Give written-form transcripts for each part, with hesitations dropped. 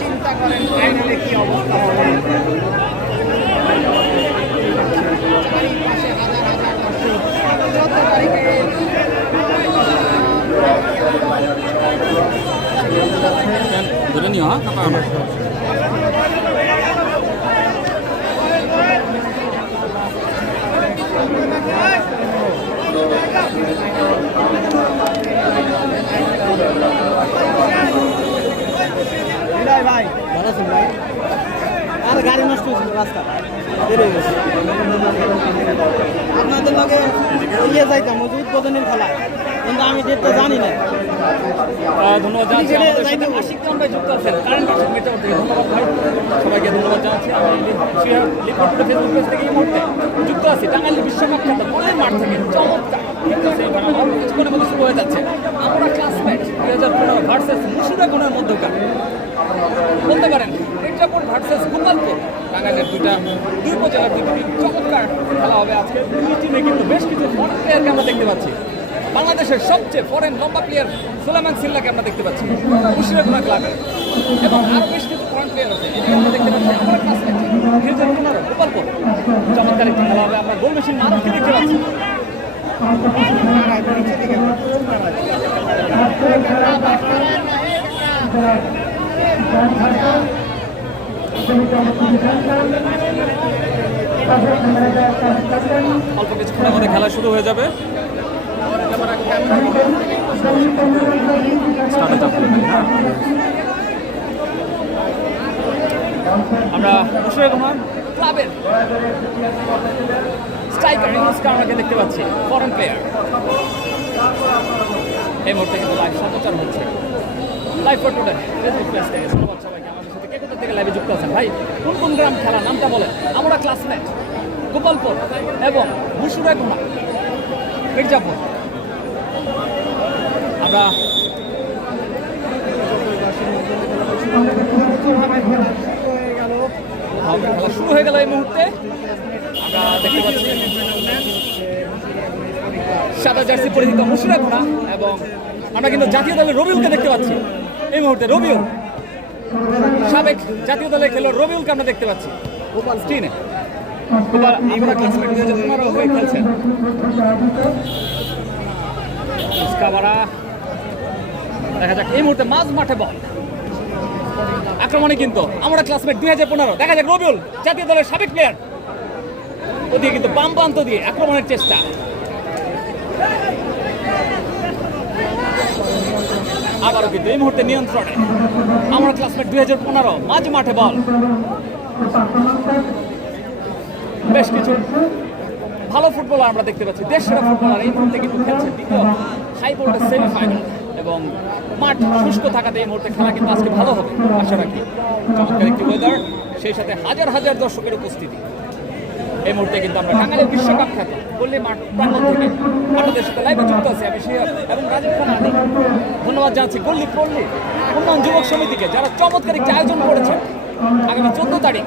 চিন্তা করেন ফাইনালে কি অবস্থা হবে। পাশে হাজার হাজার দর্শক 14 তারিখে ধরে নিও। হ্যাঁ কাপা আমার ভাই ভালো আছেন ভাই? আর গাড়ি নষ্ট হয়েছিল রাস্তা দেরি হয়ে গেছে। আপনাদের লগে ইয়ে যাইতাম ওই যে উদ্বোধনের খেলা, কিন্তু আমি ডেটটা জানি না। ধন্যবাদ জানাচ্ছি আমাদের সাথে আশিক খান ভাই যুক্ত আছেন কারেন্ট আশিক মিটার থেকে। ধন্যবাদ ভাই, সবাইকে ধন্যবাদ জানাচ্ছি। আমি লিপট ফেসবুক পেজ থেকে এই মুহূর্তে যুক্ত আছি টাঙ্গাইল বিশ্বকাপ খেলা গোলের মাঠ থেকে। চমৎকার কিছুক্ষণের মধ্যে শুরু হয়ে যাচ্ছে। আমরা ক্লাসমেট 2015 ভার্সেস মুর্শিদাবাদের মধ্যকার বলতে পারেন মির্জাপুর ভার্সেস গোপালপুর। টাঙ্গাইলের দুই উপজেলার দুই চমৎকার খেলা হবে আজকে। দুই টিমে কিন্তু বেশ কিছু ফরেন প্লেয়ারকে আমরা দেখতে পাচ্ছি। বাংলাদেশের সবচেয়ে ফরেন লম্বা প্লেয়ার সুলাইমান সিল্লাকে আমরা দেখতে পাচ্ছি মুর্শিদাবাদ ক্লাবে, এবং আরও বেশ কিছু ফরেন প্লেয়ার আছে এদিকে আমরা দেখতে পাচ্ছি। আমরা ক্লাসমেট 2015 গোপালপুর চমৎকার একটি খেলা হবে। আমরা গোল মেশিন মারুফকে দেখতে পাচ্ছি। অল্প কিছুক্ষণের মধ্যে খেলা শুরু হয়ে যাবে। আমরা মুর্শিদাবাদ ক্লাবের স্ট্রাইকার ইউনুস কারণকে দেখতে পাচ্ছি, ফরেন প্লেয়ার। এই মুহূর্তে কিন্তু লাইভ সমাচার হচ্ছে live for today Facebook page থেকে। ধন্যবাদ সবাইকে আমাদের সাথে কে কোথা থেকে লাইভে যুক্ত আছেন। ভাই কোন কোন গ্রাম খেলা নামটা বলেন। আমরা ক্লাসমেট গোপালপুর এবং মুর্শিদাবাদ মির্জাপুর। আমরা খেলা শুরু হয়ে গেল এই মুহূর্তে। আমরা দেখতে পাচ্ছি সাদা জার্সি পরিচিত মুর্শিদাবাদ, এবং আমরা কিন্তু জাতীয় দলের রবিউলকে দেখতে পাচ্ছি এই মুহূর্তে। রবিউল সাবেক জাতীয় দলের খেলোয়াড় রবিউলকে আমরা দেখতে পাচ্ছি স্ক্রিনে। আমরা ক্লাসমেট 2015 হয়ে খেলছেন। দেখা যাক এই মুহূর্তে মাঝ মাঠে বল আক্রমণে কিন্তু আমরা ক্লাসমেট 2015। দেখা যাক রবিউল জাতীয় দলের সাবেক প্লেয়ার, ওদিকে কিন্তু বাম প্রান্ত দিয়ে আক্রমণের চেষ্টা। আবারও কিন্তু এই মুহূর্তে নিয়ন্ত্রণে আমরা ক্লাসমেট 2015 মাঝ মাঠে বল। বেশ কিছু ভালো ফুটবলার আমরা দেখতে পাচ্ছি, দেশের ফুটবলার এই মুহূর্তে কিন্তু খেলছে দ্বিতীয় হাই ভোল্টেজ সেমিফাইনাল, এবং মাঠ শুষ্ক থাকাতে এই মুহূর্তে খেলা কিন্তু আজকে ভালো হবে আশা রাখি। চমৎকার একটি ওয়েদার, সেই সাথে হাজার হাজার দর্শকের উপস্থিতি। এই মুহূর্তে কিন্তু আমরা টাঙ্গাইলের বিশ্বকাপ খ্যাত পল্লী মাঠ প্রাঙ্গণ থেকে আপনাদের সাথে লাইভে যুক্ত আছি। আমি শিহাব এবং রাজীব খান আলী। ধন্যবাদ জানাচ্ছি পল্লী উন্নয়ন যুবক সমিতিকে, যারা চমৎকার একটি আয়োজন করেছেন। আগামী 14 তারিখ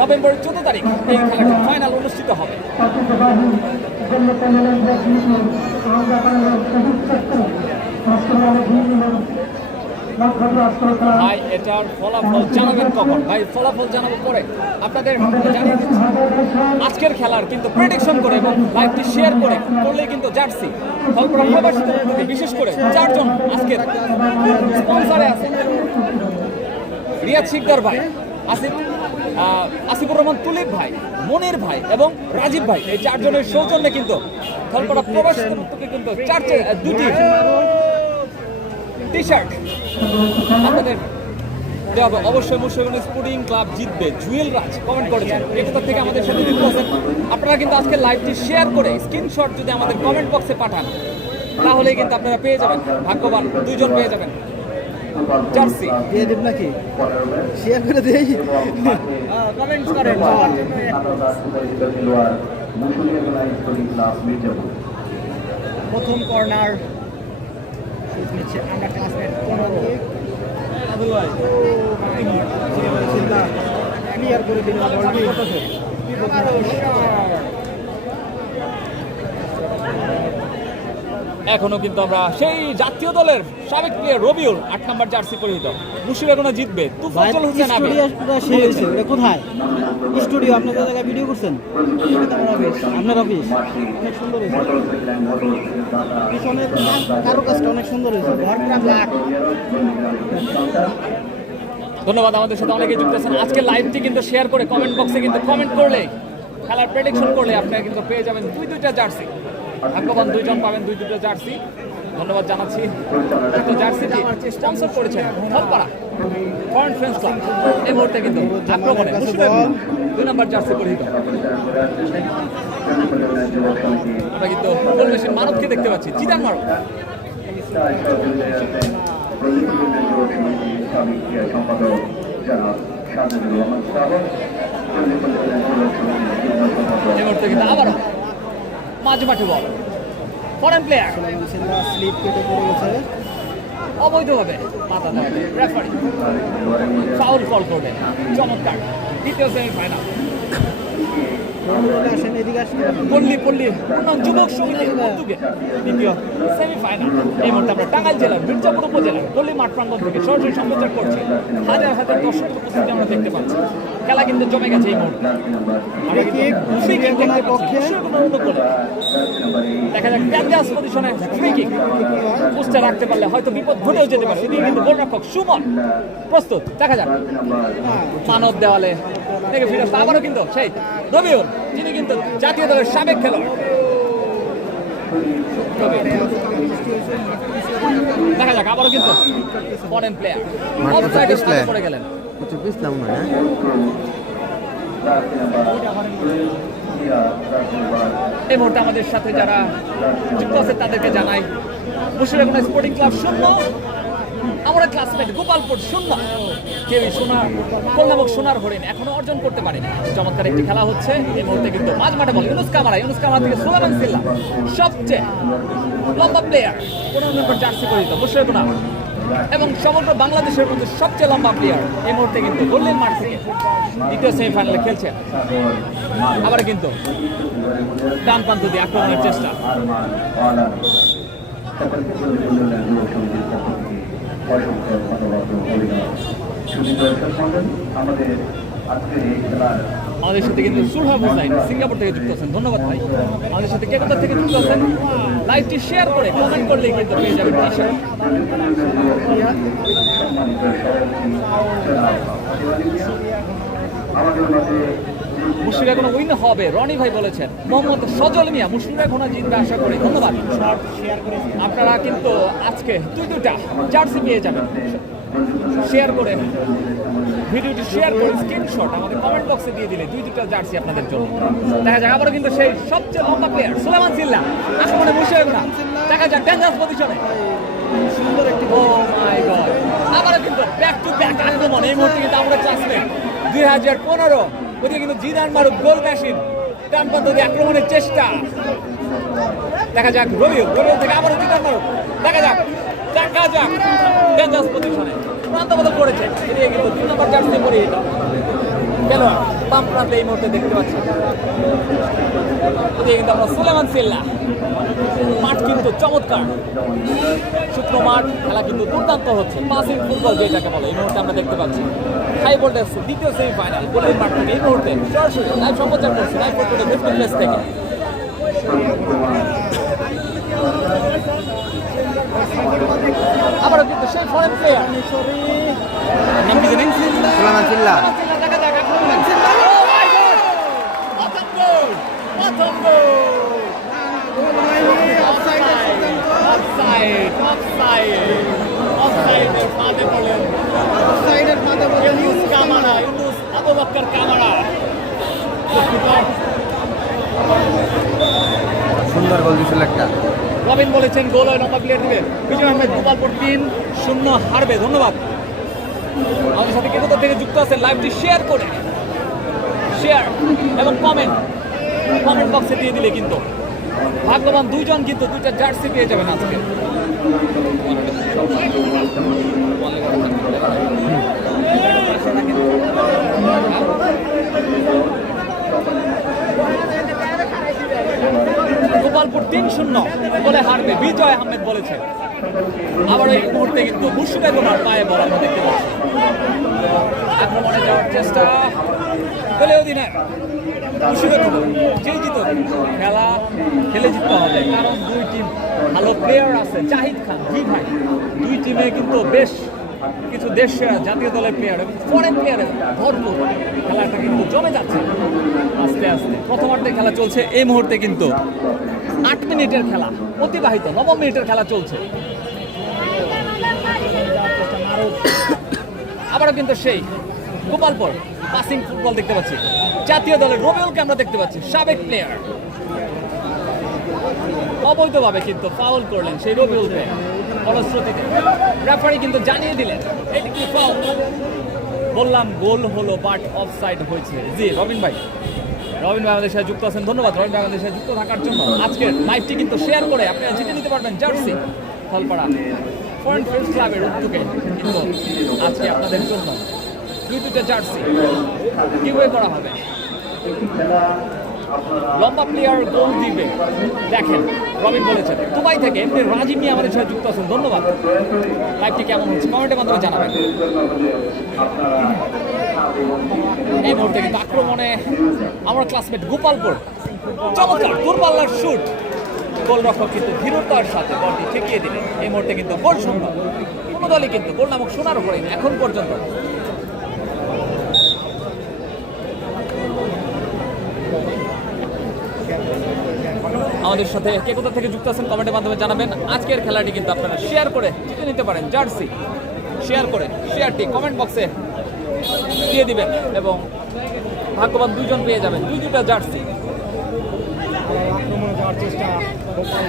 নভেম্বরের 14 তারিখ এই খেলাটি ফাইনাল অনুষ্ঠিত হবে। ভাই এটার ফলাফল জানাবেন কখন? ভাই ফলাফল জানাবো পরে, আপনাদের জানিয়ে দিচ্ছি। আজকের খেলার কিন্তু প্রেডিকশন করে এবং লাইভটি শেয়ার করে করলে কিন্তু জার্সি বিশেষ করে 4 জন আজকের স্পন্সরে আছে। রিয়াদ শিকদার ভাই, আসিফুর রহমান তুলিপ ভাই, মনির ভাই এবং রাজীব ভাই, এই 4 জনের সৌজন্যে কিন্তু থলপাড়া প্রবাসী কিন্তু 2টি টি শার্ট আপনাদের দেওয়া হবে। অবশ্যই মুর্শিদাবাদ স্পোর্টিং ক্লাব জিতবে, জুয়েল রাজ কমেন্ট করেছেন। এটা থেকে আমাদের সাথে যুক্ত আছেন। আপনারা কিন্তু আজকে লাইভটি শেয়ার করে স্ক্রিনশট যদি আমাদের কমেন্ট বক্সে পাঠান, তাহলেই কিন্তু আপনারা পেয়ে যাবেন, ভাগ্যবান 2 জন পেয়ে যাবেন জার্সি। দিয়ে দেব নাকি? শেয়ার করে দেই, কমেন্টস করেন। প্রথম কর্নার নিচ্ছে আমরা ক্লাসমেট 15। ক্লিয়ার করে দিল এখনো কিন্তু আমরা সেই জাতীয় দলের সাবেক প্লেয়ার রবিউল 8 নম্বর জার্সি পরিহিত মুশফিকুর জিতবে তুফাজল হোসেন আবির এটা কোথায় স্টুডিও আপনি যে জায়গায় ভিডিও করছেন আপনার অফিস অনেক সুন্দর হয়েছে পিছনে কারো কাজটা অনেক সুন্দর হয়েছে ঘরটা ব্ল্যাক ধন্যবাদ আমাদের সাথে অনেকে যুক্ত আছেন আজকে লাইভটি কিন্তু শেয়ার করে কমেন্ট বক্সে কিন্তু কমেন্ট করলে খেলার প্রেডিকশন করলে আপনারা কিন্তু পেয়ে যাবেন দুইটা জার্সি ভাগ্যবান দুইজন পাবেন দুইটা জার্সি ধন্যবাদ জানাচ্ছি তো জার্সিটি স্পন্সর করেছেন ফলপাড়া ফরেন ফ্রেন্ডস ক্লাব এই মুহূর্তে কিন্তু আক্রমণে মুশফিকুর 2 নম্বর জার্সি পরিহিত আমরা কিন্তু গোল মেশিন মানবকে দেখতে পাচ্ছি জিদান মারুফ এই মুহূর্তে কিন্তু আবারও মাঝ মাঠে বল ফরেন প্লেয়ার স্লিপ কেটে পড়ে গেছে অবৈধভাবে মাথা দেওয়া রেফারি ফাউল কল করবেন চমৎকার দ্বিতীয় সেমিফাইনাল আসেন এদিকে আসেন পল্লী উন্নয়ন যুবক সমিতির উদ্যোগে দ্বিতীয় সেমিফাইনাল এই মুহূর্তে আমরা টাঙ্গাইল জেলার মির্জাপুর উপজেলার পল্লী মাঠ প্রাঙ্গণ থেকে সরাসরি সম্প্রচার করছি হাজার হাজার দর্শকের উপস্থিতি আমরা দেখতে পাচ্ছি খেলা কিন্তু জমে গেছে এই মুহূর্তে দেখা যাক ক্যান্ডাস পজিশনে ফ্রি কিক পোস্টে রাখতে পারলে হয়তো বিপদ ঘটেও যেতে পারে এদিকে কিন্তু গোলরক্ষক সুমন প্রস্তুত দেখা যাক মানব দেওয়ালে দেখে ফিরে আসতে আবারও কিন্তু সেই রবিউল যিনি কিন্তু জাতীয় দলের সাবেক খেলোয়াড় দেখা যাক আবারও কিন্তু ফরেন প্লেয়ার অফসাইডে পড়ে গেলেন এই মুহূর্তে আমাদের সাথে যারা যুক্ত আছে তাদেরকে জানাই মুশফিকুর স্পোর্টিং ক্লাব 0 আমরা ক্লাসমেট গোপালপুর 0 কেউই নামক সোনার হরিণ এখনো অর্জন করতে পারেনি চমৎকার একটি খেলা হচ্ছে এই মুহূর্তে কিন্তু মাঝ মাঠে বল ইউনুস কামারা থেকে সুলেমান সিল্লা সবচেয়ে লম্বা প্লেয়ার 15 নম্বর জার্সি পরিহিত মুশফিকুর এবং সমগ্র বাংলাদেশের মধ্যে সবচেয়ে লম্বা প্লেয়ার এই মুহূর্তে কিন্তু গোল্ডেন মাঠ থেকে দ্বিতীয় সেমিফাইনালে খেলছেন আবার কিন্তু ডান প্রান্ত দিয়ে আক্রমণের চেষ্টা আমাদের সাথে কিন্তু সুরহাব হোসাইন সিঙ্গাপুর থেকে যুক্ত আছেন ধন্যবাদ ভাই আমাদের সাথে কে কোথা থেকে যুক্ত আছেন লাইভটি শেয়ার করে কমেন্ট করলেই কিন্তু পেয়ে যাবেন মুশফিক এখনো উইন হবে রনি ভাই বলেছেন মোহাম্মদ সজল মিয়া মুশফিক এখনো জিতবে আশা করি ধন্যবাদ আপনারা কিন্তু আজকে দুইটা জার্সি পেয়ে যাবেন শেয়ার করে ভিডিওটি শেয়ার করে স্ক্রিনশট আমাদের কমেন্ট বক্সে দিয়ে দিলে দুইটা জার্সি আপনাদের জন্য দেখা যাক আবারও কিন্তু সেই সবচেয়ে লম্বা প্লেয়ার সুলেমান সিল্লা আক্রমণে মুশফিক না দেখা যাক ডেঞ্জারাস পজিশনে সুন্দর একটি ও মাই গড আবারও কিন্তু ব্যাক টু ব্যাক আক্রমণ এই মুহূর্তে কিন্তু আমরা ক্লাসমেট 2015 ওদিকে কিন্তু জিদান মারুফ গোল মেশিন ডান প্রান্ত দিয়ে আক্রমণের চেষ্টা দেখা যাক রবিউল থেকে আবারও জিদান মারুফ দেখা যাক ডেঞ্জারাস পজিশনে প্রান্ত বদল করেছে এদিকে কিন্তু 3 নম্বর জার্সি পরিহিত খেলোয়াড় বাম প্রান্তে এই মুহূর্তে দেখতে পাচ্ছি ওদিকে কিন্তু আমরা সুলেমান সিল্লা মাঠ কিন্তু চমৎকার শুকনো মাঠ খেলা কিন্তু দুর্দান্ত হচ্ছে পাসিং ফুটবল যেটাকে বলে এই মুহূর্তে আমরা দেখতে পাচ্ছি হাই ভোল্টেজ দ্বিতীয় সেমিফাইনাল গোলের মাঠ থেকে এই মুহূর্তে সরাসরি লাইভ সম্প্রচার করছে লাইভ ফুটবলের ফেসবুক পেজ থেকে আবারও কিন্তু সেই ফরেন প্লেয়ার নাম কি জানেন সুলেমান সিল্লা দেখা যাক প্রথম গোল অফসাইডের ফাঁদে পড়লেন ইউনুস আবু বকর কামারা সুন্দর গোল দিছিল একটা রবিন বলেছেন গোল হয় লম্বা প্লেয়ার দিবে বিজয় আহমেদ গোপালপুর 3-0 হারবে ধন্যবাদ আমাদের সাথে কে কোথা থেকে যুক্ত আছেন লাইভটি শেয়ার করে শেয়ার এবং কমেন্ট বক্সে দিয়ে দিলে কিন্তু ভাগ্যবান দুইজন কিন্তু দুইটা জার্সি পেয়ে যাবেন আজকে গোপালপুর 3 3-0 বলে হারবে, বিজয় আহমেদ বলেছে। আবার এই মুহূর্তে কিন্তু মুশফিকুর রহমান পায়ে বল আমরা দেখতে পাচ্ছি। আক্রমণে যাওয়ার চেষ্টা বলে অধিনায়ক মুশফিকুর রহমান যেই জিত খেলা খেলে জিততে হবে, কারণ দুই টিম ভালো প্লেয়ার আছে। জাহিদ খান, জি ভাই, দুই টিমে কিন্তু বেশ কিছু দেশের জাতীয় দলের প্লেয়ার এবং ফরেন প্লেয়ারের ভরপুর। খেলাটা কিন্তু জমে যাচ্ছে আস্তে আস্তে। প্রথমার্ধে খেলা চলছে, এই মুহূর্তে কিন্তু 8 মিনিটের খেলা অতিবাহিত, 9 মিনিটের খেলা চলছে। আবারও কিন্তু সেই গোপালপুর পাসিং ফুটবল দেখতে পাচ্ছি। জাতীয় দলের রবিউলকে আমরা দেখতে পাচ্ছি, সাবেক প্লেয়ার। অবৈধভাবে কিন্তু ফাউল করলেন সেই রবিউলকে ফলশ্রুতিতে রেফারি কিন্তু জানিয়ে দিলেন এটি কি ফাউল। বললাম গোল হলো বাট অফসাইড হয়েছে। জি রবিন ভাই আমাদের সাথে যুক্ত আছেন, ধন্যবাদ রবিন ভাই আমাদের সাথে যুক্ত থাকার জন্য। আজকের লাইভটি কিন্তু শেয়ার করে আপনারা জিতে নিতে পারবেন জার্সি ফলপাড়া ফরেন ফ্রেন্ডস ক্লাবের উদ্যোগে কিন্তু আজকে আপনাদের জন্য দুইটা জার্সি গিভওয়ে করা হবে। লম্বা প্লেয়ার গোল দিবে, দেখেন রবিন বলেছেন। দুবাই থেকে এমনি রাজীব নিয়ে আমাদের সাথে যুক্ত আছেন, ধন্যবাদ। লাইভটি কেমন হচ্ছে কমেন্টের মাধ্যমে জানাবেন। এই মুহূর্তে কিন্তু আক্রমণে আমার ক্লাসমেট গোপালপুর, চমৎকার দূরপাল্লার শুট, গোলরক্ষক কিন্তু ধীরতার সাথে বলটি ঠেকিয়ে দিলেন। এই মুহূর্তে কিন্তু গোল শূন্য, কোনো দলই কিন্তু গোল নামক শোনারও করেনি এখন পর্যন্ত। আমাদের সাথে কে কোথা থেকে যুক্ত আছেন কমেন্টের মাধ্যমে জানাবেন। আজকের খেলাটি কিন্তু আপনারা শেয়ার করে জিতে নিতে পারেন জার্সি। শেয়ার করে শেয়ারটি কমেন্ট বক্সে দিয়ে দিবেন এবং ভাগ্যবান দুইজন পেয়ে যাবেন দুইটা জার্সি।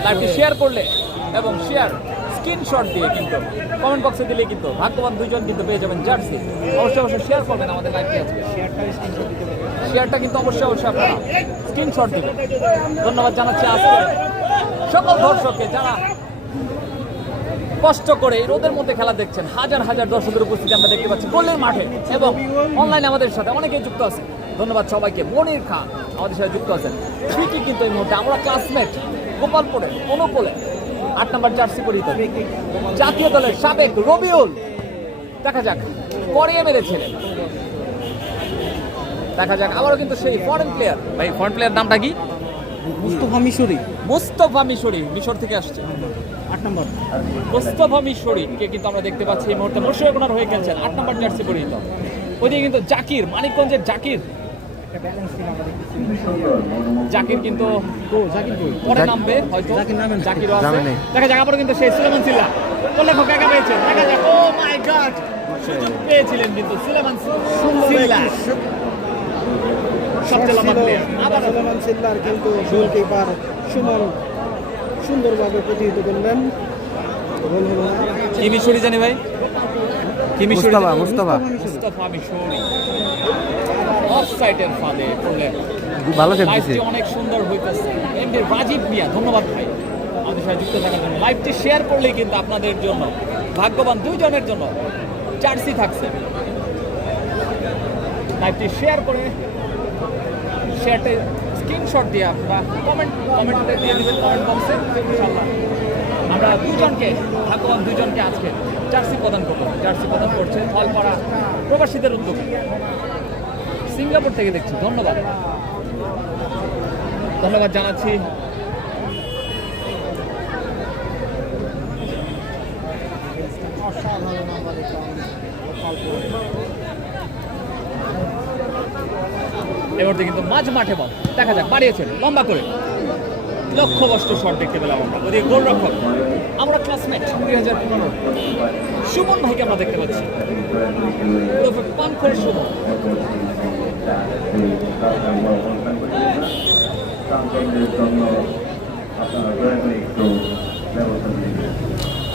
লাইভটি শেয়ার করলে এবং শেয়ার স্ক্রিনশট দিয়ে কিন্তু কমেন্ট বক্সে দিলে কিন্তু ভাগ্যবান দুইজন কিন্তু পেয়ে যাবেন জার্সি। অবশ্যই শেয়ার করবেন আমাদের লাইভটি আজকে। শেয়ারটা কিন্তু অবশ্যই আপনারা স্ক্রিনশট দেবেন। ধন্যবাদ জানাচ্ছি আজকে সকল দর্শককে যারা কষ্ট করে এই রোদের মধ্যে খেলা দেখছেন। হাজার হাজার দর্শকের উপস্থিতি আমরা দেখতে পাচ্ছি গোলের মাঠে এবং অনলাইনে আমাদের সাথে অনেকেই যুক্ত আছে। ধন্যবাদ সবাইকে। মনির খান আমাদের সাথে যুক্ত আছেন। ঠিকই কিন্তু এই মুহূর্তে আমরা ক্লাসমেট গোপালপুরে অনুকূলে 8 নম্বর জার্সি পরিহিত জাতীয় দলের সাবেক রবিউল, দেখা যাক করিয়ে মেরেছিলেন। দেখা যাক আবারও কিন্তু সেই ফরেন প্লেয়ার। ভাই ফরেন প্লেয়ার নামটা কি? মুস্তফা মিশরি, মিশর থেকে আসছে। 8 নম্বর মুস্তফা মিশরিকে কিন্তু আমরা দেখতে পাচ্ছি এই মুহূর্তে মুশফিকুর রহমান হয়ে গেছেন 8 নম্বর জার্সি পরিহিত। ওইদিকে কিন্তু জাকির, মানিকগঞ্জের জাকির কিন্তু পরে নামবে হয়তো। জাকিরও আছে, দেখা যাক। আবারও কিন্তু সেই সুলেমান সিল্লা উল্লেখক একা পেয়েছেন। দেখা যাক, ও মাই গড, সুযোগ পেয়েছিলেন কিন্তু সুলেমান সিল্লা সবচেয়ে লম্বা প্লেয়ার। আবার সুলেমান সিল্লার কিন্তু গোলকিপার সুমন সুন্দরভাবে প্রতিহিত করলেন। গোল হলো না। কি মিশরি জানি ভাই, কি মিশরি? মুস্তাফা মিশরি অফসাইডের ফাঁদে পড়লেন। ভালো খেলতেছে, লাইভটি অনেক সুন্দর হইতেছে। এমডি রাজীব মিয়া, ধন্যবাদ ভাই আমাদের সাথে যুক্ত থাকার জন্য। লাইভটি শেয়ার করলেই কিন্তু আপনাদের জন্য ভাগ্যবান দুইজনের জন্য জার্সি থাকছে। লাইভটি শেয়ার করে শেয়ারটা স্ক্রিনশট দিয়ে আপনারা কমেন্টে দিয়ে দিবেন কমেন্ট বক্সে। ইনশাআল্লাহ আমরা দুজনকে ভাগ্যবান দুজনকে আজকে জার্সি প্রদান করবো। জার্সি প্রদান করছে ফলপাড়া প্রবাসীদের উদ্যোগে, সিঙ্গাপুর থেকে দেখছি। ধন্যবাদ জানাচ্ছি। এবারে কিন্তু মাঝ মাঠে বল, দেখা যাক বাড়িয়েছেন লম্বা করে, লক্ষ্যবস্তু শট দেখতে পেলাম আমরা। ওদিকে গোলরক্ষক আমরা ক্লাসমেট 2015 সুমন ভাইকে আমরা দেখতে পাচ্ছি, পানখোর সুমন।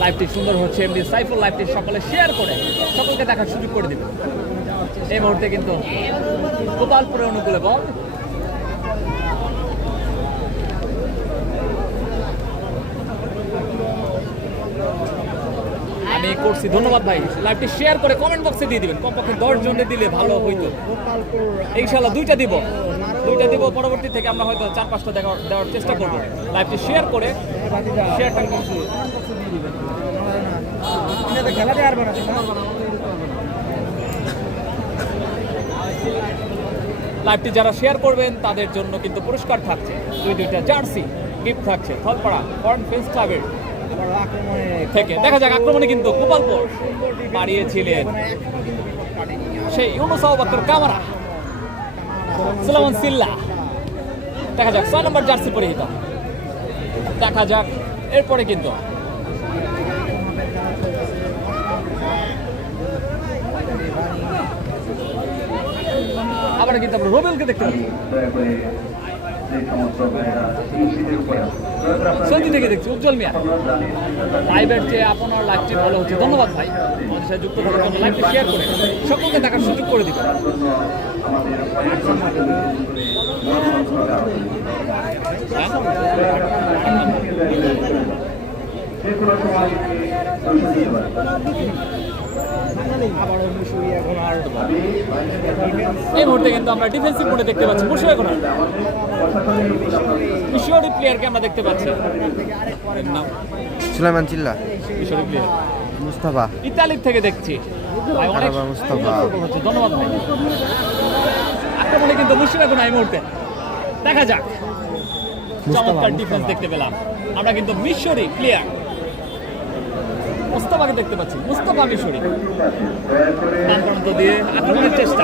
লাইভটি সুন্দর হচ্ছে, এমনি সাইফুল লাইভটি সকলে শেয়ার করে সকলকে দেখার সুযোগ করে দিবে। এই মুহূর্তে কিন্তু গোপালপুরের অনুকূলে বল, আমি করছি। ধন্যবাদ ভাই, লাইভটি শেয়ার করে কমেন্ট বক্সে দিয়ে দিবেন। কমপক্ষে 10 জনে দিলে ভালো হইতো। ইনশাআল্লাহ 2টা দিব। দুইটা দিব, পরবর্তী থেকে আমরা হয়তো 4-5টা দেওয়ার চেষ্টা করবো। লাইভটি শেয়ার করে শেয়ারটা খেলা দিয়ে আর বানাচ্ছে না। লাইভটি যারা শেয়ার করবেন তাদের জন্য কিন্তু পুরস্কার থাকছে, দুইটা জার্সি গিফট থাকছে থলপাড়া ফরেন ফেন্স ক্লাবের থেকে। দেখা যাক আক্রমণে কিন্তু গোপালপুর বাড়িয়েছিলেন সেই ইউনুস আবুবকর কামারা, সুলাইমান সিল্লা। দেখা যাক 6 নম্বর জার্সি পরিহিত। দেখা যাক এরপরে কিন্তু আবার কিন্তু আমরা রবিউলকে দেখতে পাচ্ছি, সৌদি থেকে দেখছি উজ্জ্বল মিয়া। লাইভের যে আপনার লাইভটি ভালো হচ্ছে, ধন্যবাদ ভাই। আমাদের সাথে যুক্ত থাকার জন্য লাইভটি শেয়ার করে সকলকে দেখার সুযোগ করে দিবেন। এই মুহূর্তে কিন্তু আমরা ডিফেন্সিভ মোডে দেখতে পাচ্ছি মুশফিক এখন মিশরি প্লেয়ারকে আমরা দেখতে পাচ্ছি। নাম সুলাইমান চিল্লা, মিশরি প্লেয়ার মুস্তাফা, ইতালি থেকে দেখছি ভাই, অনেক আরাবা মুস্তাফা। ধন্যবাদ ভাই। আক্রমণে কিন্তু মুশফিক এখন এই মুহূর্তে। দেখা যাক, চমৎকার ডিফেন্স দেখতে পেলাম আমরা কিন্তু মিশরি প্লেয়ার মুস্তাফাকে দেখতে পাচ্ছি, মুস্তাফা মিশরি নাম পর্যন্ত দিয়ে আক্রমণের চেষ্টা।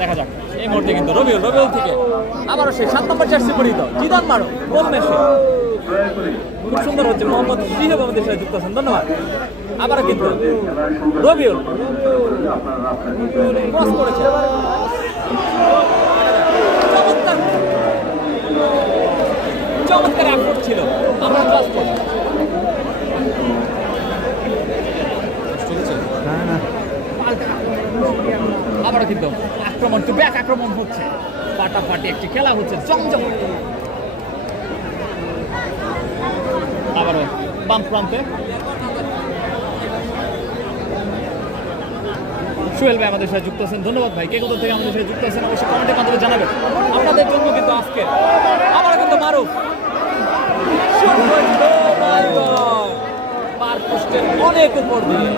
দেখা যাক এই মুহূর্তে কিন্তু রবিউল থেকে আবারও সেই 7 নম্বর জার্সি পরিহিত জিদান মারো গোল মেশে। খুব সুন্দর হচ্ছে। মোহাম্মদ জিহাব আমাদের সাথে যুক্ত আছেন, ধন্যবাদ। আবারও কিন্তু রবিউল ক্রস করেছে, চমৎকার আক্রমণ ছিল। আমরা ক্রস করি আবারও কিন্তু আক্রমণ টু ব্যাক আক্রমণ হচ্ছে, ফাটাফাটি একটি খেলা হচ্ছে জমজমাট। আবারও বাম প্রান্তে সোহেল ভাই আমাদের সাথে যুক্ত আছেন, ধন্যবাদ ভাই। কে কোথা থেকে আমাদের সাথে যুক্ত আছেন অবশ্যই কমেন্টের মাধ্যমে জানাবেন। আপনাদের জন্য কিন্তু আজকে আবারও কিন্তু মারুফ পার পোস্টের অনেক উপর দিয়ে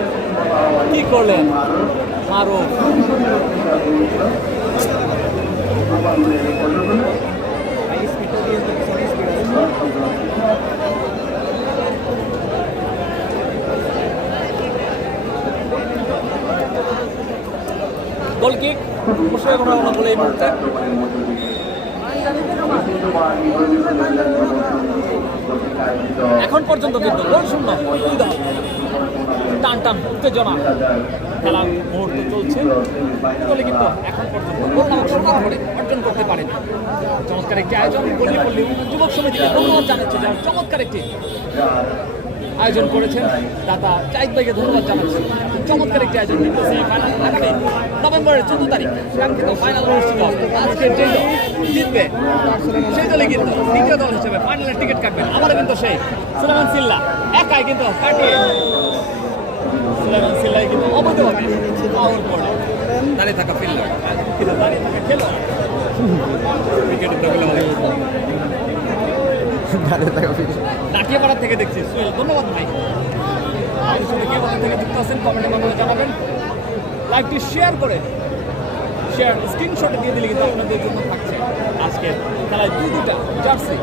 কি করলেন মারুফ। গোল কিক মুশফিক এখন বলে এই মুহূর্তে। এখন পর্যন্ত কিন্তু গোল শূন্য, টান টান উত্তেজনা খেলার মুহূর্ত চলছে বলে কিন্তু এখন পর্যন্ত গোল নামক সংগ্রহ অর্জন করতে পারেনি। চমৎকার একটি আয়োজন পল্লী যুবক সমিতিকে ধন্যবাদ জানাচ্ছে, যারা চমৎকার একটি আয়োজন করেছেন। দাদা চাইদ ভাইকে ধন্যবাদ জানাচ্ছি। চমৎকার একটি আয়োজন সেমিফাইনাল আগামী নভেম্বরের 14 তারিখ কাঙ্ক্ষিত ফাইনাল অনুষ্ঠিত হবে। আজকে যে দল জিতবে সেই দলে কিন্তু দ্বিতীয় দল হিসেবে ফাইনালের টিকিট কাটবেন। আমারও কিন্তু সেই সুলাইমান সিল্লা একাই কিন্তু কাটিয়ে সুলাইমান সিল্লাই কিন্তু অবৈধভাবে ফাউল করে দাঁড়িয়ে থাকা ফিল্ডার কিন্তু দাঁড়িয়ে থাকা খেলোয়াড় ক্রিকেটের দলে নাটিয়াপাড়া থেকে দেখছি সোহেল, ধন্যবাদ ভাই। আমাদের সাথে কে কোথা থেকে যুক্ত আছেন কমেন্টের মাধ্যমে জানাবেন। লাইভটি শেয়ার করে স্ক্রিনশটে দিয়ে দিলে কিন্তু আপনাদের জন্য থাকছে আজকে খেলায় দুটা জার্সি।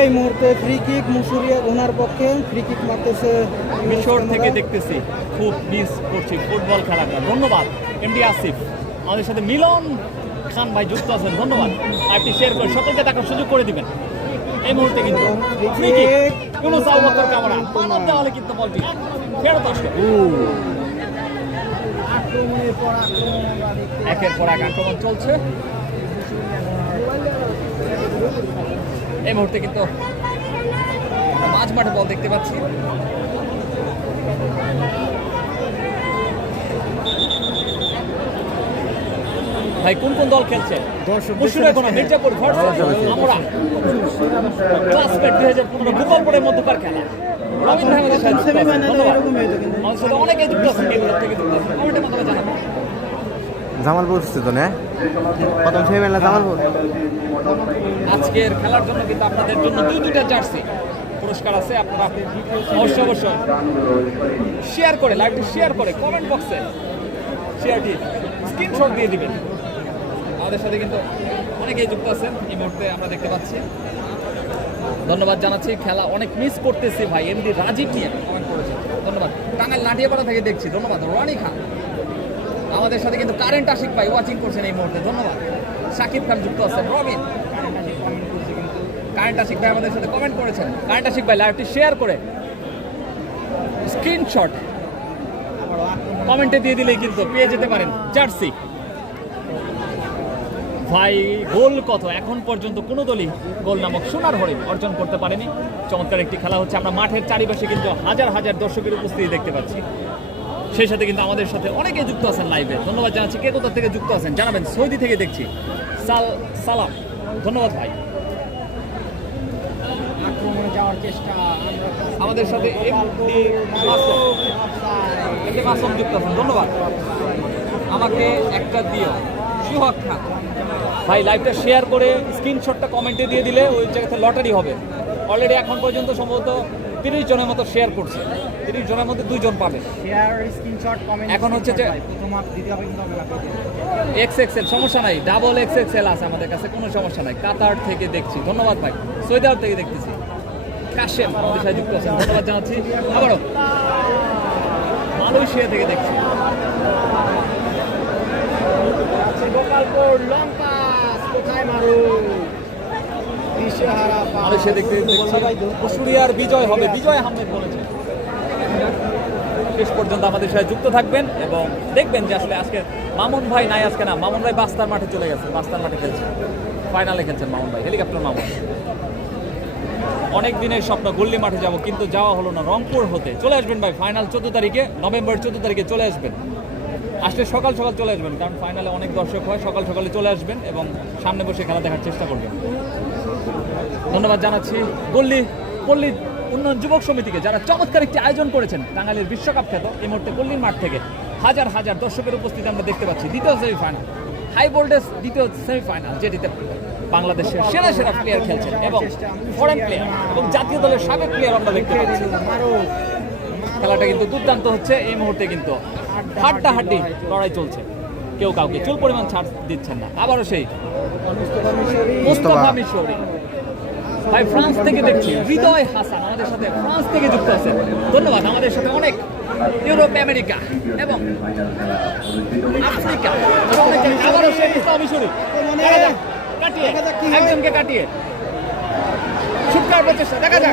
এই মুহূর্তে ফ্রি কিক মুশুরিয়া ওনার পক্ষে ফ্রি কিক মারতেছে মিশর থেকে দেখতেছি, খুব মিস করছি ফুটবল খেলাটা। ধন্যবাদ এমডি আসিফ। আমাদের সাথে মিলন খান ভাই যুক্ত আছেন, ধন্যবাদ। লাইভটি শেয়ার করে সকলকে দেখার সুযোগ করে দিবেন। এই মুহূর্তে কিন্তু free kick Yunus Abubakar Kamara মানব দেওয়ালে কিন্তু বলটি ফেরত আসলো। একের পর এক আক্রমণ চলছে। এই মুহূর্তে কিন্তু মাঝ মাঠে বল দেখতে পাচ্ছি। ভাই কোন কোন দল খেলছে? মির্জাপুর আমরা ক্লাসমেট 2015 গোপালপুরের মধ্যকার খেলা। রবিন ভাই আমাদের সাথে অনেকে যুক্ত আছেন, কমেন্টের মাধ্যমে জানাবেন। জামালপুর স্থিত না প্রথম সেমিফাইনাল জামালপুর। আজকের খেলার জন্য কিন্তু আপনাদের জন্য দুইটা জার্সি পুরস্কার আছে। আপনারা অবশ্যই শেয়ার করে, লাইভটি শেয়ার করে কমেন্ট বক্সে শেয়ারটি স্ক্রিনশট দিয়ে দিবেন। আমাদের সাথে কিন্তু অনেকেই যুক্ত আছেন এই মুহূর্তে আমরা দেখতে পাচ্ছি। ধন্যবাদ জানাচ্ছি। খেলা অনেক মিস করতেছি ভাই, এমডি রাজীব নিয়ে কমেন্ট করেছেন, ধন্যবাদ। টাঙ্গাইল নাটিয়াপাড়া থেকে দেখছি, ধন্যবাদ। রনি খান আমাদের সাথে কিন্তু কারেন্ট আশিক ভাই ওয়াচিং করছেন এই মুহূর্তে, ধন্যবাদ। শাকিব খান যুক্ত আছেন, রবিন কারেন্ট আশিক ভাই আমাদের সাথে কমেন্ট করেছেন। কারেন্ট আশিক ভাই লাইভটি শেয়ার করে স্ক্রিনশট কমেন্টে দিয়ে দিলেই কিন্তু পেয়ে যেতে পারেন জার্সি। ভাই গোল কত? এখন পর্যন্ত কোনো দলই গোল নামক সোনার হরিণ অর্জন করতে পারেনি। চমৎকার একটি খেলা হচ্ছে। আমরা মাঠের চারিপাশে কিন্তু হাজার হাজার দর্শকের উপস্থিতি দেখতে পাচ্ছি। সেই সাথে কিন্তু আমাদের সাথে অনেকেই যুক্ত আছেন লাইভে, ধন্যবাদ জানাচ্ছি। কে কোথা থেকে যুক্ত আছেন জানাবেন। সৌদি থেকে দেখছি, সালাম, ধন্যবাদ ভাই। যাওয়ার চেষ্টা আমাদের সাথে মাসুম যুক্ত আছেন, ধন্যবাদ। আমাকে একটা দিও, সুহাগ খান ভাই লাইভটা শেয়ার করে স্ক্রিনশটটা কমেন্টে দিয়ে দিলে ওই জায়গাতে লটারি হবে। অলরেডি এখন পর্যন্ত সম্ভবত 30 জনের মতো শেয়ার করছে, 30 জনের মধ্যে 2 জন পাবে। শেয়ার স্ক্রিনশট কমেন্ট এখন হচ্ছে যে প্রথম দ্বিতীয় হবে কিন্তু XXL সমস্যা নাই, ডাবল XXL আছে আমাদের কাছে, কোনো সমস্যা নাই। কাতার থেকে দেখছি, ধন্যবাদ ভাই। সৌদি আরব থেকে দেখতেছি, কাশেম আমাদের সাথে যুক্ত আছেন, ধন্যবাদ জানাচ্ছি। আবারও মালয়েশিয়া থেকে দেখছি। গোপালপুর লং পাস কোথায় মারো দিশেহারা পাস। মালয়েশিয়া দেখতে অস্ট্রেলিয়ার বিজয় হবে, বিজয় আহমেদ বলেছেন। শেষ পর্যন্ত আমাদের সাথে যুক্ত থাকবেন এবং দেখবেন যে আসলে আজকে মামুন ভাই নাই, আজকে না, মামুন ভাই বাস্তার মাঠে চলে গেছে, বাস্তার মাঠে খেলছে, ফাইনালে খেলছেন মামুন ভাই, হেলিকপ্টার মামুন। অনেক দিনের স্বপ্ন গল্লি মাঠে যাব, কিন্তু যাওয়া হলো না। রংপুর হতে চলে আসবেন ভাই, ফাইনাল 14 তারিখে, নভেম্বর 14 তারিখে চলে আসবেন। আসলে সকাল সকাল চলে আসবেন, কারণ ফাইনালে অনেক দর্শক হয়। সকাল সকালে চলে আসবেন এবং সামনে বসে খেলা দেখার চেষ্টা করবেন। ধন্যবাদ জানাচ্ছি পল্লী উন্নয়ন যুবক সমিতিকে, যারা চমৎকার একটি আয়োজন করেছেন টাঙ্গাইলের বিশ্বকাপ খ্যাত এই মুহূর্তে পল্লীর মাঠ থেকে হাজার হাজার দর্শকের উপস্থিতি আমরা দেখতে পাচ্ছি। দ্বিতীয় সেমিফাইনাল, হাই ভোল্টেজ দ্বিতীয় সেমিফাইনাল, যেটিতে বাংলাদেশের সেরা সেরা প্লেয়ার খেলছেন এবং ফরেন প্লেয়ার এবং জাতীয় দলের সাবেক প্লেয়ার আমরা দেখতে পাচ্ছি। খেলাটা কিন্তু দুর্দান্ত হচ্ছে এই মুহূর্তে, কিন্তু হাড্ডাহাড্ডি লড়াই চলছে, কেউ কাউকে চুল পরিমাণ ছাড় দিচ্ছেন না। আবারও সেই মুস্তাফা মিশরি ভাই ফ্রান্স থেকে দেখছি, হৃদয় হাসান আমাদের সাথে ফ্রান্স থেকে যুক্ত আছেন, ধন্যবাদ। আমাদের সাথে অনেক ইউরোপ, আমেরিকা এবং আফ্রিকা, আবারও সেই মুস্তাফা মিশরি কাটিয়ে একজনকে কাটিয়ে শুটকার প্রচেষ্টা, দেখা যাক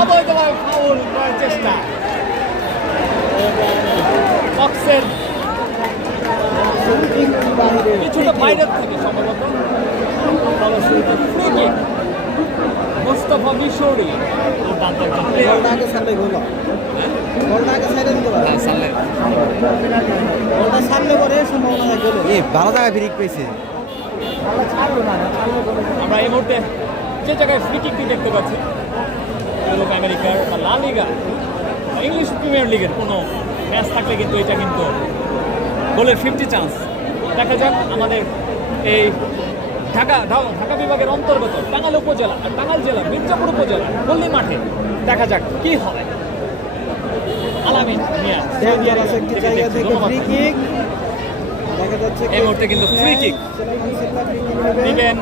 অবৈধভাবে ফাউল করার চেষ্টা, বক্সের কিছুটা বাইরের থেকে সম্ভবত ফ্রি কিক। মুস্তাফা মিশরি দুর্দান্ত একজন প্লেয়ার। ভালো জায়গায় ফ্রি পেয়েছে। আমরা এই মুহূর্তে যে জায়গায় ফ্রি কিকটি দেখতে পাচ্ছি, ইউরোপ, আমেরিকার বা লা লিগা, ইংলিশ প্রিমিয়ার লিগের কোনো ম্যাচ থাকলে কিন্তু এটা কিন্তু গোলের 50 চান্স। দেখা যাক আমাদের এই ঢাকা বিভাগের অন্তর্গত টাঙ্গাইল উপজেলা আর টাঙ্গাইল জেলা মির্জাপুর উপজেলা পল্লী মাঠে দেখা যাক কি হয়। আলামিন মিয়া এই মুহূর্তে কিন্তু ফ্রি কিক দিবেন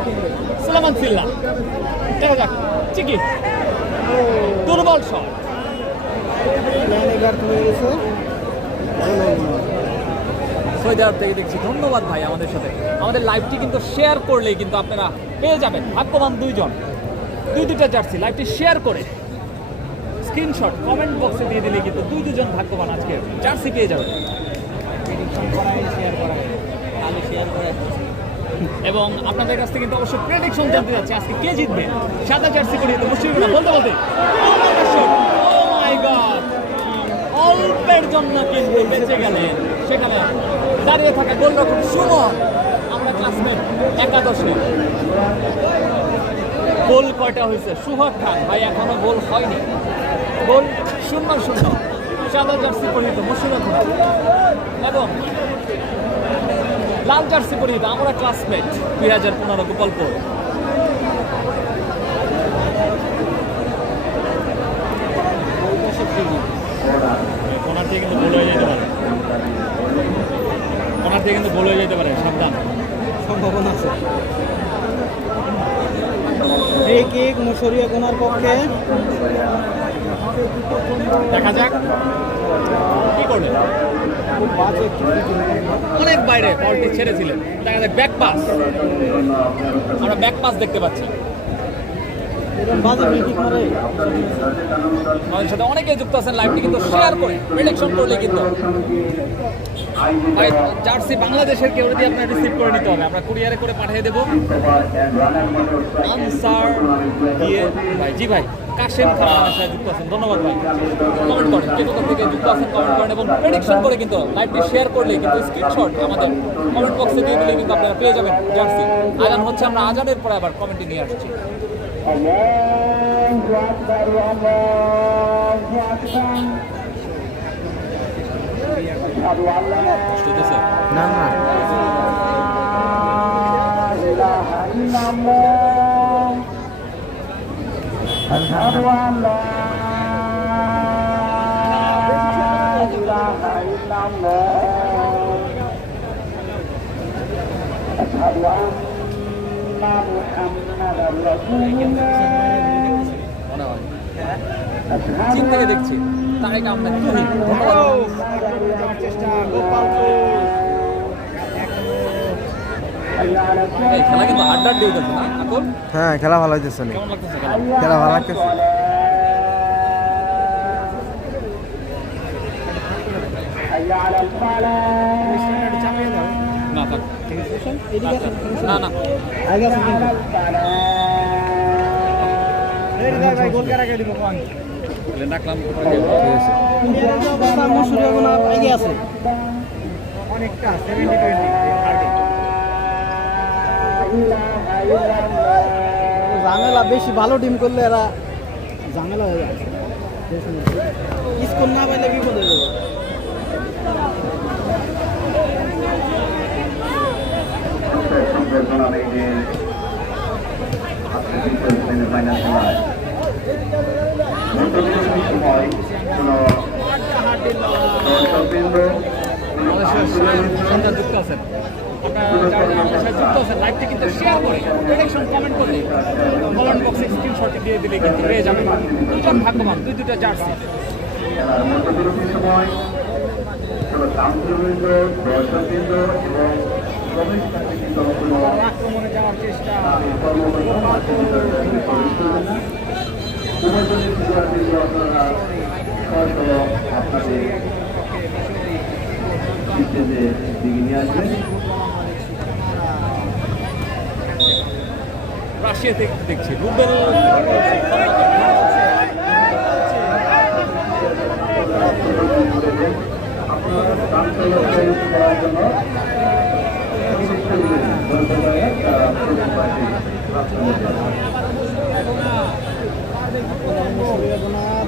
সুলেমান সিল্লা, দেখা যাক চিকি, দুর্বল শট। সৌদি আরব থেকে দেখছি, ধন্যবাদ ভাই আমাদের সাথে। আমাদের লাইভটি কিন্তু শেয়ার করলেই কিন্তু আপনারা পেয়ে যাবেন ভাগ্যবান 2 জন, 2টা জার্সি। লাইভটি শেয়ার করে স্ক্রিনশট কমেন্ট বক্সে দিয়ে দিলে কিন্তু 2 জন ভাগ্যবান আজকে জার্সি পেয়ে যাবেন। এবং আপনাদের কাছ থেকে কিন্তু অবশ্যই প্রেডিকশন জানতে যাচ্ছি, আজকে কে জিতবে। সাদা জার্সি করে মুশফিকুর বলতে বলতে অল্পের জন্য কিন্তু বেঁচে গেলেন, সেখানে দাঁড়িয়ে থাকা গোলরক্ষক সুমন, আমরা ক্লাসমেট একাদশে। গোল কয়টা হয়েছে? সুহাগ খান ভাই এখনো গোল হয়নি, গোল 0-0। সাদা জার্সি পরিহিত মুশফিকুর এবং লাল জার্সি পরিহিত আমরা ক্লাসমেট 2015 গোপালপুর। কোনার দিয়ে কিন্তু গোল হয়ে যেতে পারে, কোনার দিয়ে কিন্তু গোল হয়ে যেতে পারে, সাবধান। সম্ভাবনা আছে। ফ্রি কিক মুশরিয়া কোনার পক্ষে। দেখা যাক কি করবে। খুব বাজে একটু free kick। অনেক বাইরে বলটি ছেড়েছিলেন। দেখা যাক ব্যাক পাস, আমরা ব্যাক পাস দেখতে পাচ্ছি। এরকম বাজে free kick মারে। আমাদের সাথে অনেকেই যুক্ত আছেন, লাইভটি কিন্তু শেয়ার করে প্রেডিকশন করলে কিন্তু ভাই জার্সি বাংলাদেশের কেউ যদি আপনার রিসিভ করে নিতে হবে, আমরা কুরিয়ারে করে পাঠিয়ে দেবো। আনসার দিয়ে ভাই, জি ভাই কাশেম খান আমার সাথে যুক্ত আছেন, ধন্যবাদ ভাই। কমেন্ট করেন, কে কোথা থেকে যুক্ত আছেন কমেন্ট করেন এবং প্রেডিকশন করে কিন্তু লাইভটি শেয়ার করলে কিন্তু স্ক্রিনশট আমাদের কমেন্ট বক্সে দিয়ে দিলে কিন্তু আপনারা পেয়ে যাবেন জার্সি। আজান হচ্ছে, আমরা আজানের পরে আবার কমেন্টে নিয়ে আসছি। কষ্ট হতেছে? না না চীন থেকে দেখছি তারেক আহমেদ তুহিন, ধন্যবাদ। এই খেলা কিন্তু আড্ডার দিয়ে যাচ্ছে না এখন? হ্যাঁ খেলা ভালো হইতেছে না, কেমন লাগতেছে খেলা? খেলা ভালো লাগতেছে। না থাক, এদিকে আসেন, না না আগে আসেন কিন্তু। রাখলাম। মুশরিয়া কোনা আগে আছে। ঝামেলা বেশি, ভালো টিম করলে এরা ঝামেলা হয়ে যাচ্ছে। স্কোর না পাইলে বিপদ হয়ে যাবে। সন্ধ্যা যুক্ত আছেন, আপনারা যারা আমাদের সাথে যুক্ত আছেন লাইভটি কিন্তু শেয়ার করে প্রেডিকশন কমেন্ট করলে কমেন্ট বক্সে স্ক্রিনশট দিয়ে দিলে কিন্তু পেয়ে যাবেন দুজন ভাগ্যবান, দুইটা জার্সি। আক্রমণে যাওয়ার চেষ্টা। রাশিয়া থেকে দেখছি রুবেল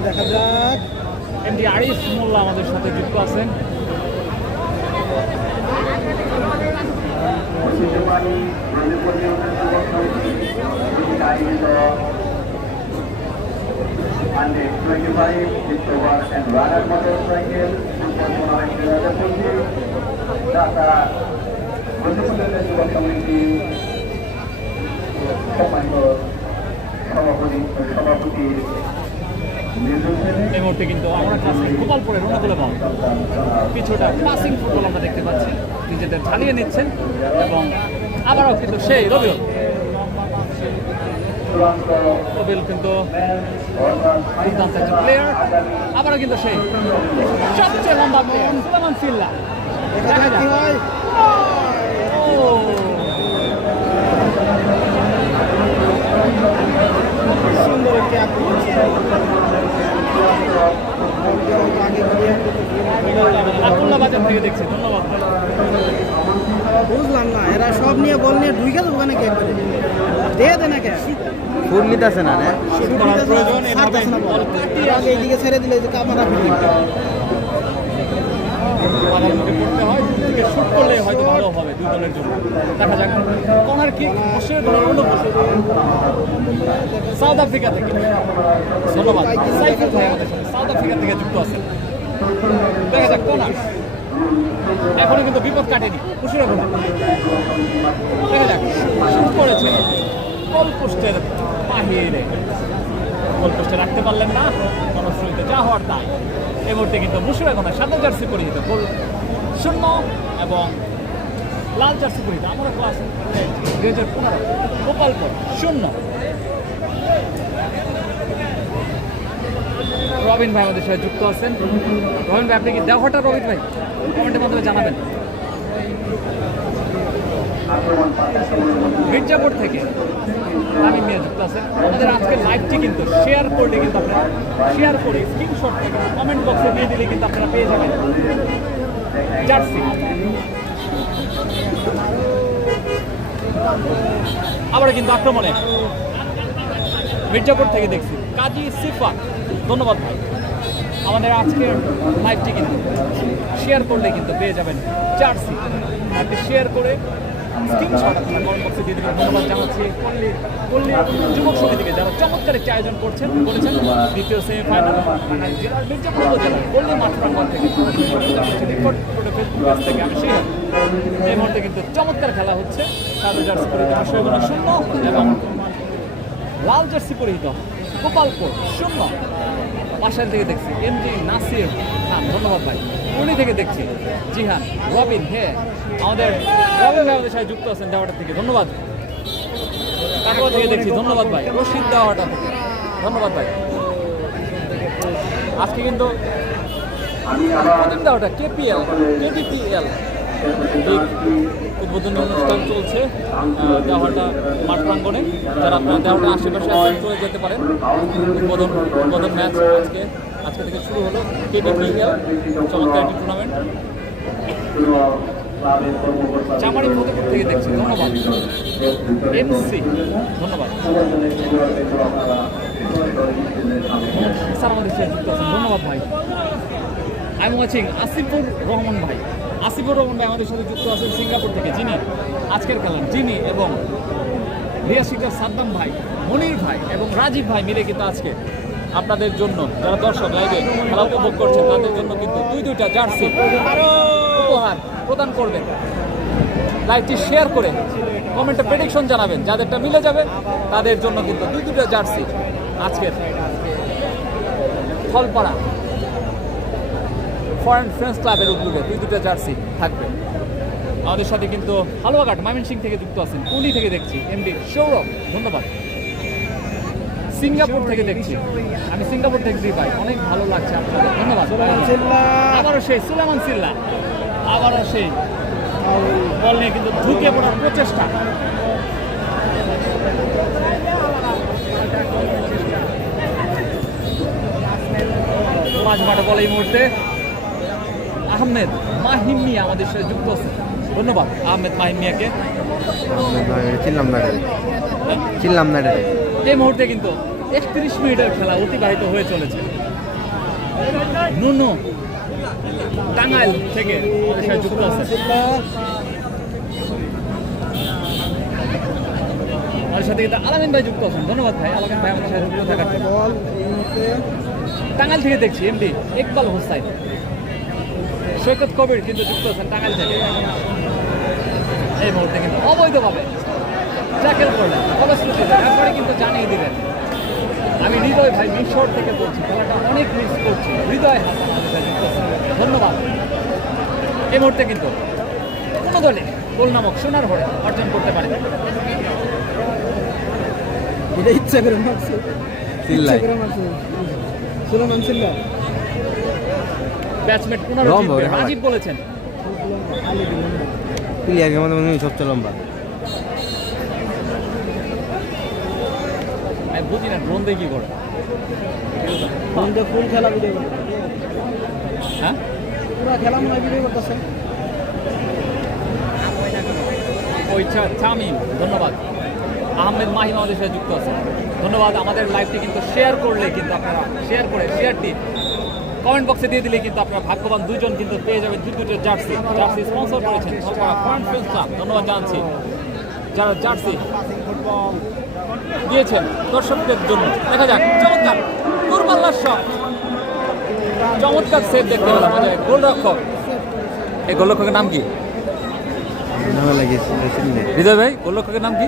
দেখা যাক। এমডি আরিফ মোল্লা আমাদের সাথে যুক্ত আছেন। এই মুহূর্তে কিন্তু আমরা ক্লাসে গোপালপুরে রণকুলে বল কিছুটা পাসিং ফুটবল আমরা দেখতে পাচ্ছি, নিজেদের ঝালিয়ে নিচ্ছেন এবং আবারও কিন্তু সেই রবিউল কিন্তু দুর্দান্ত একজন প্লেয়ার, আবারও কিন্তু সেই সবচেয়ে লম্বা প্লেয়ার সুলেমান সিল্লা। দেখা যাক। সুন্দর একটি আক্রমণ। আকুল্লা বাজার থেকে দেখছি, ধন্যবাদ। বুঝলাম না, এরা সব নিয়ে বল নিয়ে ঢুকে যাবো ওখানে কে করে দিয়ে দেয় না কে ফুল নিতেছে না রে, এইদিকে ছেড়ে দিলে যে কামারা ফিল্ডিং। বাধার মুখে পড়তে হয়, দূর থেকে শুট করলে হয়তো ভালো হবে দুই দলের জন্য। দেখা যাক কর্নার কিক অবশ্যই সাউথ আফ্রিকা থেকে। ধন্যবাদ সাইফুল ভাই আমাদের সাথে সাউথ আফ্রিকা থেকে যুক্ত আছেন। দেখা যাক কর্নার এখনো কিন্তু বিপদ কাটেনি খুশির ঘোড়া। দেখা যাক শুট করেছে গোল পোস্টের বাহিরে, গোল পোস্টে রাখতে পারলেন না, জনশ্রুতিতে যা হওয়ার তাই। এই মুহূর্তে কিন্তু মুশিরা গোনা সাদা জার্সি পরিহিত গোল 0 এবং লাল জার্সি পরিহিত আমরা ক্লাস 2015 গোপালপুর 0। রবিন ভাই আমাদের সাথে যুক্ত আছেন। রবিন ভাই আপনি কি দেওয়াটা রবিন ভাই কমেন্টের মাধ্যমে জানাবেন। মির্জাপুর থেকে আমি মিয়া যুক্ত আছেন। আমাদের আজকের লাইভটি কিন্তু শেয়ার করলে কিন্তু আপনারা শেয়ার করে স্ক্রিনশট থেকে কমেন্ট বক্সে দিয়ে দিলে কিন্তু আপনারা পেয়ে যাবেন জার্সি। আবার কিন্তু আক্রমণে মির্জাপুর থেকে দেখছি কাজী সিফা, ধন্যবাদ ভাই। আমাদের আজকের লাইভটি কিন্তু শেয়ার করলে কিন্তু পেয়ে যাবেন জার্সি। আপনি শেয়ার করে স্ক্রিনশট আপনারা কমেন্ট বক্সে দিয়ে দেবেন। ধন্যবাদ জানাচ্ছি পল্লী যুবক সমিতিকে যারা চমৎকার একটি আয়োজন করেছেন দ্বিতীয় সেমিফাইনাল জেলার মির্জাপুর উপজেলার পল্লী মাঠ প্রাঙ্গণ থেকে ফেসবুক পেজ থেকে আমি সেই এই মুহূর্তে কিন্তু চমৎকার খেলা হচ্ছে। সাদা জার্সি পরিহিত মুশিরা 0 এবং লাল জার্সি পরিহিত গোপালপুর 0। পাশার থেকে দেখছি এমজি নাসির খান, ধন্যবাদ ভাই। পুরী থেকে দেখছি জিহান রবিন, আমাদের রবিন ভাই আমাদের সাথে যুক্ত আছেন দেওয়াটা থেকে, ধন্যবাদ। কাকুয়া থেকে দেখছি, ধন্যবাদ ভাই। রশিদ দেওয়াটা থেকে, ধন্যবাদ ভাই। আজকে কিন্তু দেওয়াটা কেডিপিএল উদ্বোধনী অনুষ্ঠান চলছে দেওয়াটা মাঠ প্রাঙ্গণে। যারা আপনারা দেওয়াটা আশেপাশে আসেন চলে যেতে পারেন। উদ্বোধন ম্যাচ আজকে থেকে শুরু হলো। কেডিপিএল চমৎকার একটি টুর্নামেন্ট। চামারি ফতেপুর থেকে দেখছি, ধন্যবাদ। এমসি, ধন্যবাদ স্যার আমাদের সাথে যুক্ত আছেন, ধন্যবাদ ভাই। I am watching Asifur Rahman ভাই। আসিফুর রহমান ভাই আমাদের সাথে যুক্ত আছেন সিঙ্গাপুর থেকে, যিনি আজকের খেলার যিনি এবং রিয়া শিকার সাদ্দাম ভাই, মনির ভাই এবং রাজীব ভাই মিলে কিন্তু আজকে আপনাদের জন্য যারা দর্শক লাইভে খেলা উপভোগ করছেন তাদের জন্য কিন্তু দুইটা জার্সি উপহার প্রদান করবেন। লাইভটি শেয়ার করে কমেন্টে প্রেডিকশন জানাবেন, যাদেরটা মিলে যাবে তাদের জন্য কিন্তু দুইটা জার্সি আজকের ফলপাড়া ফরেন ফ্রেন্ডস ক্লাবের উদ্যোগে দুইটা জার্সি থাকবে। আমাদের সাথে কিন্তু হালুয়াঘাট ময়মনসিংহ থেকে যুক্ত আছেন, পুলি থেকে দেখছি এমডি সৌরভ, ধন্যবাদ। সিঙ্গাপুর থেকে দেখছি আমি, সিঙ্গাপুর থেকে ভাই অনেক ভালো লাগছে আপনাদের, ধন্যবাদ। আবারও সেই সুলেমান সিল্লা, আবারও সেই বল নিয়ে কিন্তু ঢুকে পড়ার প্রচেষ্টা। মাঝ মাঠে বলে এই মুহূর্তে আহমেদ মাহিম মিয়া আমাদের সাথে যুক্ত আছে, ধন্যবাদ আহমেদ মাহিম মিয়াকে। চিনলাম না এটা। এই মুহূর্তে কিন্তু 31 মিনিটের খেলা অতিবাহিত হয়ে চলেছে। নুনু টাঙ্গাইল থেকে আমাদের সাথে যুক্ত আছে, আমাদের সাথে কিন্তু আলামিন ভাই যুক্ত আছেন, ধন্যবাদ ভাই আলামিন ভাই আমাদের সাথে যুক্ত থাকার জন্য। টাঙ্গাইল থেকে দেখছি এমডি ইকবাল হোসাইন, সৈকত কবির কিন্তু যুক্ত আছেন টাঙ্গাইল থেকে। এই মুহূর্তে কিন্তু অবৈধভাবে ট্যাকেল করলেন, তারপরে কিন্তু জানিয়ে দিলেন। আমি হৃদয় ভাই মিশর থেকে বলছি, খেলাটা অনেক মিস করছি। হৃদয় হাসান আমাদের সাথে যুক্ত আছেন, ধন্যবাদ। এই মুহূর্তে কিন্তু কোনো দলে গোল নামক সোনার হরে অর্জন করতে পারে। এটা ইচ্ছা করে মারছে, চিল্লাই সুলেমান সিল্লা। ব্যাটসম্যান রাজীব বলেছেন প্লেয়ারের মধ্যে মনে হয় সবচেয়ে লম্বা। আমি বুঝি না ড্রোন দিয়ে কি করে, ফুল খেলা ভিডিও করে, হ্যাঁ পুরো খেলা মনে ভিডিও করতেছেন। ওই চামিম, ধন্যবাদ। আহমেদ মাহিম আমাদের সাথে যুক্ত আছে, ধন্যবাদ। আমাদের লাইভটি কিন্তু শেয়ার করলে কিন্তু আপনারা শেয়ার করে শেয়ারটি কমেন্ট বক্সে দিয়ে দিলে কিন্তু আপনারা ভাগ্যবান দুজন কিন্তু পেয়ে যাবেন দুটো জার্সি স্পন্সর করেছেন ধনপাড়া ফরেন ফ্রেন্ডস ক্লাব, ধন্যবাদ জানাচ্ছি যারা জার্সি দিয়েছেন দর্শকদের জন্য। দেখা যাক চমৎকার দূরপাল্লার শট, চমৎকার সেভ দেখতে পেলাম আমাদের গোলরক্ষক। এই গোলরক্ষকের নাম কি? নাম লাগিয়েছে হৃদয় ভাই, গোলরক্ষকের নাম কি?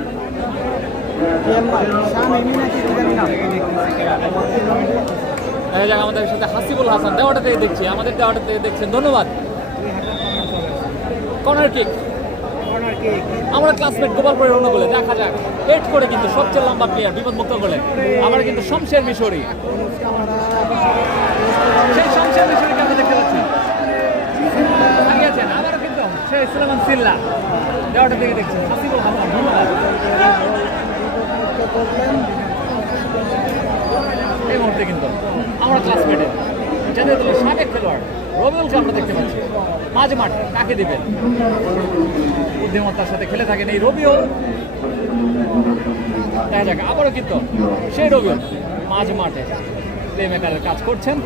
দেখা যাক আমাদের সাথে হাসিবুল হাসান দেওয়াটা থেকে দেখছি, আমাদের দেওয়াটা থেকে দেখছেন, ধন্যবাদ। কর্নার কিক আমরা ক্লাসমেট গোপালপুরের অন্য বলে দেখা যাক হেড করে কিন্তু সবচেয়ে লম্বা প্লেয়ার বিপদমুক্ত বলে আমরা কিন্তু শমশের মিশরি, সেই শমশের মিশরিকে আমরা দেখতে পাচ্ছি আছেন আবারও কিন্তু সেই সুলেমান সিল্লা দেওয়াটা থেকে দেখছেন হাসিবুল হাসান, ধন্যবাদ। এই মুহূর্তে কিন্তু আমরা ক্লাসমেটের জাতীয় দলের সাবেক খেলোয়াড় রবিউলকে আমরা দেখতে পাচ্ছি মাঝে মাঠ কাকে দিবেন, বুদ্ধিমত্তার সাথে খেলে থাকেন এই রবিউল। দেখা যাক আবারও কিন্তু সেই রবিউল মাঝ মাঠে প্লে মেকারের কাজ করছেন।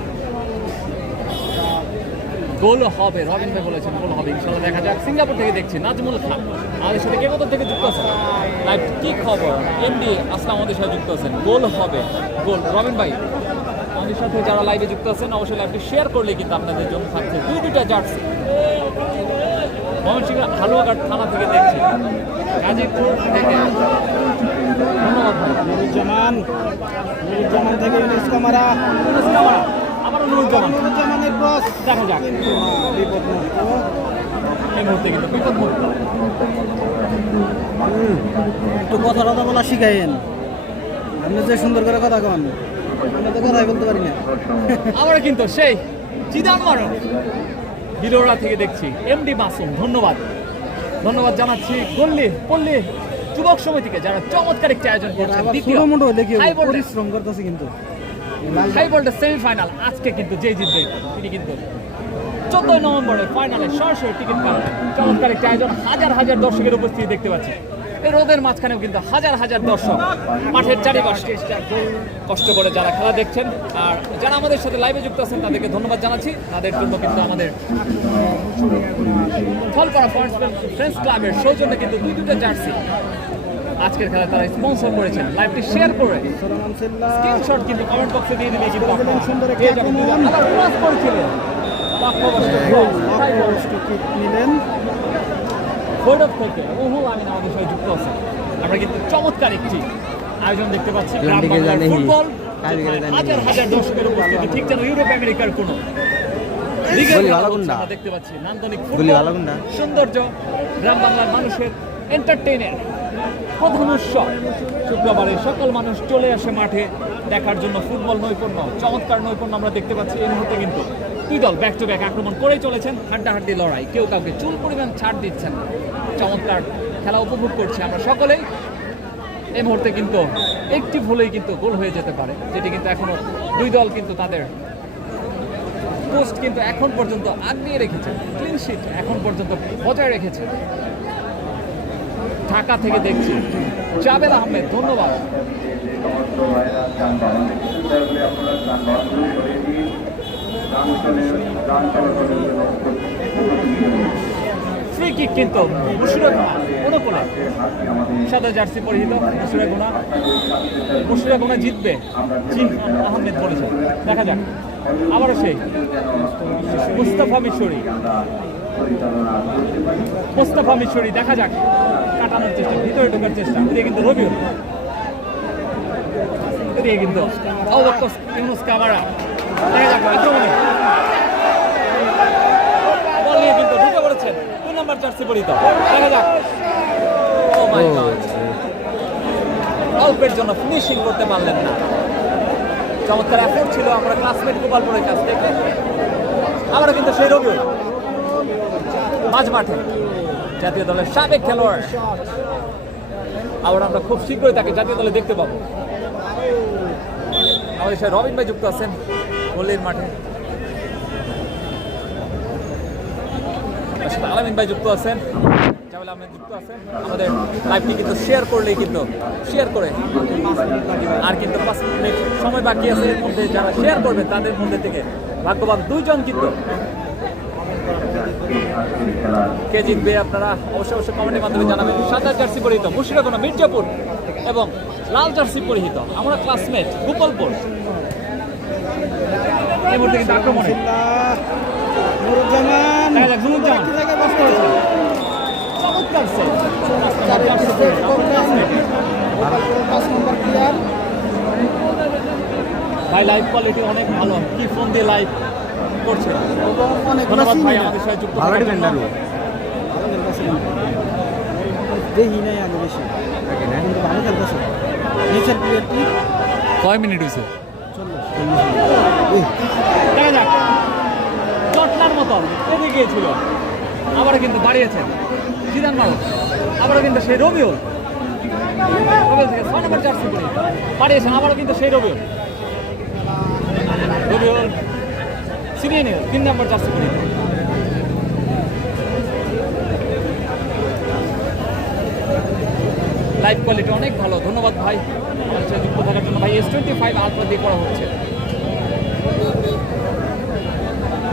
গোল হবে, রবিন ভাই বলেছেন গোল হবে ইনশাল্লাহ। দেখা যাক সিঙ্গাপুর থেকে দেখছি নাজমুল খান আমাদের সাথে কে কত থেকে যুক্ত আছেন, লাইভ কি খবর এমডি আসলাম আমাদের সাথে যুক্ত আছেন, গোল হবে গোল। রবিন ভাই আমাদের সাথে যারা লাইভে যুক্ত আছেন অবশ্যই লাইভটি শেয়ার করলে কিন্তু আপনাদের জন্য থাকছে দুইটা জার্সি। ময়মনসিংহ হালুয়াঘাট থানা থেকে দেখছি, গাজীপুর থেকে ধন্যবাদ নুরুজ্জামান থেকে ইউনুস কামারা, আবারও নুরুজ্জামান নুরুজ্জামানের ক্রস দেখা যাক বিপদমুক্ত। এই মুহূর্তে কিন্তু বিপদমুক্ত। একটু কথা বলা শিখাইন, আপনি যে সুন্দর করে কথা কন, আমরা তো কথাই বলতে পারি না। আমরা কিন্তু সেই জিদান মারো বিলোড়া থেকে দেখছি এমডি মাসুম, ধন্যবাদ জানাচ্ছি। পল্লী যুবক সমিতিকে যারা চমৎকার একটি আয়োজন করছেন, দ্বিতীয় হাই ভোল্টেজ পরিশ্রম করতেছে কিন্তু হাই ভোল্টেজ সেমিফাইনাল আজকে কিন্তু যে জিতবে তিনি কিন্তু 14 নভেম্বরে ফাইনালে সরাসরি টিকিট পাবেন। চমৎকার একটি আয়োজন, হাজার হাজার দর্শকের উপস্থিতি দেখতে পাচ্ছি। এই রোদের মাঝখানেও কিন্তু হাজার হাজার দর্শক মাঠের চারিপাশে কষ্ট করে যারা খেলা দেখছেন, আর যারা আমাদের সাথে লাইভে যুক্ত আছেন তাদেরকে ধন্যবাদ জানাচ্ছি। তাদের জন্য কিন্তু আমাদের ফলপাড়া ফ্রেন্ডস ক্লাবের সৌজন্যে কিন্তু দুইটা জার্সি আজকের খেলায় তারা স্পন্সর করেছেন। লাইভটি শেয়ার করে স্ক্রিনশট কিন্তু কমেন্ট বক্সে দিয়ে দিলে কিন্তু আপনারা পেয়ে যাবেন। আবার ক্রস করেছিলেন নিলেন ভৈরব থেকে রুহুল আমিন আমাদের সাথে যুক্ত আছে। আমরা কিন্তু চমৎকার একটি আয়োজন দেখতে পাচ্ছি, গ্রাম বাংলার ফুটবল, হাজার হাজার দর্শকের উপস্থিতি, ঠিক যেন ইউরোপ আমেরিকার কোনো আমরা দেখতে পাচ্ছি। নান্দনিক ফুটবল, সৌন্দর্য, গ্রাম বাংলার মানুষের এন্টারটেইনের প্রধান উৎসব। শুক্রবারে সকল মানুষ চলে আসে মাঠে দেখার জন্য ফুটবল নৈপুণ্য, চমৎকার নৈপুণ্য আমরা দেখতে পাচ্ছি। এই মুহূর্তে কিন্তু দুই দল ব্যাক টু ব্যাক আক্রমণ করেই চলেছেন, হাড্ডাহাড্ডি লড়াই, কেউ কাউকে চুল পরিমাণ ছাড় দিচ্ছেন, চমৎকার খেলা উপভোগ করছি আমরা সকলেই। এই মুহূর্তে কিন্তু একটি ভুলেই কিন্তু গোল হয়ে যেতে পারে, যেটি কিন্তু এখনো দুই দল কিন্তু তাদের পোস্ট কিন্তু এখন পর্যন্ত আগিয়ে রেখেছে, ক্লিন শিট এখন পর্যন্ত বজায় রেখেছে। ঢাকা থেকে দেখছি জাবেল আহমেদ, ধন্যবাদ। ফ্রি কিক কিন্তু মুশিরাগুনা অনুকূলে সাদা জার্সি পরিহিত মুশিরাগুনা জিতবে, জিম আহমেদ বলেছেন। দেখা যাক আবারও সেই মুস্তাফা মিশরি, দেখা যাক কাটানোর চেষ্টা, ভিতরে ঢোকার চেষ্টা, এদিকে কিন্তু রবিউল, এদিকে কিন্তু ইউনুস কামারা, দেখা যাক আক্রমণে বল নিয়ে কিন্তু ঢুকে পড়েছেন 2 নম্বর জার্সি পরিহিত। দেখা যাক ও মাই গড, অল্পের জন্য ফিনিশিং করতে পারলেন না। চমৎকার এফোর্ট ছিল আমরা ক্লাসমেট গোপালপুরের কাছ থেকে। আমরা কিন্তু সেই রবিউল মাঝ মাঠে জাতীয় দলের সাবেক খেলোয়াড়, আবার আমরা খুব শীঘ্রই তাকে জাতীয় দলে দেখতে পাবো। আমাদের সাথে রবিন ভাই যুক্ত আছেন পল্লীর মাঠে, আলামিন ভাই যুক্ত আছেন, জাবেল আহমেদ যুক্ত আছেন। আমাদের লাইভটি কিন্তু শেয়ার করলেই কিন্তু শেয়ার করে, আর কিন্তু 5 মিনিট সময় বাকি আছে, এর মধ্যে যারা শেয়ার করবে তাদের মধ্যে থেকে ভাগ্যবান দুইজন কিন্তু। কে জিতবে আপনারা অবশ্যই অবশ্যই কমেন্টের মাধ্যমে জানাবেন। সাদা জার্সি পরিহিত মুশিরাকুনা মির্জাপুর এবং লাল জার্সি পরিহিত আমরা ক্লাসমেট গোপালপুর। এই মুহূর্তে কিন্তু আক্রমণে নুরুজ্জামান দেখা যাক নুরুজ্জামান একই জায়গায় বস করেছে। চমৎকার সেভ। চারে স্টেপ করবেন। গোপালপুরের 5 নম্বর প্লেয়ার। ভাই লাইভ কোয়ালিটি অনেক ভালো, কি ফোন দিয়ে লাইভ করছে। এবং অনেক ধন্যবাদ ভাই বেশি আমাদের সাথে যুক্ত ভালো থাকার জন্য। ডিফেন্ডারও ভালো খেলতেছে দেখি নাই আগে বেশি কিন্তু ভালো খেলতেছে। নিচের প্লেয়ারটি কয় মিনিট হয়েছে 40 দেখা যাক চটলার মতন এদিকে ছিল, আবারও কিন্তু বাড়িয়েছেন জিদান মারো, আবারও কিন্তু সেই রবিউল থেকে 6 নম্বর জার্সি পরে বাড়িয়েছেন, আবারও কিন্তু সেই রবিউল ছিনিয়ে নিল 3 নম্বর জার্সি পরে। লাইভ কোয়ালিটি অনেক ভালো, ধন্যবাদ ভাই আমার সাথে যুক্ত থাকার জন্য। ভাই S25 আলট্রা দিয়ে করা হচ্ছে,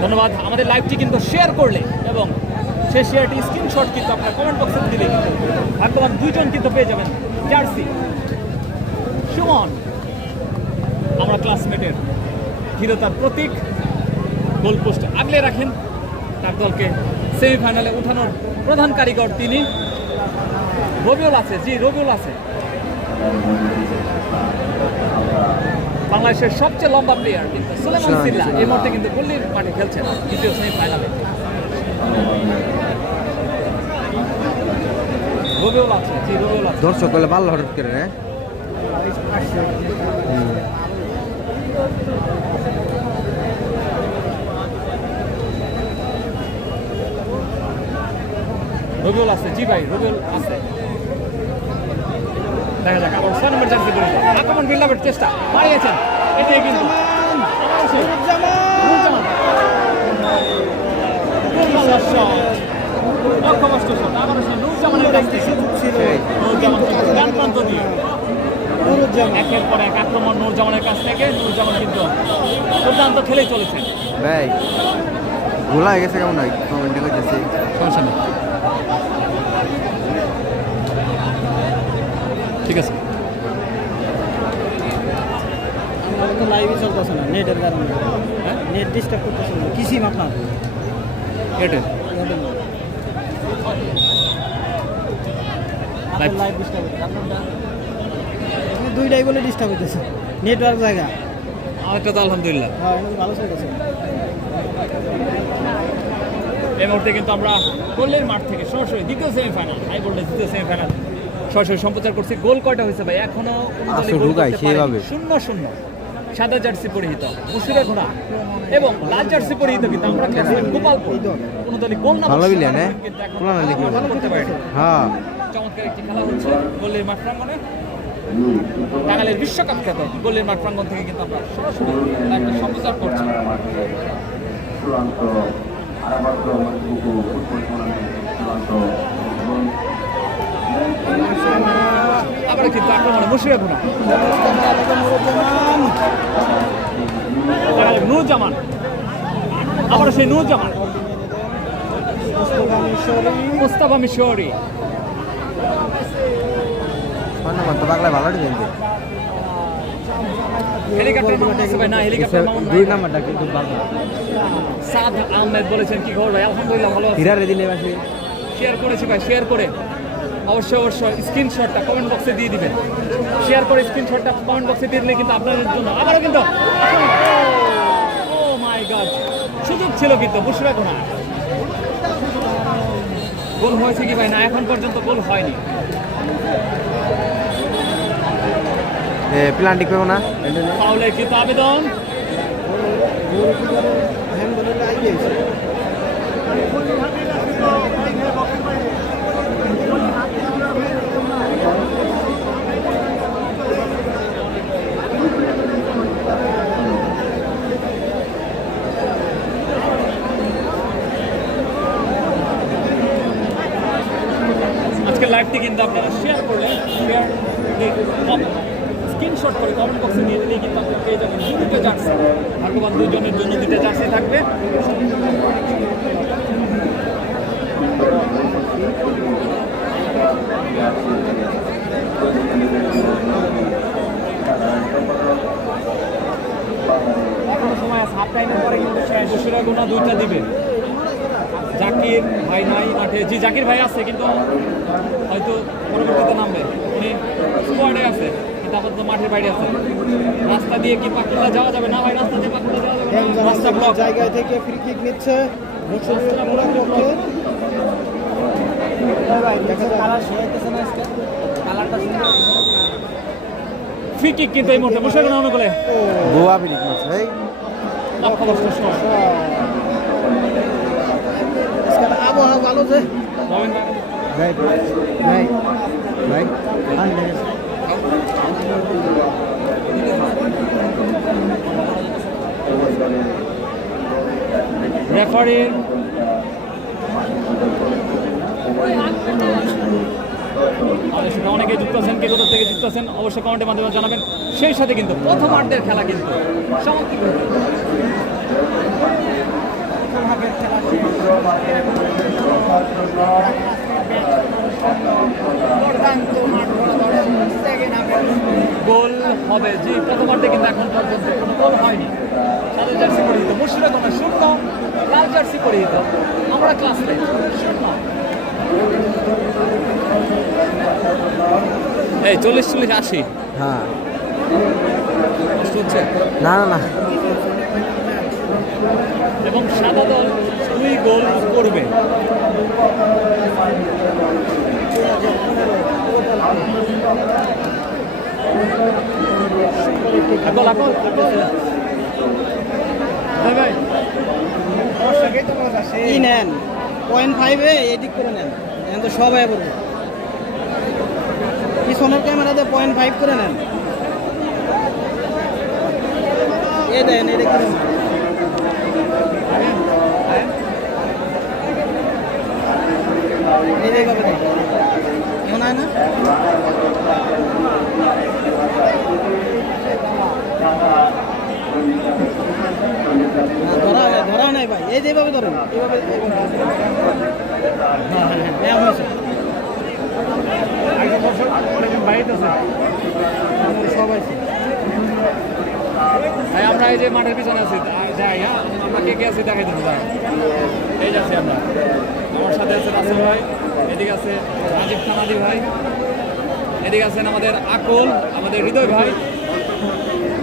ধন্যবাদ। আমাদের লাইভটি কিন্তু শেয়ার করলে এবং সেই শেয়ারটি স্ক্রিনশট কিন্তু আপনার কমেন্ট বক্সে দিলে কিন্তু ভাগ্যবান দুইজন কিন্তু পেয়ে যাবেন জার্সি। সুমন আমরা ক্লাসমেটের ধীরতার প্রতীক, গোল পোস্ট আগলে রাখেন, তার দলকে সেমিফাইনালে উঠানোর প্রধান কারিগর তিনি। রবিউল আছে, জি রবিউল আছে, বাংলাদেশের সবচেয়ে লম্বা প্লেয়ার কিন্তু সুলেমান সিল্লা এই মুহূর্তে কিন্তু পল্লীর মাঠে খেলছেন দ্বিতীয় সেমিফাইনালে। রবিউল আছে, জি রবিউল আছে। দর্শক হলে ভালো হঠাৎ করে রে রবিউল আছে, জি ভাই রবিউল আছে। দেখা যাক আবার 6 নম্বর জার্সি পরে আক্রমণ বিল্ডাপের চেষ্টা বাড়িয়েছেন, এটাই কিন্তু নুরুজ্জামান। গোলমালার শট, লক্ষ্যভ্রষ্ট শট, আবারও সেই নুরুজ্জামানের কাছ থেকে নুরুজ্জামান কিন্তু ডান প্রান্ত দিয়ে একের পর এক আক্রমণ নুরুজ্জামানের কাছ থেকে। নুরুজ্জামান কিন্তু দুর্দান্ত খেলেই চলেছেন। ভাই ভুলা হয়ে গেছে কেমন হয় কমেন্টে করতেছি সমস্যা নেই, ঠিক আছে। আমার তো লাইভই চলতেছে না নেটের কারণে। হ্যাঁ নেট ডিস্টার্ব করতেছে না কি সিম আপনার? এয়ারটেল লাইভ ডিস্টার্ব হচ্ছে আপনারটা দুইটাই বলে ডিস্টার্ব হইতেছে নেটওয়ার্ক জায়গা। আমারটা তো আলহামদুলিল্লাহ হ্যাঁ এমনি ভালো চলতেছে। এই মুহূর্তে কিন্তু আমরা গোলের মাঠ থেকে সরাসরি দ্বিতীয় সেমিফাইনাল, হাই ভোল্টেজ দ্বিতীয় সেমিফাইনাল সরাসরি সম্প্রচার করছি। গোল কয়টা হয়েছে ভাই? এখনো কোনো দলই আসলে গোল ঢুকায় করতে সেইভাবে। পারেনি। 0-0 সাদা জার্সি পরিহিত মুশিরাকুনা এবং লাল জার্সি পরিহিত কিন্তু আমরা ক্লাসমেট গোপালপুর। কোনো দলই গোল না ভালো বিলিয়ন কিন্তু এখনো পুরানো লিখি ভালো করতে পারেনি। হ্যাঁ চমৎকার একটি খেলা হচ্ছে গোলের মাঠ প্রাঙ্গণে। টাঙ্গাইলের বিশ্বকাপ খ্যাত গোলের মাঠ প্রাঙ্গণ থেকে কিন্তু আমরা সরাসরি লাইভটা সম্প্রচার করছি। চূড়ান্ত আরাবাদ্য ফুটবল চূড়ান্ত আবার কিন্তু আক্রমণে মুশিরাকুনা, নুরুজ্জামান, আবার সেই নুরুজ্জামান, মুস্তাফা মিশরি, ধন্যবাদ তো বাংলায় ভালো ডিফেন্ড হেলিকপ্টার মামুন আছে ভাই? না হেলিকপ্টার মামুন নাই। 2 নাম্বারটা কিন্তু ভালো সাদ আহমেদ বলেছেন কি খবর ভাই? আলহামদুলিল্লাহ ভালো আছি। হিরারে দিলে বাসি শেয়ার করেছি ভাই, শেয়ার করে অবশ্যই অবশ্যই স্ক্রিনশটটা কমেন্ট বক্সে দিয়ে দিবেন। শেয়ার করে স্ক্রিনশটটা কমেন্ট বক্সে দিয়ে দিলে কিন্তু আপনাদের জন্য আবারও কিন্তু ও মাই গড সুযোগ ছিল কিন্তু মুশিরাকুনা। গোল হয়েছে কি ভাই? না এখন পর্যন্ত গোল হয়নি। প্ল্যান ঠিক পাবো না ফাউলের কিন্তু আবেদন, হ্যান্ডবলের আইডিয়া আজকের লাইভটি কিন্তু আপনারা শেয়ার করলে শেয়ার স্ক্রিনশট করে কমেন্ট বক্সে নিয়ে দিলেই কিন্তু আপনি পেয়ে যাবেন দুটো জার্সি। ভাগ্যবান দুজনের জন্য দুটো জার্সি থাকবে। এখনো সময় আছে, হাফ টাইমের পরে কিন্তু শেষেরা গোনা দুইটা দিবে। জাকির ভাই নাই মাঠে, জি জাকির ভাই আছে কিন্তু হয়তো পরবর্তীতে নামবে, উনি স্কোয়াডে আছে কিন্তু আপাতত মাঠের বাইরে আছে। রাস্তা দিয়ে কি পাকুড়া যাওয়া যাবে না ভাই? রাস্তা দিয়ে পাকুড়া যাওয়া যাবে না, রাস্তা ব্লক। জায়গায় থেকে ফ্রি কিক নিচ্ছে ফ্রি কিক কিন্তু এই মুহূর্তে মুশফিকুর রহমান বলে গোয়া বিরিক মাছ ভাই লক্ষ্য বস্তুর সময় আবহাওয়া ভালো যে রবীন্দ্র ভাই ভাই ভাই রেফারির অনেকে যুক্ত আছেন, কে কোথা থেকে যুক্ত আছেন অবশ্যই কমেন্টের মাধ্যমে জানাবেন। সেই সাথে কিন্তু প্রথমার্ধের খেলা কিন্তু চমৎকার গোল হবে। জি প্রথমার্ধে কিন্তু এখন পর্যন্ত কোনো গোল হয়নি। সাদা জার্সি পরিহিত মুশফিকুর রহমান শূন্য, লাল জার্সি পরিহিত আমরা ক্লাস শূন্য। এই 40-40-80 হ্যাঁ কষ্ট হচ্ছে না না না এবং সাদা দল 2 গোল করবে। আকল আকল ভাই কি নেন 0.5 এডিট করে নেন, এখন তো সবাই বলবো পিছনের ক্যামেরাতে 0.5 করে নেন। এ দেন এটা কি এইভাবে দেন, মনে হয় না? ধরা নাই ভাই, এই যেভাবে ধরেন এইভাবে সবাই আমরা এই যে মাঠের পিছনে আছি যাই, হ্যাঁ আমরা কে কে আছি দেখাই দেবো ভাই। এই যাচ্ছি আমরা, আমার সাথে আছে রাসেল ভাই, এদিকে আছে রাজীব খানাদি ভাই, এদিকে আছেন আমাদের আকল, আমাদের হৃদয় ভাই।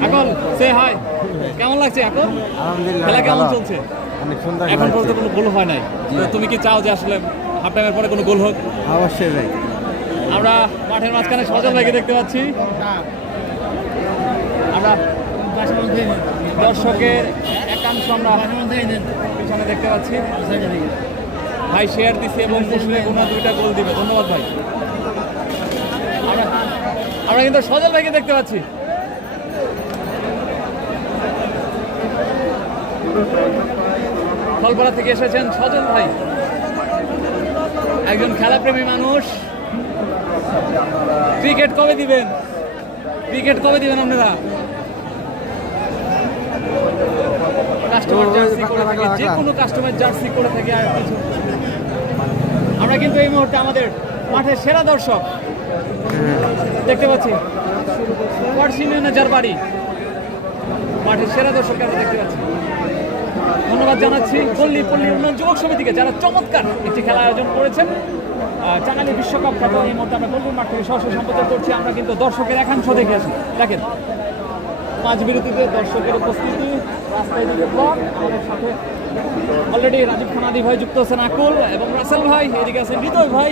আকল সে হাই, কেমন লাগছে আকল? আলহামদুলিল্লাহ খেলা কেমন ভালো। চলছে? অনেক সুন্দর এখন পর্যন্ত কোনো গোল হয় নাই, তো তুমি কি চাও যে আসলে হাফ টাইমের পরে কোনো গোল হোক? অবশ্যই ভাই আমরা মাঠের মাঝখানে সজল ভাইকে দেখতে পাচ্ছি, আমরা দর্শকের একাংশ আমরা পিছনে দেখতে পাচ্ছি। ভাই শেয়ার দিচ্ছি এবং মুশফিকুর রহমান 2টা গোল দিবে, ধন্যবাদ ভাই। আমরা কিন্তু সজল ভাইকে দেখতে পাচ্ছি। ফলপাড়া থেকে এসেছেন সজল ভাই, একজন খেলাপ্রেমী মানুষ। ক্রিকেট কবে দিবেন? ক্রিকেট কবে দিবেন আপনারা? কাস্টমার জার্সি করে থাকি, যে কোনো কাস্টমার জার্সি করে থাকি। আর কিছু আমরা কিন্তু এই মুহূর্তে আমাদের মাঠের সেরা দর্শক দেখতে পাচ্ছি, পরশিনিয়নে যার বাড়ি, মাঠের সেরা দর্শক আমরা দেখতে পাচ্ছি। ধন্যবাদ জানাচ্ছি পল্লী উন্নয়ন যুবক সমিতিকে, যারা চমৎকার একটি খেলা আয়োজন করেছেন। চাঙালি বিশ্বকাপ খেলা এই মুহূর্তে আমরা গোলপুর মাঠ থেকে সরাসরি সম্প্রচার করছি। আমরা কিন্তু দর্শকের একাংশ দেখে আসি, দেখেন মাঝ বিরতিতে দর্শকের উপস্থিতি, রাস্তায় দিকে ব্লক। আমাদের সাথে অলরেডি রাজীব খানাদি ভাই যুক্ত আছেন, আকুল এবং রাসেল ভাই, এদিকে আছেন হৃদয় ভাই,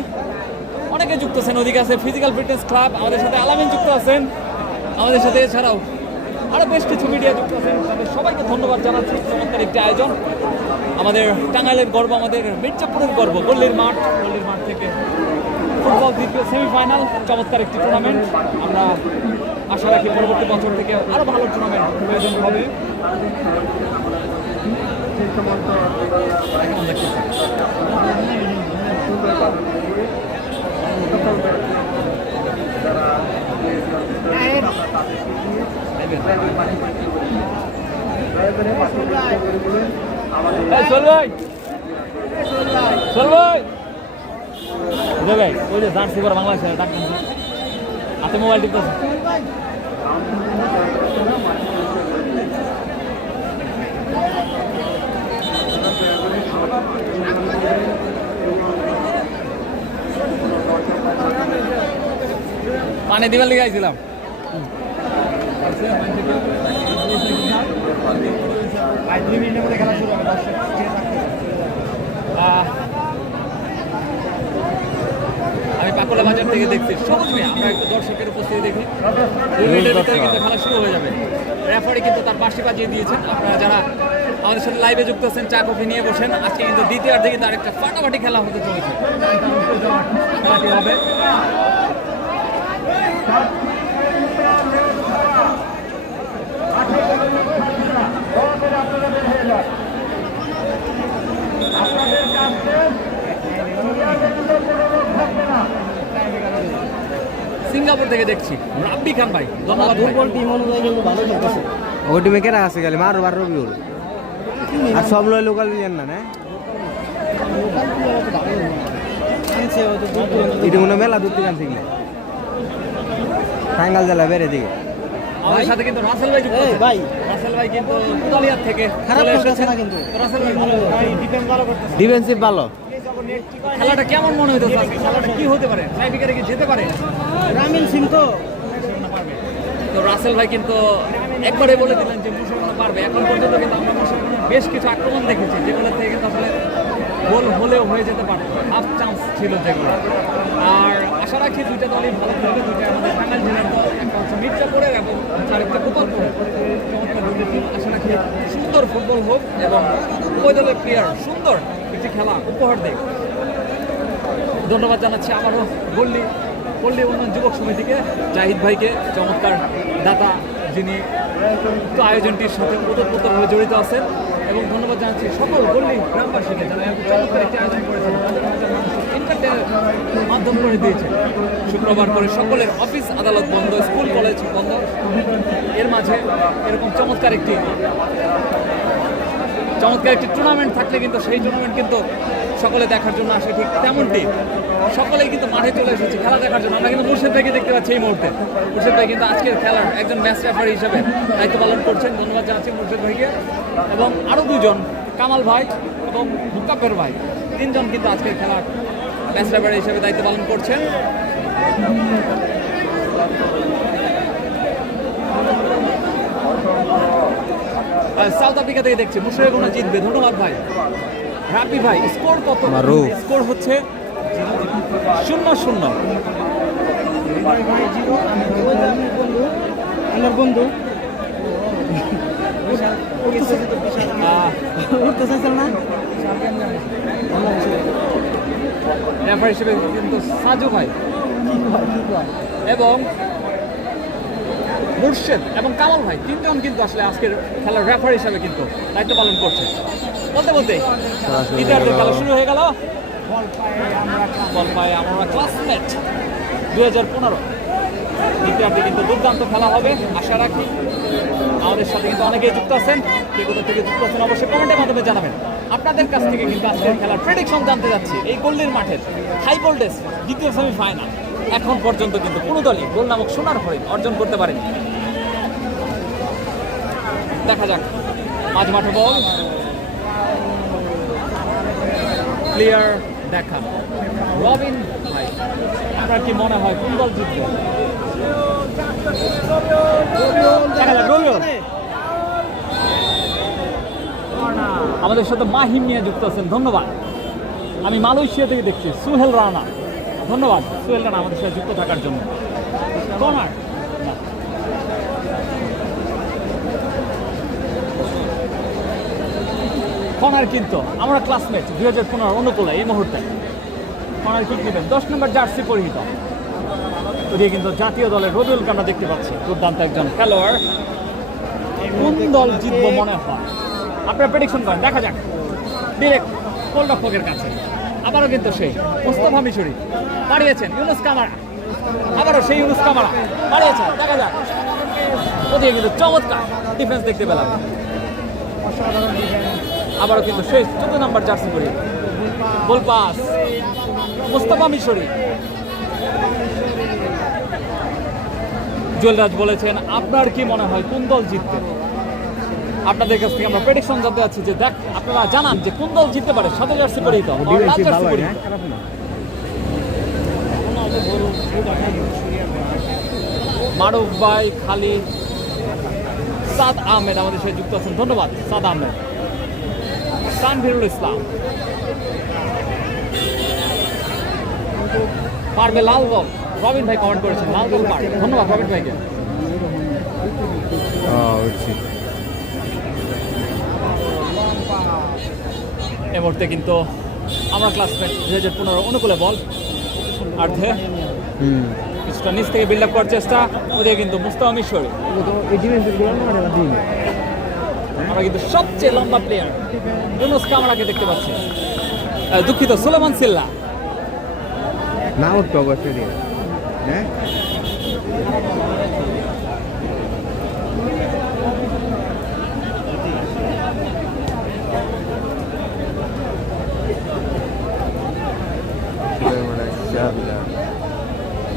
অনেকে যুক্ত আছেন। ওদিকে আছে ফিজিক্যাল ফিটনেস ক্লাব, আমাদের সাথে আলামিন যুক্ত আছেন, আমাদের সাথে এছাড়াও আরও বেশ কিছু মিডিয়া যুক্ত আছেন। তাদের সবাইকে ধন্যবাদ জানাচ্ছি। চমৎকার একটি আয়োজন, আমাদের টাঙ্গাইলের গর্ব, আমাদের মির্জাপুরের গর্ব, গল্লির মাঠ থেকে ফুটবল দ্বিতীয় সেমিফাইনাল, চমৎকার একটি টুর্নামেন্ট। আমরা আশা রাখি পরবর্তী বছর থেকে আরও ভালো টুর্নামেন্ট প্রয়োজন হবে। এই চল ভাই, চল ভাই। বুঝে ভাই, ওই যে জার্সি পরা বাংলাদেশের ডাক্তার হাতে মোবাইল টিপতেছে। পানি দিবার লিগে আইছিলাম। আমি পাকুলা বাজার থেকে দেখছি সবুজ মিয়া, আমরা একটু দর্শকের উপস্থিতি দেখি। 2 মিনিটের ভিতরে কিন্তু খেলা শুরু হয়ে যাবে। রেফারি কিন্তু তার পাশে বাজিয়ে দিয়েছেন। আপনারা যারা আমাদের সাথে লাইভে যুক্ত আছেন, চা কফি নিয়ে বসেন। আজকে কিন্তু দ্বিতীয়ার্ধে কিন্তু আরেকটা ফাটাফাটি খেলা হতে চলেছে। হবে সিঙ্গাপুর থেকে দেখছি রাব্বি খান ভাই, ধন্যবাদ ভাই। দুর্বল টিম অনুযায়ী কিন্তু ভালো খেলতেছে। ওই টিমে কেরা আছে খালি মারো আর রবিউল আর সব লয় লোকাল প্লেয়ার না না লোকাল প্লেয়ার তো ভালো না। আনছে হয়তো দুর্বল। এটা মনে হয় মেলা দূর থেকে আনছে কি টাঙ্গাল জেলা বেড়ে দিকে আমাদের সাথে কিন্তু রাসেল ভাই যুক্ত এই আছেন। ভাই রাসেল ভাই কিন্তু কুদালিয়ার থেকে খারাপ চলে খেলতেছে এসেছেন। না কিন্তু। রাসেল ভাই ডিফেন্স ভালো করতেছে। ডিফেন্সিভ ভালো খেলাটা কেমন মনে হইতো? খেলাটা কি হতে পারে? টাইব্রেকারে কি যেতে পারে? গ্রামীণ সিং তো তো রাসেল ভাই কিন্তু একবারে বলে দিলেন যে মুসলমান পারবে। এখন পর্যন্ত কিন্তু আমরা মুসলমানের বেশ কিছু আক্রমণ দেখেছি যেগুলো থেকে কিন্তু আসলে গোল হলেও হয়ে যেতে পারে, হাফ চান্স ছিল যেগুলো। আর আশা রাখি দুইটা দলই ভালো খেলবে। দুইটা আমাদের টাঙ্গাইল জেলার দল, একটা হচ্ছে মির্জাপুরের এবং আরেকটা গোপালপুরের। চমৎকার দুটো টিম। আশা রাখি সুন্দর ফুটবল হোক এবং উভয় দলের প্লেয়ার সুন্দর একটি খেলা উপহার দেয়। ধন্যবাদ জানাচ্ছি আমারও পল্লী উন্নয়ন যুবক সমিতিকে, জাহিদ ভাইকে, চমৎকার দাতা যিনি তো আয়োজনটির সাথে ওতপ্রোতভাবে জড়িত আছেন। এবং ধন্যবাদ জানাচ্ছি সকল পল্লী গ্রামবাসীকে যারা এত চমৎকার একটি আয়োজন করেছেন, ইন্টারনেটের মাধ্যম করে দিয়েছে। শুক্রবার করে সকলের অফিস আদালত বন্ধ, স্কুল কলেজ বন্ধ, এর মাঝে এরকম চমৎকার একটি টুর্নামেন্ট থাকলে কিন্তু সেই টুর্নামেন্ট কিন্তু সকলে দেখার জন্য আসে। ঠিক তেমনটি সকলেই কিন্তু মাঠে চলে এসেছে খেলা দেখার জন্য। আমরা কিন্তু মুর্শিদ ভাইকে দেখতে পাচ্ছি এই মুহূর্তে। মুর্শিদ ভাই কিন্তু আজকের খেলার একজন ম্যাচ রেফারি হিসেবে দায়িত্ব পালন করছেন। ধন্যবাদ জানাচ্ছি মুর্শিদ ভাইকে। এবং আরও দুজন, কামাল ভাই এবং মুকাব্বের ভাই, তিনজন কিন্তু আজকের খেলার ম্যাচ রেফারি হিসেবে দায়িত্ব পালন করছেন। সাউথ আফ্রিকা থেকে দেখছি মুশফিকুর জিতবে। ধন্যবাদ ভাই। হ্যাপি ভাই, স্কোর কত? স্কোর হচ্ছে 0-0। আমার বন্ধু উঠতে চাইছেন না রেফারি হিসেবে কিন্তু সাজু ভাই এবং মুর্শেদ এবং কামাল ভাই, তিনজন কিন্তু আসলে আজকের খেলার রেফারি হিসেবে কিন্তু দায়িত্ব পালন করছে। বলতে বলতে দ্বিতীয়ার্ধের খেলা শুরু হয়ে গেল। বল পায়ে আমরা ক্লাসমেট 2015। দ্বিতীয়ার্ধে কিন্তু দুর্দান্ত খেলা হবে আশা রাখি। আমাদের সাথে কিন্তু অনেকেই যুক্ত আছেন। কে কোথা থেকে যুক্ত আছেন অবশ্যই কমেন্টের মাধ্যমে জানাবেন। আপনাদের কাছ থেকে কিন্তু আজকের খেলার প্রেডিকশন জানতে যাচ্ছি। এই গোল্ডের মাঠের হাই ভোল্টেজ দ্বিতীয় সেমিফাইনাল এখন পর্যন্ত কিন্তু কোনো দলই গোল নামক সোনার হরিণ অর্জন করতে পারেনি। দেখা যাক মাঝ মাঠে বল, প্লেয়ার দেখা রবিন ভাই, আপনার কি মনে হয় কোন দল জিতবে? দেখা যাক। আমাদের সাথে মাহিম নিয়ে যুক্ত আছেন, ধন্যবাদ। আমি মালয়েশিয়া থেকে দেখছি সুহেল রানা, ধন্যবাদ সুহেল রানা আমাদের সাথে যুক্ত থাকার জন্য। কর্নার কর্নার কিন্তু আমরা ক্লাসমেট 2015 অনুকূলে এই মুহূর্তে কর্নার কিক নেবেন 10 নম্বর জার্সি পরিহিত। ওদিকে কিন্তু জাতীয় দলের রবিউলকে আমরা দেখতে পাচ্ছি, দুর্দান্ত একজন খেলোয়াড়। কোন দল জিতবো মনে হয়? আপনারা প্রেডিকশন করেন, দেখা যাক। ডিরেক্ট গোলরক্ষকের কাছে আবারও কিন্তু সেই মোস্তফা মিশরি বাড়িয়েছেন, ইউনুস কামারা, আবারও সেই ইউনুস কামারা বাড়িয়েছেন। দেখা যাক ওদিকে কিন্তু চমৎকার ডিফেন্স দেখতে পেলাম। আবারও কিন্তু শেষ 14 নম্বর জার্সি পরে বল পাস মুস্তাফা মিশরি। জুয়েলরাজ বলেছেন আপনার কি মনে হয় কোন দল জিতবে? আপনাদের কাছ থেকে আমরা প্রেডিকশন জানতে চাচ্ছি যে দেখ আপনারা জানান যে কোন দল জিততে পারে, সাদা জার্সি পরেই তো লাল জার্সি পরেই। মারুফ ভাই, খালিদ, সাদ আহমেদ আমাদের সাথে যুক্ত আছেন, ধন্যবাদ সাদ আহমেদ। তানভীরুল ইসলাম, পারবে লাল বল, রবিন ভাই কমেন্ট করেছেন লাল বল পারবে, ধন্যবাদ রবিন ভাইকে। এই মুহূর্তে কিন্তু আমরা ক্লাসমেট 2015 অনুকূলে বল আর্ধে কিছুটা নিচ থেকে বিল্ড আপ করার চেষ্টা, ওদিকে কিন্তু মুস্তাফা মিশরি। আমরা কিন্তু সবচেয়ে লম্বা প্লেয়ার ইউনুস কামরাকে দেখতে পাচ্ছি, দুঃখিত সুলেমান সিল্লা। না উঠতো অবশ্যই হ্যাঁ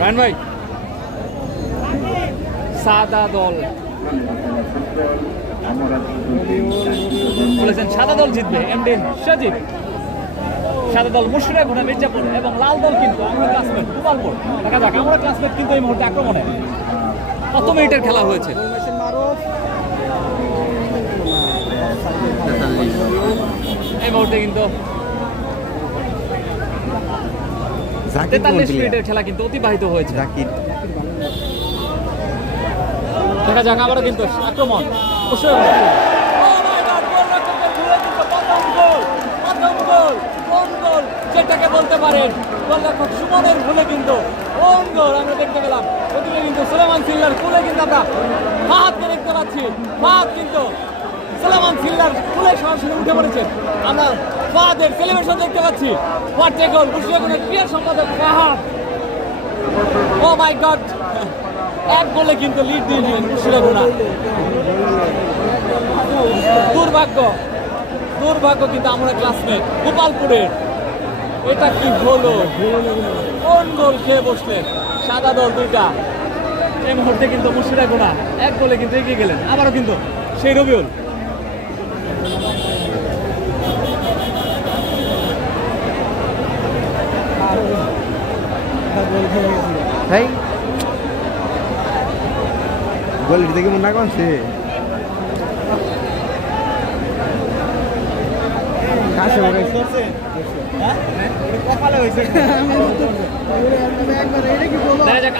রায়ন ভাই, সাদা দল বলেছেন সাদা দল জিতবে এমডি সাজিদ, সাদা দল মুশরিক ঘোড়া মির্জাপুর এবং লাল দল কিন্তু আমরা ক্লাসমেট গোপালপুর। দেখা যাক আমরা ক্লাসমেট কিন্তু এই মুহূর্তে আক্রমণে। কত মিনিটের খেলা হয়েছে? এই মুহূর্তে কিন্তু 43 মিনিটের খেলা কিন্তু অতিবাহিত হয়েছে। দেখা যাক আবারও কিন্তু আক্রমণ যেটাকে বলতে পারেন গোলরক্ষক সুমনের ভুলে কিন্তু ওন গোল আমরা দেখতে পেলাম। ওদিকে কিন্তু সুলেমান সিল্লার কুলে কিন্তু আমরা ফাহাদকে দেখতে পাচ্ছি, ফাহাদ কিন্তু সুলেমান সিল্লার কুলে সরাসরি উঠে পড়েছেন। আমরা ফাহাদের সেলিব্রেশন দেখতে পাচ্ছি। হোয়াট এ গোল! মুশফিকুরের ক্রিয়া সম্পাদক ফাহাদ, ও মাই গড, এক গোলে কিন্তু লিড দিয়ে দিলেন মুশফিকুর। দুর্ভাগ্য কিন্তু আমরা ক্লাসমেট গোপালপুরের। এটা কি হলো? কোন গোল খেয়ে বসলেন সাদা দল দুইটা। এই মুহূর্তে কিন্তু মুশফিকুর এক গোলে কিন্তু এগিয়ে গেলেন। আবারও কিন্তু সেই রবিউল, গোলের দিকে মনে করছে কাছে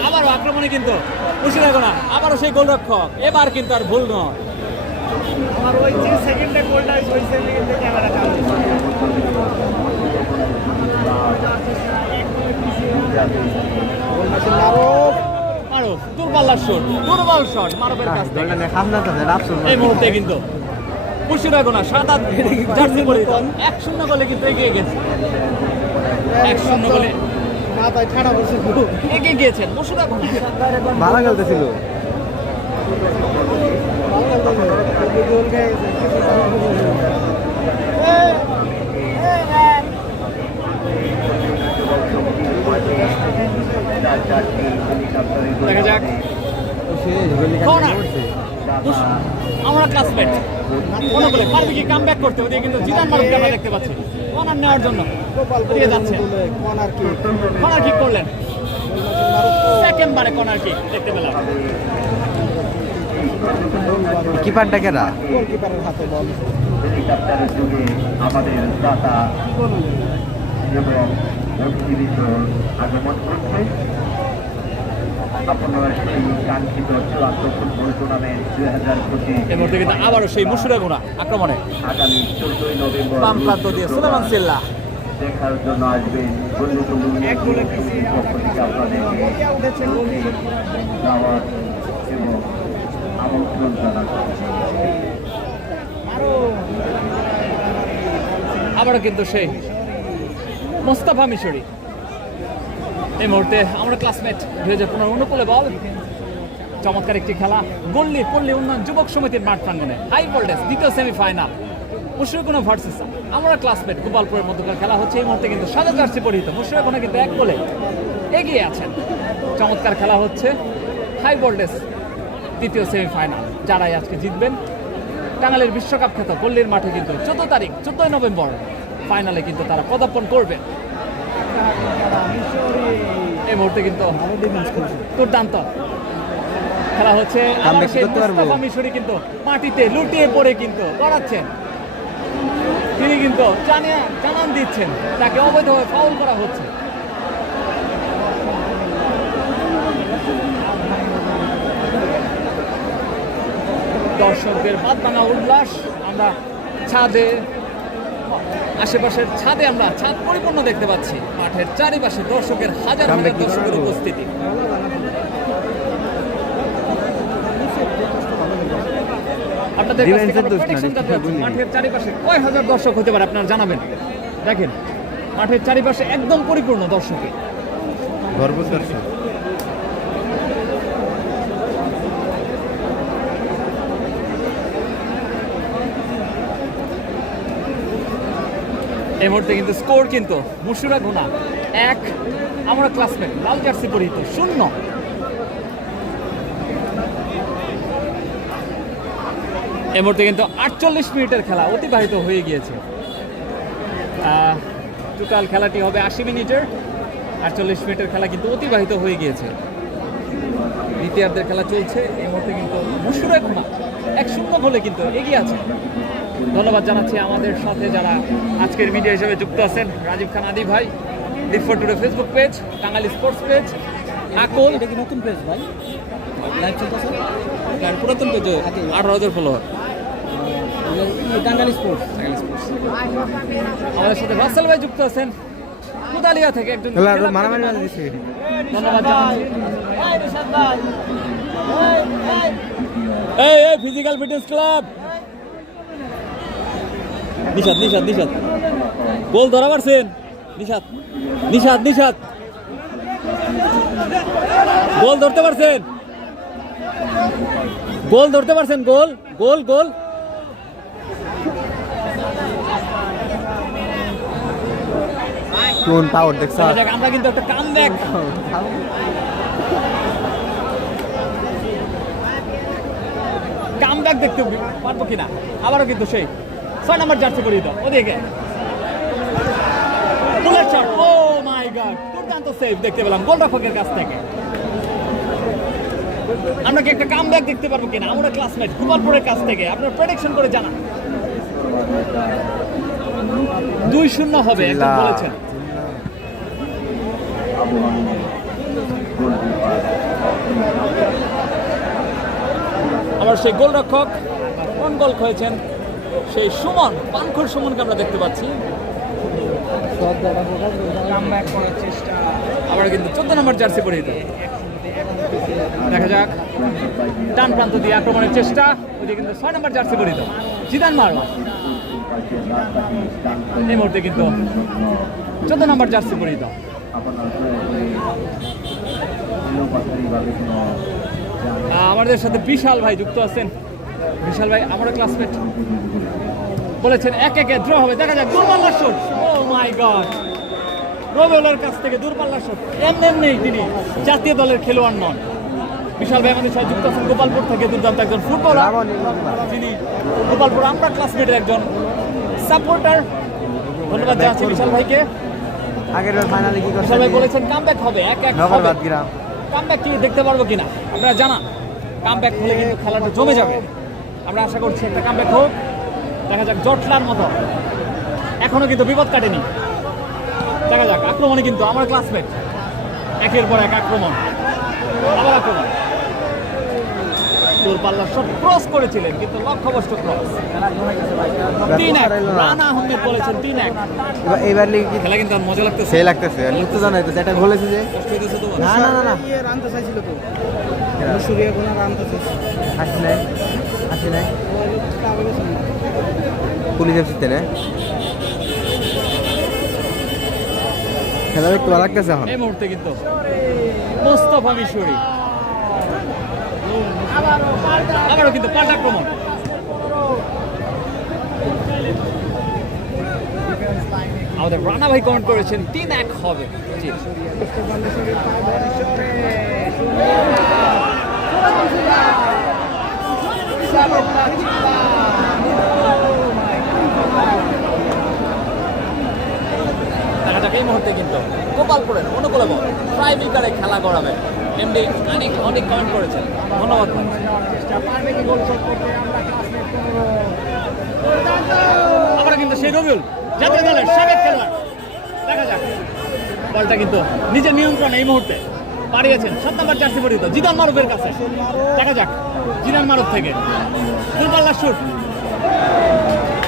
আবারও আক্রমণে কিন্তু মুশফিকুর, আবারও সেই গোলরক্ষক। এবার কিন্তু আর ভুল নয়। আমার ওই যে সেকেন্ডে গোলটা ওই সেকেন্ডে ক্যামেরা চালু মারুফ দুর্বল শট মারুফের কাছ থেকে। এই মুহূর্তে কিন্তু মুশফিকুর সাদা জার্সি পরে 1-0 গোলে কিন্তু এগিয়ে গেছে। 1-0 গোলে মাথায় ঠাড়া বসে এগিয়ে গিয়েছেন মুশফিকুর। ভালো খেলতেছিল। দেখা যাক আমরা ক্লাসমেট মনে করে পারবে কি কাম ব্যাক করতে। ওদিকে কিন্তু জিদান মারুফকে আমরা দেখতে পাচ্ছি কর্নার নেওয়ার জন্য ওদিকে যাচ্ছে। কর্নার কিক করলেন, সেকেন্ড বারে কর্নার কিক দেখতে পেলাম। কিপারটা কেরা? গোলকিপারের হাতে বল। হেলিকপ্টারের যুগে আমাদের দাতা এবং অতিথিবৃন্দ আগমন করছে। আপনার সেই কাঙ্ক্ষিত চূড়ান্ত ফুটবল টুর্নামেন্ট 2025 এই মুহূর্তে কিন্তু আবারও সেই মুশফিকুর আক্রমণে আগামী 14 নভেম্বর বাম প্রান্ত দিয়ে সুলেমান সিল্লা দেখার জন্য আসবেন। এক গোলে পিছিয়ে পক্ষ থেকে আপনাদেরকে দাওয়াত এবং আমন্ত্রণ জানাচ্ছি। আবারও কিন্তু সেই মুস্তাফা মিশরি। এই মুহূর্তে আমরা ক্লাসমেট 2015 অনুকূলে বল চমৎকার একটি খেলা গল্লি পল্লী উন্নয়ন যুবক সমিতির মাঠ প্রাঙ্গণে হাই ভোল্টেজ দ্বিতীয় সেমিফাইনাল মুশফিকুনা ভার্সেস আমরা ক্লাসমেট গোপালপুরের মধ্যকার খেলা হচ্ছে। এই মুহূর্তে কিন্তু সাদা জার্সি পরিহিত মুশফিকুনা কিন্তু 1 গোলে এগিয়ে আছেন। চমৎকার খেলা হচ্ছে হাই ভোল্টেজ দ্বিতীয় সেমিফাইনাল। যারাই আজকে জিতবেন টাঙ্গাইলের বিশ্বকাপ খ্যাত গল্লির মাঠে কিন্তু 14 তারিখ 14 নভেম্বর ফাইনালে কিন্তু তারা পদার্পণ করবেন। এই মুহূর্তে কিন্তু ভালো ডিফেন্স করছে। দুর্দান্ত খেলা হচ্ছে। আবার আমরা কি সেই করতে পারবো? মুস্তাফা মিশরি কিন্তু মাটিতে লুটিয়ে পড়ে কিন্তু গড়াচ্ছেন। তিনি কিন্তু জানান দিচ্ছেন তাকে অবৈধভাবে ফাউল করা হচ্ছে। দর্শকদের বাদ ভাঙা উল্লাস আমরা ছাদে আশেপাশের ছাদে আমরা ছাদ পরিপূর্ণ দেখতে পাচ্ছি। মাঠের চারিপাশে দর্শকের হাজার হাজার দর্শকের উপস্থিতি। আপনাদের কাছ থেকে আমরা prediction জানতে চাচ্ছি, মাঠের চারিপাশে কয় হাজার দর্শক হতে পারে আপনারা জানাবেন। দেখেন মাঠের চারিপাশে একদম পরিপূর্ণ দর্শকে। ভরপুর দর্শক। এই মুহূর্তে কিন্তু স্কোর কিন্তু মুশুরা গুনা 1, আমরা ক্লাসমেট লাল জার্সি পরিহিত 0। এই মুহূর্তে কিন্তু 48 মিনিটের খেলা অতিবাহিত হয়ে গিয়েছে। টোটাল খেলাটি হবে 80 মিনিটের। 48 মিনিটের খেলা কিন্তু অতিবাহিত হয়ে গিয়েছে। দ্বিতীয়ার্ধের খেলা চলছে। এই মুহূর্তে কিন্তু মুশুরা গুনা 1-0 গোলে কিন্তু এগিয়ে আছে। ধন্যবাদ জানাচ্ছি আমাদের সাথে যারা আজকের মিডিয়া হিসেবে যুক্ত আছেন। রাজীব খান আদি ভাই, lift today Facebook page, Tangail sports page, আকল। এটা কি নতুন পেজ ভাই? লাইভ চলতেছে? পুরাতন পেজ 18,000 ফলোয়ার। টাঙ্গাইল স্পোর্টস। আমাদের সাথে রাসেল ভাই যুক্ত আছেন কুদালিয়া থেকে একজন। মারামারি মারা দিচ্ছে। ধন্যবাদ জানাচ্ছি। এই রিশাদ ভাই। এই ফিজিক্যাল ফিটনেস ক্লাব। নিশাদ গোল ধরা পারছেন? নিশাদ গোল ধরতে পারছেন? গোল কোন পাওয়ার দেখছ? আমরা কিন্তু একটা কামব্যাক দেখতে পারবো কিনা। আবারও কিন্তু সেই 6 নম্বর জার্সি পরিয়ে দাও ওদিকে বুলেট শট। ও মাই গড, দুর্দান্ত সেভ দেখতে পেলাম গোলরক্ষকের কাছ থেকে। আমরা কি একটা কামব্যাক দেখতে পারবো কিনা আমরা ক্লাসমেট গোপালপুরের কাছ থেকে? আপনারা প্রেডিকশন করে জানান। 2-0 হবে একজন বলেছেন। আবার সেই গোলরক্ষক কোন গোল খেয়েছেন সেই সুমন, পানখুর সুমনকে আমরা দেখতে পাচ্ছি। কামব্যাক করার চেষ্টা। আবার কিন্তু 14 নম্বর জার্সি পরিহিত। দেখা যাক ডান প্রান্ত দিয়ে আক্রমণের চেষ্টা। ওইদিকে কিন্তু 6 নম্বর জার্সি পরিহিত জিদান মারওয়া। এই মুহূর্তে কিন্তু 14 নম্বর জার্সি পরিহিত। আমাদের সাথে বিশাল ভাই যুক্ত আছেন। বিশাল ভাই আমরা ক্লাসমেট বলেছেন 1-1 ড্র হবে। দেখা যাক দূরপাল্লার শট। ও মাই গড, রবিউলের কাছ থেকে দূরপাল্লার শট। এমনি তিনি জাতীয় দলের খেলোয়াড় নন। বিশাল ভাই আমাদের সাথে যুক্ত আছেন গোপালপুর থেকে, দুর্দান্ত একজন ফুটবলার যিনি গোপালপুর আমরা ক্লাসমেটের একজন সাপোর্টার। ধন্যবাদ জানাচ্ছি বিশাল ভাইকে। আগের ফাইনালে কি করছে? বিশাল ভাই বলেছেন কামব্যাক হবে 1-1 নগরবাদ গ্রাম। কামব্যাক কি দেখতে পারবো কিনা আপনারা জানান। কামব্যাক হলে কিন্তু খেলাটা জমে যাবে। আমরা আশা করছি একটা কামব্যাক হোক। দেখা যাক জটলার মতো এখনো কিন্তু বিপদ কাটেনি। দেখা যাক আক্রমণে কিন্তু আমার ক্লাসমেট একের পর এক আক্রমণ। আবার আক্রমণ, দূরপাল্লার শট ক্রস করেছিলেন কিন্তু লক্ষ্যভ্রষ্ট ক্রস। 3-1 রানা আহমেদ বলেছেন 3-1। এবার লিগ কি খেলা কিন্তু আর মজা লাগতেছে। সেই লাগতেছে লুপ্ত জানাইতেছে এটা বলেছে যে কষ্ট হইতেছে তোমার? না ইয়ে রানতে চাইছিল তো। মুশুরিয়া কোন রানতে চাইছিল। আসে নাই পুলিশ এসেছে না। খেলা দেখতে ভালো লাগতেছে এখন। এই মুহূর্তে কিন্তু মোস্তফা মিশরি আবারও কিন্তু পাল্টা আক্রমণ। আমাদের রানা ভাই কমেন্ট করেছেন 3-1 হবে। জি দেখা যাক এই মুহূর্তে কিন্তু গোপালপুরের অনুকূলে বল ট্রাই বিকারে খেলা করাবে। এমডি অনেক কমেন্ট করেছেন, ধন্যবাদ ভাই। আবার কিন্তু সেই রবিউল জাতীয় দলের সাবেক খেলোয়াড়, দেখা যাক বলটা কিন্তু নিজের নিয়ন্ত্রণে এই মুহূর্তে পাঠিয়েছেন 7 নম্বর জার্সি পরিহিত জিদান মারুফের কাছে। দেখা যাক জিদান মারুফ থেকে দূরপাল্লার শুট,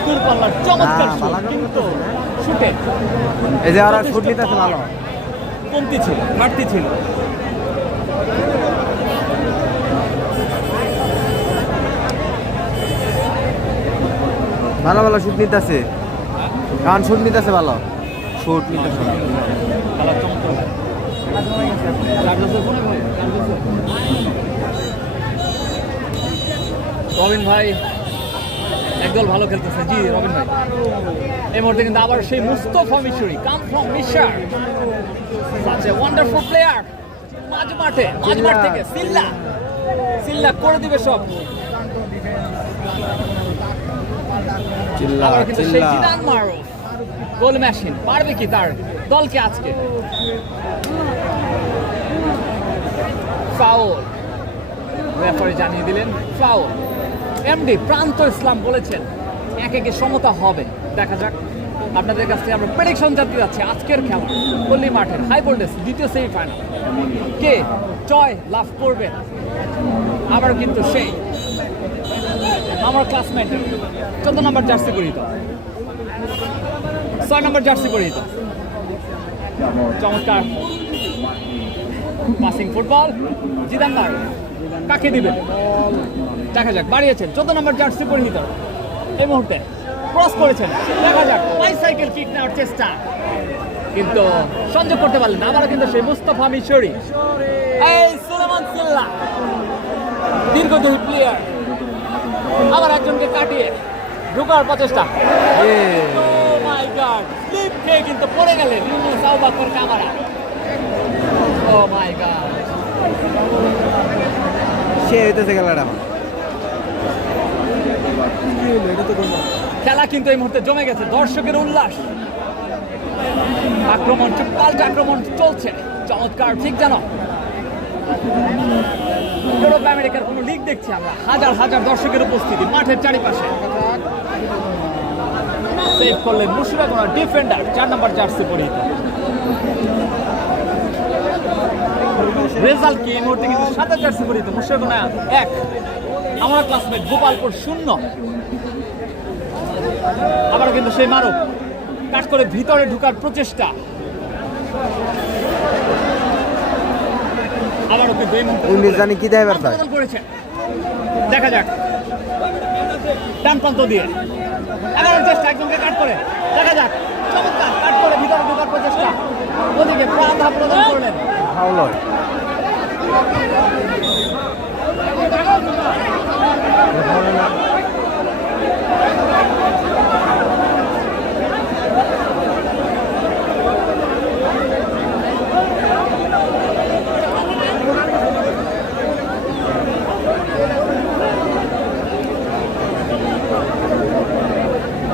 দূরপাল্লার চমৎকার শুট, কিন্তু শুটে এই যে ওরা শুট নিতে আছে ভালো, কমতি ছিল, ঘাটতি ছিল। ভালো ভালো শুট নিতে আছে, কারণ শুট নিতে আছে ভালো, শুট নিতে আছে খেলা চমৎকার। রবিন ভাই একদল ভালো খেলতেছে। জি রবিন ভাই এই মুহূর্তে কিন্তু আবার সেই মুস্তফা মিশরি কাম ফ্রম মিশর, সাচ এ ওয়ান্ডারফুল প্লেয়ার। মাঝ মাঠ থেকে সিল্লা করে দিবে সব। চিল্লা আবার কিন্তু সেই চিল্লা জিদান মারুফ গোল মেশিন, পারবে কি তার দলকে আজকে? ফাউল, রেফারি জানিয়ে দিলেন ফাউল। এমডি প্রান্ত ইসলাম বলেছেন 1-1 সমতা হবে। দেখা যাক, আপনাদের কাছ থেকে আমরা প্রেডিকশন জানতে যাচ্ছি আজকের খেলা পল্লী মাঠের হাই ভোল্টেজ দ্বিতীয় সেমিফাইনাল, কে জয় লাভ করবেন? আবার কিন্তু সেই আমার ক্লাসমেট 14 নম্বর জার্সি পরিহিত, 6 নম্বর জার্সি পরিহিত, চমৎকার পাসিং ফুটবল। জিদান মারুফ কাকে দিবেন? দেখা যাক, বাড়িয়েছেন 14 নম্বর জার্সি পরিহিত, এই মুহূর্তে ক্রস করেছেন। দেখা যাক, বাইসাইকেল কিক নেওয়ার চেষ্টা, কিন্তু সংযোগ করতে পারলেন না। আবারও কিন্তু সেই মুস্তফা মিশরি, এই সুলেমান সিল্লা দীর্ঘদেহী প্লেয়ার, আবার একজনকে কাটিয়ে ঢোকার প্রচেষ্টা। Oh my God! স্লিপ খেয়ে কিন্তু পড়ে গেলেন Yunus Abubakar Kamara. Oh my God! সে হইতেছে খেলাটা আমার। খেলা কিন্তু এই মুহূর্তে জমে গেছে, দর্শকের উল্লাস, আক্রমণ পাল্টা আক্রমণ চলছে, চমৎকার। ঠিক জানো ইউরোপ আমেরিকার কোনো লিগ দেখছি আমরা, হাজার হাজার দর্শকের উপস্থিতি মাঠের চারিপাশে। সেভ করলেন মুশফিকুর ডিফেন্ডার 4 নম্বর জার্সি পরিহিত। রেজাল্ট কি এই মুহূর্তে কিন্তু 7 জার্সি পরিহিত মুশফিকুর 1, আমার ক্লাসমেট গোপালপুর 0। আবারও কিন্তু সেই মারুফ কাট করে ভিতরে ঢোকার প্রচেষ্টা, আবারও কিন্তু এই মুহূর্তে জানি কি দেয় ব্যর্থ করেছে। দেখা যাক, ডান প্রান্ত দিয়ে এগারোর চেষ্টা, একজনকে কাট করে, দেখা যাক, চমৎকার কাট করে ভিতরে ঢোকার প্রচেষ্টা, ওদিকে প্রাণা প্রদান করলেন। ফাউল হয়,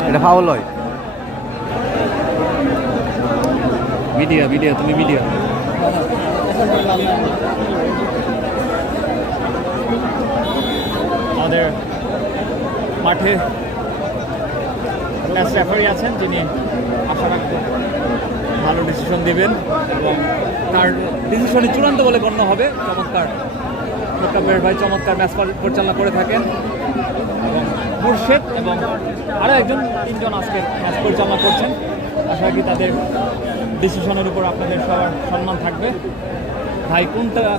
এটা ফাউল হয়। ভিডিও তুমি ভিডিও আমাদের মাঠে ম্যাচ রেফারি আছেন, যিনি আশা রাখতে ভালো ডিসিশন দিবেন এবং তার ডিসিশনই চূড়ান্ত বলে গণ্য হবে। চমৎকার মোকাব্বের ভাই চমৎকার ম্যাচ পরিচালনা করে থাকেন এবং মুর্শেদ এবং আরও একজন 3জন আজকে ম্যাচ পরিচালনা করছেন। আশা রাখি তাদের ডিসিশনের উপর আপনাদের সবার সম্মান থাকবে। ভাই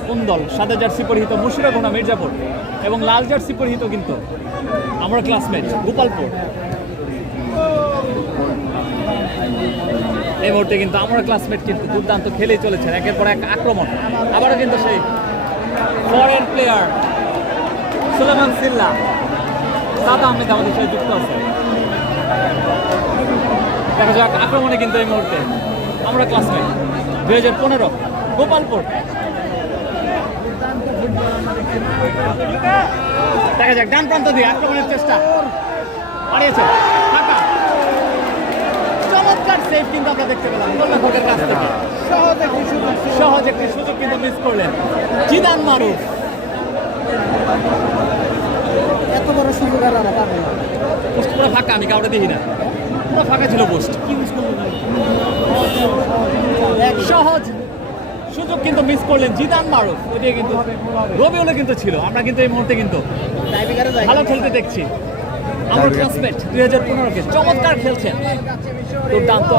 কোন দল? সাদা জার্সি পরিহিত মুশফিকুর মির্জাপুর এবং লাল জার্সি পরিহিত কিন্তু আমার ক্লাসমেট গোপালপুর। এই মুহূর্তে কিন্তু আমার ক্লাসমেট কিন্তু দুর্দান্ত খেলেই চলেছেন, একের পর এক আক্রমণ। আবারও কিন্তু সেই ফরেন প্লেয়ার সুলেমান সিল্লা, সাদা আহমেদ আমাদের সাথে যুক্ত আছে। দেখা যাক আক্রমণে কিন্তু এই মুহূর্তে আমরা ক্লাসমেট 2015 গোপালপুর। দেখা যাক ডান প্রান্ত দিয়ে আক্রমণের চেষ্টা বাড়িয়েছে, ফাঁকা। চমৎকার সেভ কিন্তু আমরা দেখতে পেলাম গোলরক্ষকের কাছ থেকে। সহজ একটি সুযোগ কিন্তু মিস করলেন জিদান মারুফ। এত বড় সুযোগ আর আমরা পাবো না। পোস্ট পুরো ফাঁকা, আমি কাউকে দেখি না, পুরো ফাঁকা ছিল পোস্ট। কি মিস করলেন? সহজ সুযোগ কিন্তু মিস করলেন জিদান মারুফ। ওইদিকে কিন্তু রবিউলও কিন্তু ছিল। আমরা কিন্তু এই মুহূর্তে কিন্তু টাইব্রেকারে যাই। ভালো খেলতে দেখছি। আমার ক্লাসমেট 2015-কে চমৎকার খেলছেন, দুর্দান্ত।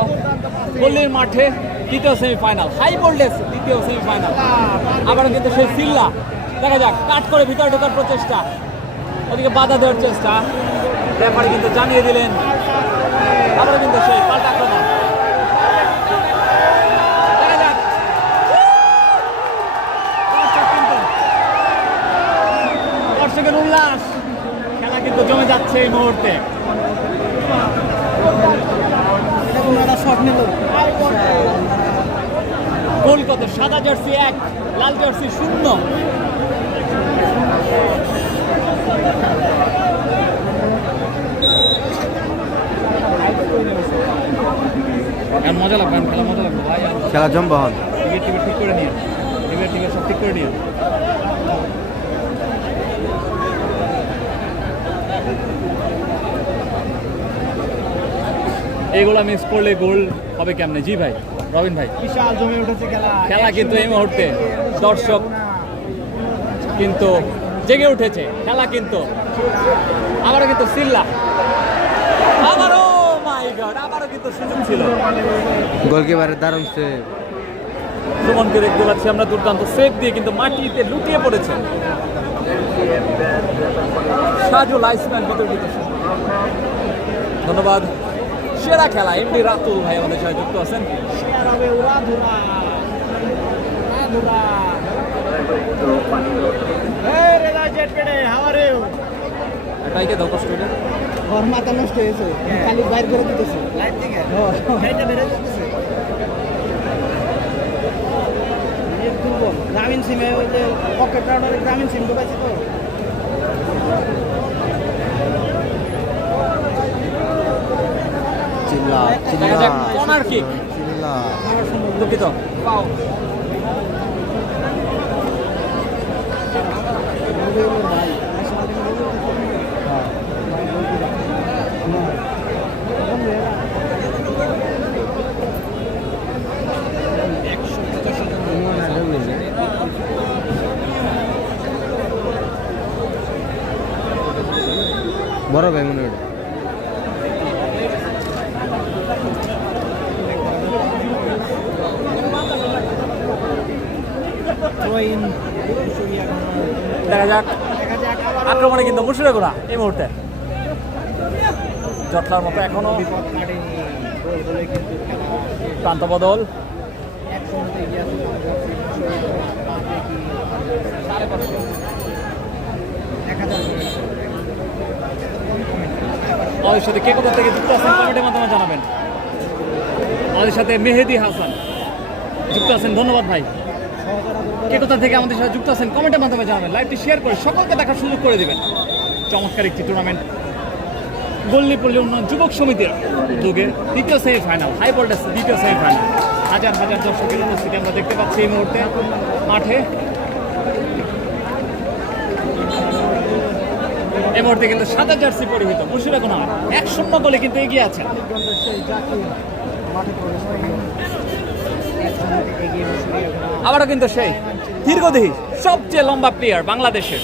পল্লীর মাঠে দ্বিতীয় সেমিফাইনাল, হাই ভোল্টেজ দ্বিতীয় সেমিফাইনাল। আবারও কিন্তু সেই সিল্লা, দেখা যাক কাট করে ভিতরে ঢোকার প্রচেষ্টা, ওদিকে বাধা দেওয়ার চেষ্টা, ব্যাপারে কিন্তু জানিয়ে দিলেন। আবারও কিন্তু সেই পাল্টা আক্রমণ, দেখা যাক। দর্শকের উল্লাস, খেলা কিন্তু জমে যাচ্ছে এই মুহূর্তে। এটা কোনো একটা শট নিল। গোল কত? সাদা জার্সি 1, লাল জার্সি 0। মজা লাগবে, খেলা মজা লাগবে ভাই। খেলা জমবহন। টিকিট ঠিক করে নিয়ে, টিকিট সব ঠিক করে নিয়ে। এইগুলা মিস করলে গোল হবে কেমনে? জি ভাই, রবিন ভাই। বিশাল জমে উঠেছে খেলা। খেলা কিন্তু এই মুহূর্তে দর্শক কিন্তু জেগে উঠেছে। খেলা কিন্তু আবারও কিন্তু সিল্লা, আবারও মাই গড, আবারও কিন্তু সুযোগ ছিল। গোলকিপারের দারুণ সেভ। সুমনকে দেখতে পাচ্ছি আমরা, দুর্দান্ত সেভ দিয়ে কিন্তু মাটিতে লুটিয়ে পড়েছেন সাজুল আইসম্যান বিতর্কিত। ধন্যবাদ। সেরা খেলা এমডি রাতুল ভাই আমাদের সাথে যুক্ত আছেন। এটাইকে দাও কষ্ট করে। ওর মাথা নষ্ট হয়েছে, খালি বাইর করে দিতেছে লাইট থেকে। গ্রামীণ সিমে ওই যে পকেট রাউন্ডারে গ্রামীণ সিম ঢুকাইছে তো। চিল্লা দেখা যাক কর্নার কিক, চিল্লা। দুঃখিত, পাও। বড় ভাই মনে হয়। দেখা যাক আক্রমণে কিন্তু মুশফিকুরা এই মুহূর্তে জটলার মতো এখনো প্রান্ত বদল। আমাদের সাথে কে কোথা থেকে যুক্ত আছেন কমেন্টের মাধ্যমে জানাবেন। আমাদের সাথে মেহেদি হাসান যুক্ত আছেন, ধন্যবাদ ভাই। কে কোথা থেকে আমাদের সাথে যুক্ত আছেন কমেন্টের মাধ্যমে জানাবেন, লাইভটি শেয়ার করে সকলকে দেখার সুযোগ করে দেবেন। চমৎকার একটি টুর্নামেন্ট, গল্লিপল্লী উন্নয়ন যুবক সমিতির উদ্যোগে দ্বিতীয় সেমিফাইনাল, হাই ভোল্টেজ দ্বিতীয় সেমিফাইনাল। হাজার হাজার দর্শকের উপস্থিতি আমরা দেখতে পাচ্ছি এই মুহূর্তে মাঠে। এই মুহূর্তে কিন্তু সাদা জার্সি পরিহিত মুশফিকুর রহমান 1-0 গোলে কিন্তু এগিয়ে আছেন। আবারও কিন্তু সেই দীর্ঘদেহী সবচেয়ে লম্বা প্লেয়ার বাংলাদেশের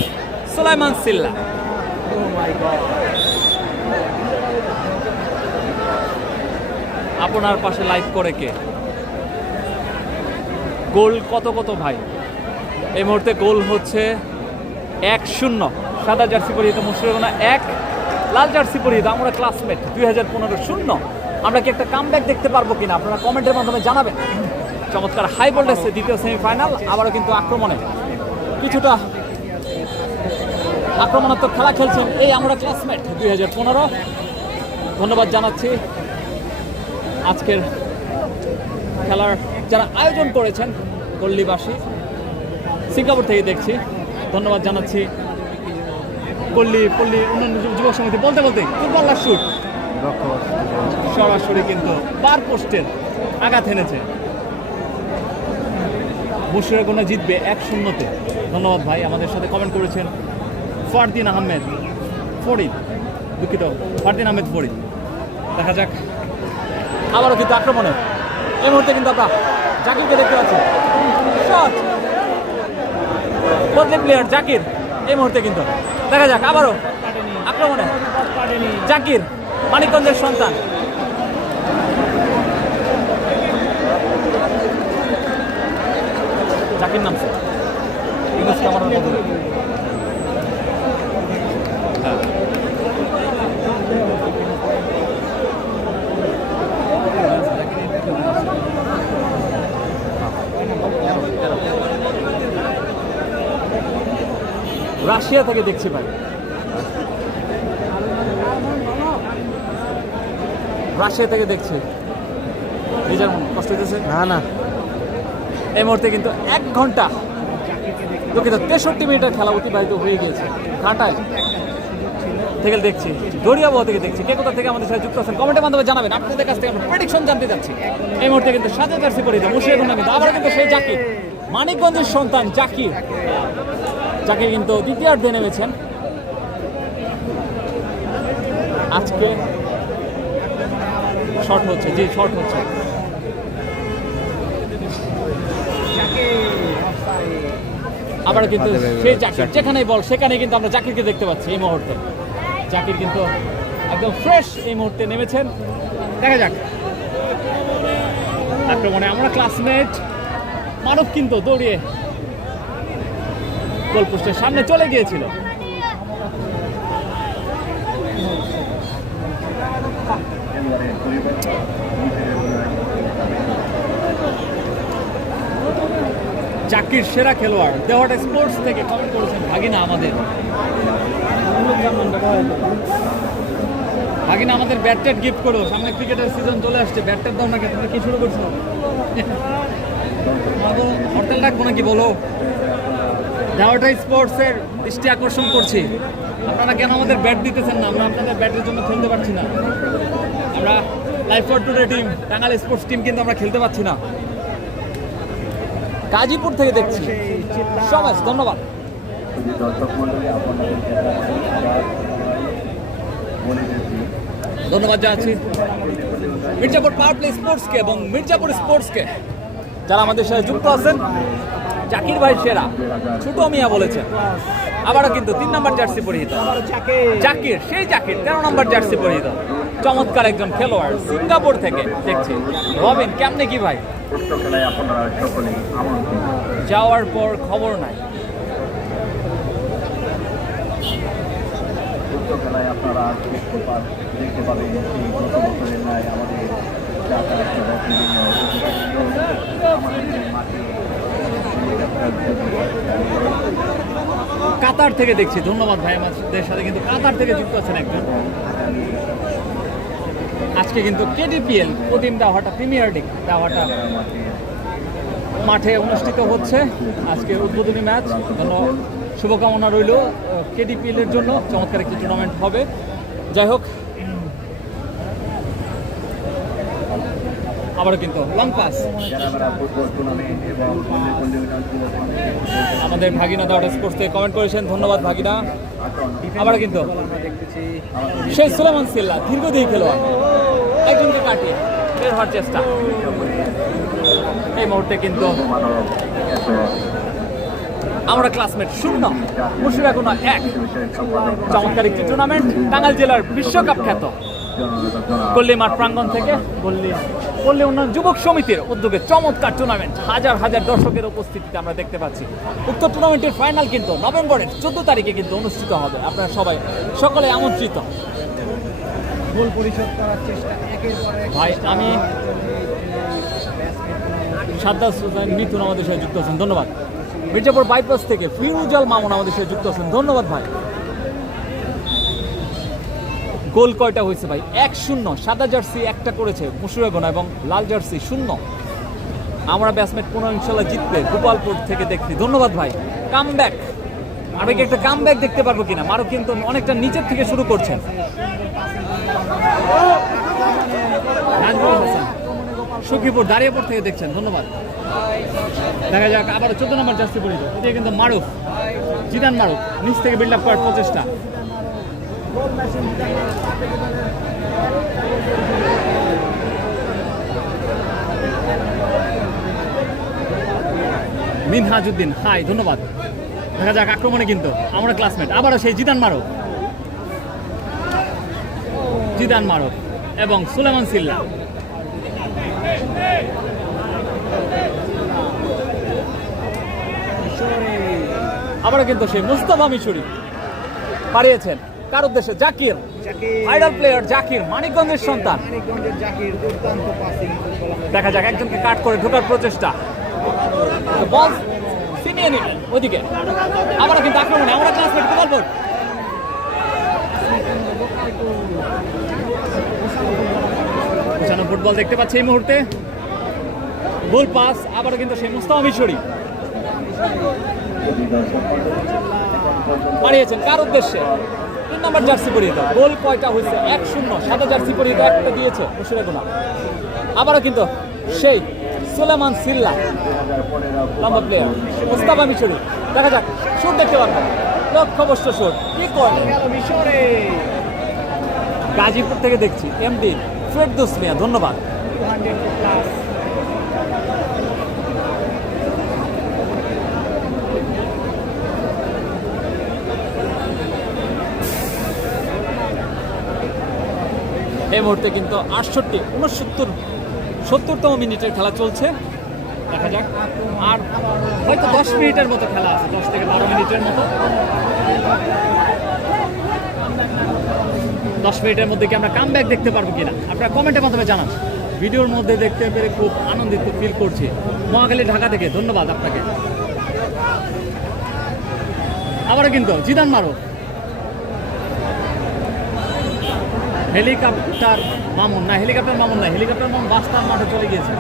সুলাইমান সিল্লা। আপনার পাশে লাইভ করে কে? গোল কত কত ভাই? এই মুহূর্তে গোল হচ্ছে 1-0। সাদা জার্সি পরিহিত মুশফিকুর রহমান 1, লাল জার্সি পরিহিত আমরা ক্লাসমেট 2015 0। আমরা কি একটা কামব্যাক দেখতে পারবো কিনা আপনারা কমেন্টের মাধ্যমে জানাবেন। চমৎকার হাই ভোল্টেজে দ্বিতীয় সেমিফাইনাল, আবারও কিন্তু আক্রমণে কিছুটা আক্রমণাত্মক খেলা খেলছেন এই আমরা ক্লাসমেট 2015। ধন্যবাদ জানাচ্ছি আজকের খেলার যারা আয়োজন করেছেন পল্লীবাসী, সিঙ্গাপুর থেকে দেখছি। ধন্যবাদ জানাচ্ছি পল্লী উন্নয়ন যুবক সমিতি। বলতে ফুটবলার শুট সরাসরি কিন্তু বার পোস্টের আঘাত এনেছে। মুশফিকুর জিতবে 1-0-তে। ধন্যবাদ ভাই, আমাদের সাথে কমেন্ট করেছেন ফারদিন আহমেদ ফরিদ, দুঃখিত ফারদিন আহমেদ ফরিদ। দেখা যাক আবারও কিন্তু আক্রমণে এই মুহূর্তে কিন্তু আমরা জাকিরকে দেখতে পাচ্ছি। শট বদলি প্লেয়ার জাকির এই মুহূর্তে কিন্তু দেখা যাক আবারও আক্রমণে জাকির, মানিকগঞ্জের সন্তান। জাকির নামছে ইংলিশ ক্যামেরার বদলে। রাশিয়া থেকে দেখছি ভাই, রাশিয়া থেকে দেখছি। নিজের কষ্ট হইতেছে না এই মুহূর্তে কিন্তু 1 ঘন্টা দুঃখিত 63 মিনিটের খেলা অতিবাহিত হয়ে গিয়েছে। ঘাটায় থেকে দেখছি, দরিয়াবহ থেকে দেখছি। কে কোথা থেকে আমাদের সাথে যুক্ত আছেন কমেন্টের মাধ্যমে জানাবেন। আপনাদের কাছ থেকে আমরা প্রেডিকশন জানতে চাচ্ছি। এই মুহূর্তে কিন্তু সাদা জার্সি পরিহিত মুশফিকুর কিন্তু আবার কিন্তু সেই জাকির, মানিকগঞ্জের সন্তান জাকির কিন্তু দ্বিতীয়ার্ধে নেমেছেন। আজকে শর্ট হচ্ছে, জি শর্ট হচ্ছে। আবার কিন্তু সেই জাকির যেখানেই বল সেখানেই কিন্তু আমরা জাকিরকে দেখতে পাচ্ছি। এই মুহূর্তে জাকির কিন্তু একদম ফ্রেশ এই মুহূর্তে নেমেছেন। দেখা যাক আক্রমণে আমরা ক্লাসমেট মানব কিন্তু দৌড়িয়ে গোলপোস্টের সামনে চলে গিয়েছিল। জাকির সেরা খেলোয়াড় দেওয়াটা স্পোর্টস থেকে কমেন্ট করেছেন ভাগিনা আমাদের। ভাগিনা আমাদের ব্যাট গিফট করো, সামনে ক্রিকেটের সিজন চলে আসছে, ব্যাট দাও নাকি? তোমরা কি শুরু করছো? হোটেল রাখবো নাকি বলো? দেওয়াটা স্পোর্টসের দৃষ্টি আকর্ষণ করছি, আপনারা কেন আমাদের ব্যাট দিতেছেন না? আমরা আপনাদের ব্যাটের জন্য খেলতে পারছি না। আমরা life for today team, Tangail sports team কিন্তু আমরা খেলতে পারছি না। গাজীপুর থেকে দেখছি সমাজ, ধন্যবাদ। ধন্যবাদ জানাচ্ছি মির্জাপুর পাওয়ার প্লে স্পোর্টসকে এবং মির্জাপুর স্পোর্টসকে যারা আমাদের সাথে যুক্ত আছেন। জাকির ভাই সেরা, ছোট মিয়া বলেছেন। আবারও কিন্তু 3 নম্বর জার্সি পরিহিত জাকির, সেই জাকির 13 নম্বর জার্সি পরিহিত চমৎকার একজন খেলোয়াড় সিঙ্গাপুর থেকে দেখছি। রবিন কেমনে কি ভাই? যাওয়ার পর খবর নাই। খেলায় আপনারা দেখতে পাবেন গত বছরের ন্যায় আমাদের কাতার থেকে দেখছি। ধন্যবাদ ভাই, আমাদের সাথে কিন্তু কাতার থেকে যুক্ত আছেন একজন। আজকে কিন্তু কেডিপিএল প্রতিম দাওয়াটা প্রিমিয়ার লিগ দাওয়াটা মাঠে অনুষ্ঠিত হচ্ছে। আজকে উদ্বোধনী ম্যাচ, শুভকামনা রইল কেডিপিএল এর জন্য। চমৎকার একটি টুর্নামেন্ট হবে। যাই হোক, আবারও কিন্তু লং পাস আমাদের ভাগিনা দাওয়াটা স্পোর্টস থেকে কমেন্ট করেছেন। ধন্যবাদ ভাগিনা। আবারও কিন্তু সেই সুলেমান সিল্লা দীর্ঘদেহী খেলোয়াড় একজনকে কাটিয়ে বের হওয়ার চেষ্টা। এই মুহূর্তে কিন্তু আমরা ক্লাসমেট 0, মুশফিকুর 1। চমৎকার একটি টুর্নামেন্ট টাঙ্গাইল জেলার বিশ্বকাপ খ্যাত পল্লী মাঠ প্রাঙ্গণ থেকে পল্লী উন্নয়ন যুবক সমিতির উদ্যোগে চমৎকার টুর্নামেন্ট। হাজার হাজার দর্শকের উপস্থিতিতে আমরা দেখতে পাচ্ছি। উক্ত টুর্নামেন্টের ফাইনাল কিন্তু নভেম্বরের 14 তারিখে কিন্তু অনুষ্ঠিত হবে। আপনারা সবাই সকলে আমন্ত্রিত। গোল পরিশোধ করার চেষ্টা ভাই, আমি সাদ্দাত সুলতান মিথুন আমাদের সাথে যুক্ত আছেন। ধন্যবাদ। মির্জাপুর বাইপাস থেকে ফিরুজাল মামুন আমাদের সাথে যুক্ত আছেন। ধন্যবাদ ভাই। গোল কয়টা হয়েছে ভাই? 1-0। সাদা জার্সি একটা করেছে মুশিরাগোনা এবং লাল জার্সি 0। আমরা ব্যাটসম্যান 15 ইনশাল্লাহ জিতবে গোপালপুর থেকে দেখছি। ধন্যবাদ ভাই। কামব্যাক, আমি কি একটা কামব্যাক দেখতে পারবো কিনা? মারো কিন্তু অনেকটা নিচের থেকে শুরু করছেন। নাজমুল হাসান সখীপুর দাঁড়িয়েপুর থেকে দেখছেন, ধন্যবাদ। দেখা যাক আবার 14 নম্বর জার্সি পরিচিত, এদিকে কিন্তু মারুফ, জিদান মারুফ নিচ থেকে বিল্ড আপ করার প্রচেষ্টা। মিনহাজউদ্দিন হাই, ধন্যবাদ। দেখা যাক আক্রমণে কিন্তু আমরা ক্লাসমেট, আবারও সেই জিদান মারুফ এবং সুলেমান সিল্লা। আবারও কিন্তু সেই মুস্তাফা মিশরি পাঠিয়েছেন কার উদ্দেশ্যে? জাকির, আইডল প্লেয়ার জাকির, মানিকগঞ্জের সন্তান। দেখা যাক একজনকে কাট করে ঢোকার প্রচেষ্টা, বল ছিনিয়ে নিলেন ওইদিকে। আবারও কিন্তু আক্রমণে আমরা ক্লাসমেট গোপালপুর। ফুটবল দেখতে পাচ্ছি এই মুহূর্তে, গোল পাস। আবারও কিন্তু সেই মুস্তাফা মিশরি পাঠিয়েছেন কার উদ্দেশ্যে? 3 নম্বর জার্সি পরিয়ে দাও। গোল কয়টা হয়েছে? 1-0। সাদা জার্সি পরিয়ে দাও একটা দিয়েছে মুশিরাগোনা। আবারও কিন্তু সেই সুলেমান সিল্লা, লম্বা প্লেয়ার মুস্তাফা মিশরি। দেখা যাক শুট দেখতে পারবেন, লক্ষ্যভ্রষ্ট শুট। কি করে গাজীপুর থেকে দেখছি এমডি ফেরদৌস মিয়া, ধন্যবাদ। এই মুহূর্তে কিন্তু 70তম মিনিটের খেলা চলছে। দেখা যাক আর হয়তো 10 মিনিটের মতো খেলা আছে, 10 থেকে 12 মিনিটের মতো। 10 মিনিটের মধ্যে কি আমরা কামব্যাক দেখতে পারবো কিনা আপনারা কমেন্টের মাধ্যমে জানান। ভিডিওর মধ্যে দেখতে পেরে খুব আনন্দিত ফিল করছি। মহাখালী ঢাকা থেকে ধন্যবাদ আপনাকে। আবারও কিন্তু জিদান মারুফ, হেলিকপ্টার মামুন না, হেলিকপ্টার মামুন বাস্তার মাঠে চলে গিয়েছে।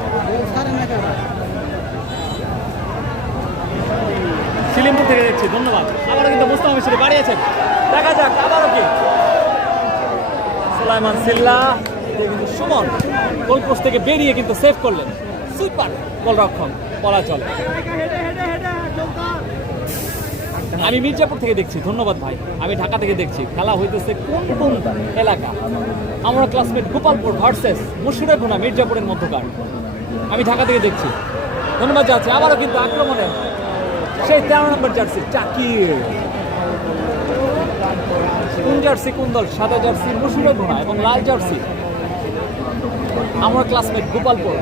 সিলিমপুর থেকে দেখছি, ধন্যবাদ। আবারও কিন্তু মুস্তাফা মিশরি বাড়িয়েছেন। দেখা যাক আবারও কি সুলাইমান সিল্লা, কিন্তু সুমন গোল পোস্ট থেকে বেরিয়ে কিন্তু সেভ করলেন। সুপার গোলরক্ষক বলা চলে। আমি মির্জাপুর থেকে দেখছি, ধন্যবাদ ভাই। আমি ঢাকা থেকে দেখছি। খেলা হইতেছে কোন কোন এলাকা? আমরা ক্লাসমেট গোপালপুর ভার্সেস মুশিরাগোনা মির্জাপুরের মধ্যকার। আমি ঢাকা থেকে দেখছি, ধন্যবাদ যাচ্ছে। আবারও কিন্তু আক্রমণে সেই 13 নম্বর জার্সি জাকির। কোন জার্সি কোন দল? সাদা জার্সি মুশিরাগোনা এবং লাল জার্সি আমরা ক্লাসমেট গোপালপুর।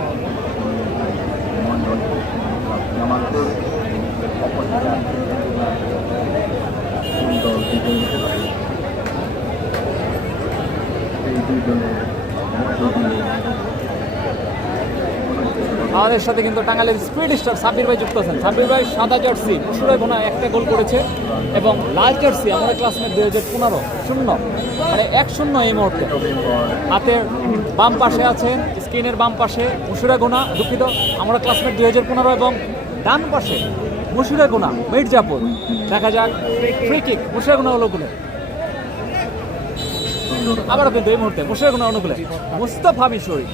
আমাদের সাথে কিন্তু টাঙ্গাইলের স্পিড স্টার সাব্বির ভাই যুক্ত আছেন। সাব্বির ভাই সাদা জার্সি মুশিরাগোনা একটা গোল করেছে এবং লাল জার্সি আমরা ক্লাসমেট 2015 0, মানে 1-0 এই মুহূর্তে। হাতের বাম পাশে আছেন, স্ক্রিনের বাম পাশে মুশিরাগোনা, দুঃখিত আমরা ক্লাসমেট 2015 এবং ডান পাশে মুশিরাগোনা মির্জাপুর। দেখা যাক ফ্রি কিক মুশিরাগোনা অনুকূলে। আবারও কিন্তু এই মুহূর্তে মুশিরাগোনা অনুকূলে মুস্তাফা মিশরি।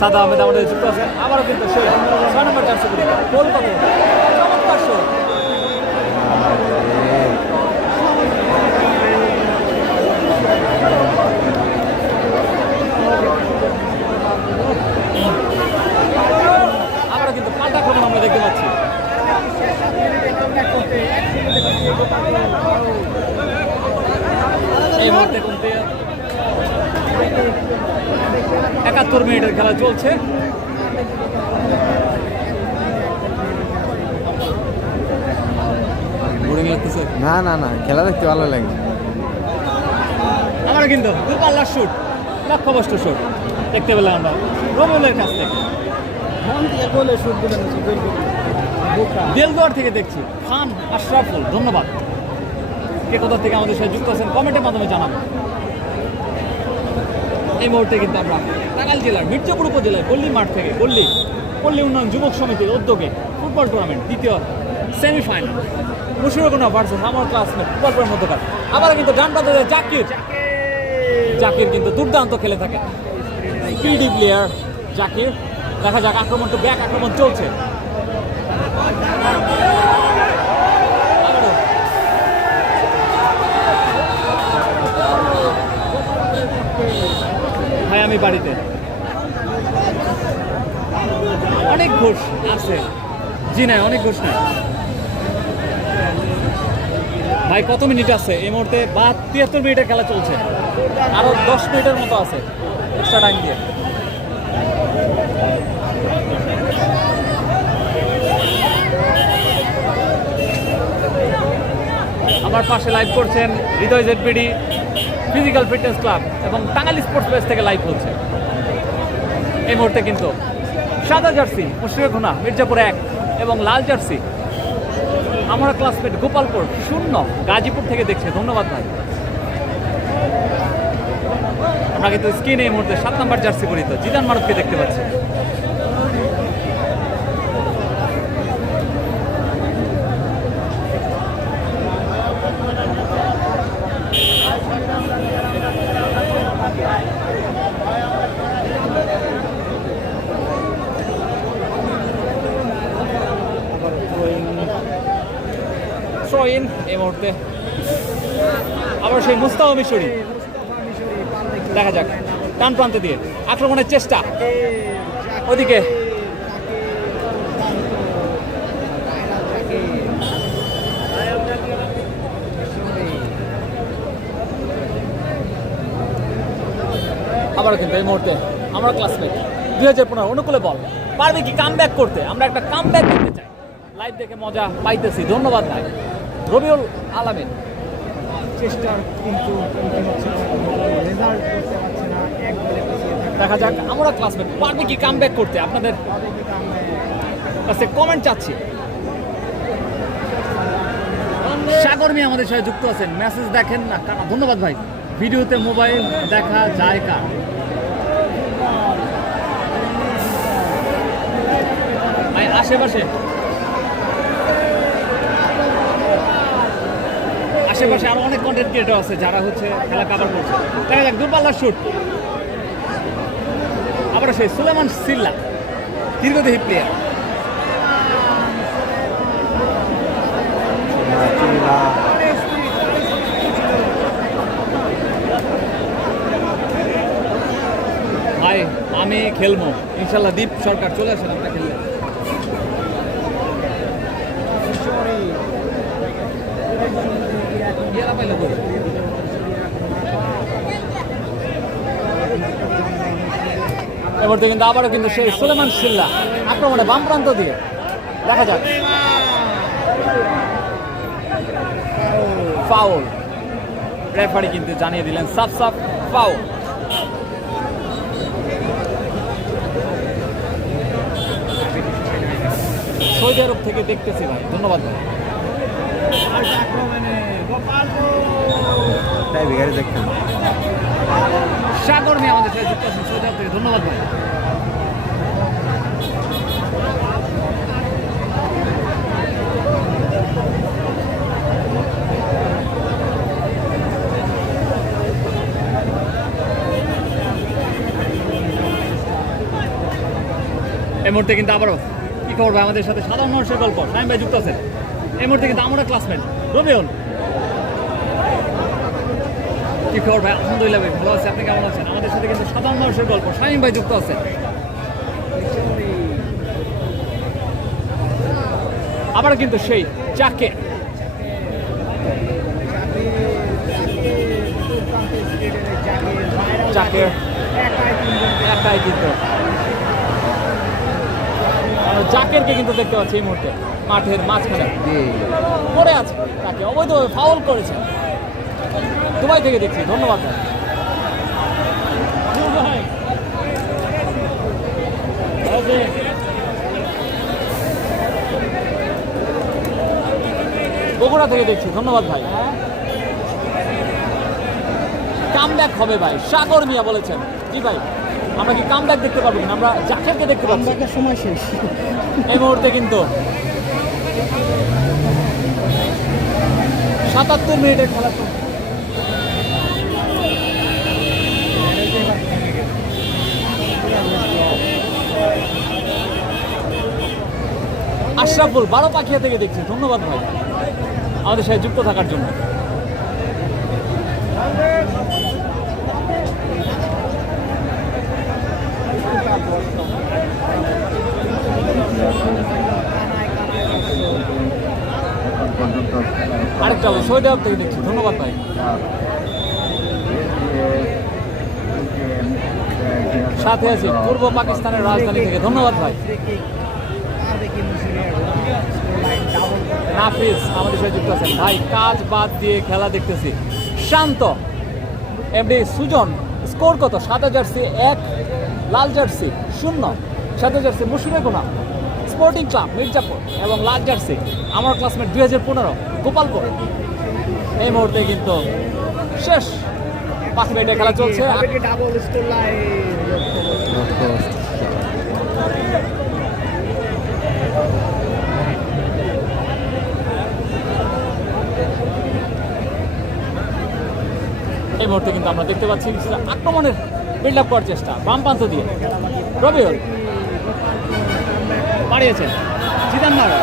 সাদা আহমেদ আমাদের যুক্ত আছেন। আবারও কিন্তু সেই 6 নম্বর জার্সি পরে গোল পাবে, চমৎকার শট। আবারও কিন্তু পাল্টা আক্রমণ আমরা দেখতে পাচ্ছি। এই মুহূর্তে কিন্তু 71 মিনিটের খেলা চলছে। না না না, খেলা দেখতে ভালো লাগে। আমরা কিন্তু দুপাল্লার শুট, লক্ষ্যভ্রষ্ট শুট দেখতে পেলাম আমরা রবিউলের কাছ থেকে। মন দিয়ে গোলে শুট দিলেন। দেলদুয়ার থেকে দেখছি। খান আশরাফুল, ধন্যবাদ। কে কোথা থেকে আমাদের সাথে যুক্ত আছেন কমেন্টের মাধ্যমে জানাবেন। এই মুহূর্তে কিন্তু আমরা টাঙ্গাইল জেলার মির্জাপুর উপজেলার পল্লী মাঠ থেকে পল্লী উন্নয়ন যুবক সমিতির উদ্যোগে ফুটবল টুর্নামেন্ট দ্বিতীয় সেমিফাইনাল মুশফিকুনা ভার্সেস আমার ক্লাসমেট ফুটবলের মধ্যকার। আবার কিন্তু ডান প্রান্তে জাকির কিন্তু দুর্দান্ত খেলে থাকে, স্পিডি প্লেয়ার জাকির। দেখা যাক, আক্রমণ তো ব্যাক আক্রমণ চলছে। ভাই আমি বাড়িতে, অনেক ঘুষ আছে। জি না, অনেক ঘুষ নাই ভাই। কত মিনিট আছে এই মুহূর্তে? 73 মিনিটের খেলা চলছে, আরো 10 মিনিটের মতো আছে এক্সট্রা টাইম দিয়ে। আমার পাশে লাইভ করছেন হৃদয় জেডপিডি, ফিজিক্যাল ফিটনেস ক্লাব এবং টাঙ্গাইল স্পোর্টস পেজ থেকে লাইভ হচ্ছে। এই মুহূর্তে কিন্তু সাদা জার্সি মুশফিকুনা মির্জাপুর 1 এবং লাল জার্সি আমার ক্লাসমেট গোপালপুর 0 গাজীপুর থেকে দেখছে। ধন্যবাদ ভাই। আমরা কিন্তু স্ক্রিনে এই মুহূর্তে 7 নম্বর জার্সি পরিহিত জিদান মারুফকে দেখতে পাচ্ছি। থ্রো-ইন এই মুহূর্তে আবার সেই মুস্তাফা মিশরি। দেখা যাক, ডান প্রান্তে দিয়ে আক্রমণের চেষ্টা, ওদিকে আবারও কিন্তু এই মুহূর্তে আমরা ক্লাসমেট 2015 অনুকূলে বল পারবে কি কাম ব্যাক করতে? আমরা একটা কাম ব্যাক করতে চাই। লাইভ দেখে মজা পাইতেছি, ধন্যবাদ ভাই। রবিউল আলামিন চেষ্টার কিন্তু রেজাল্ট করতে পারছে না, এক বলে পিছিয়ে থাকে। দেখা যাক আমরা ক্লাসমেট পারবে কি কাম ব্যাক করতে? আপনাদের কাছে কমেন্ট চাচ্ছি। সাগর মিয়া আমাদের সাথে যুক্ত আছেন, মেসেজ দেখেন না কারণ। ধন্যবাদ ভাই। ভিডিওতে মোবাইল দেখা যায় কার? আশেপাশে আরো অনেক কন্টেন্ট ক্রিয়েটর আছে যারা হচ্ছে খেলা কভার করছে। দেখা যাক, দূরপাল্লার শুট। আবার সেই সুলেমান সিল্লা, দীর্ঘদেহী প্লেয়ার। ভাই আমি খেলবো ইনশাল্লাহ। দীপ সরকার চলে আসেন, আমরা খেললে। এবার কিন্তু আবারও কিন্তু সেই সুলেমান সিল্লা আক্রমণে বাম প্রান্ত দিয়ে। দেখা যাক, ফাউল। রেফারি কিন্তু জানিয়ে দিলেন সাফ ফাউল। সৌদি আরব থেকে দেখতেছি ভাই, ধন্যবাদ ভাই। সাগর মিয়া আমাদের সাথে যুক্ত আছেন সৌদি আরব থেকে, ধন্যবাদ ভাই। এই মুহূর্তে কিন্তু আবারও কি খবর ভাই? আমাদের সাথে সাধারণ মানুষের গল্প শাহিম ভাই যুক্ত আছেন। এই মুহূর্তে কিন্তু আমরা ক্লাসমেট রবিউল। কি খবর ভাই? আলহামদুলিল্লাহ ভাই, ভালো আছে। আপনি কেমন আছেন? আমাদের সাথে কিন্তু সাধারণ মানুষের গল্প শাহিম ভাই যুক্ত আছেন। আবার কিন্তু সেই জাকির। একাই কিন্তু জাকিরকে কিন্তু দেখতে পাচ্ছি এই মুহূর্তে মাঠের মাঝখানে পড়ে আছে। তাকে অবৈধভাবে ফাউল করেছে। দুবাই থেকে দেখছি, ধন্যবাদ ভাই। বগুড়া থেকে দেখছি, ধন্যবাদ ভাই। কামব্যাক হবে ভাই, সাগর মিয়া বলেছেন। জি ভাই, আমরা কি কামব্যাক দেখতে পারবো কিনা? আমরা জাকেরকে দেখতে পাচ্ছি কামব্যাকের সময় শেষ। এই মুহূর্তে, কিন্তু ৭৭ মিনিটের খেলা চলছে। আশরাফুল 12 পাখিয়া থেকে দেখছি, ধন্যবাদ ভাই আমাদের সাথে যুক্ত থাকার জন্য। আরেকটা হলো সৌদি আরব থেকে দেখছি, ধন্যবাদ ভাই। সাথে আছি পূর্ব পাকিস্তানের রাজধানী থেকে, ধন্যবাদ ভাই। নাফিস আমাদের সাথে যুক্ত আছেন ভাই। কাজ বাদ দিয়ে খেলা দেখতেছি। শান্ত এমডি সুজন, স্কোর কত? 7 জার্সি 1, লাল জার্সি 0, 7 জার্সি মুশফিকুনা স্পোর্টিং ক্লাব মির্জাপুর এবং লাল জার্সি আমার ক্লাসমেট 2015 গোপালপুর। এই মুহূর্তে কিন্তু শেষ 5 মিনিটে খেলা চলছে। এই মুহূর্তে কিন্তু আমরা দেখতে পাচ্ছি আক্রমণের বিল্ড আপ করার চেষ্টা বাম প্রান্ত দিয়ে রবিউল বাড়িয়েছেন। জিদান মারা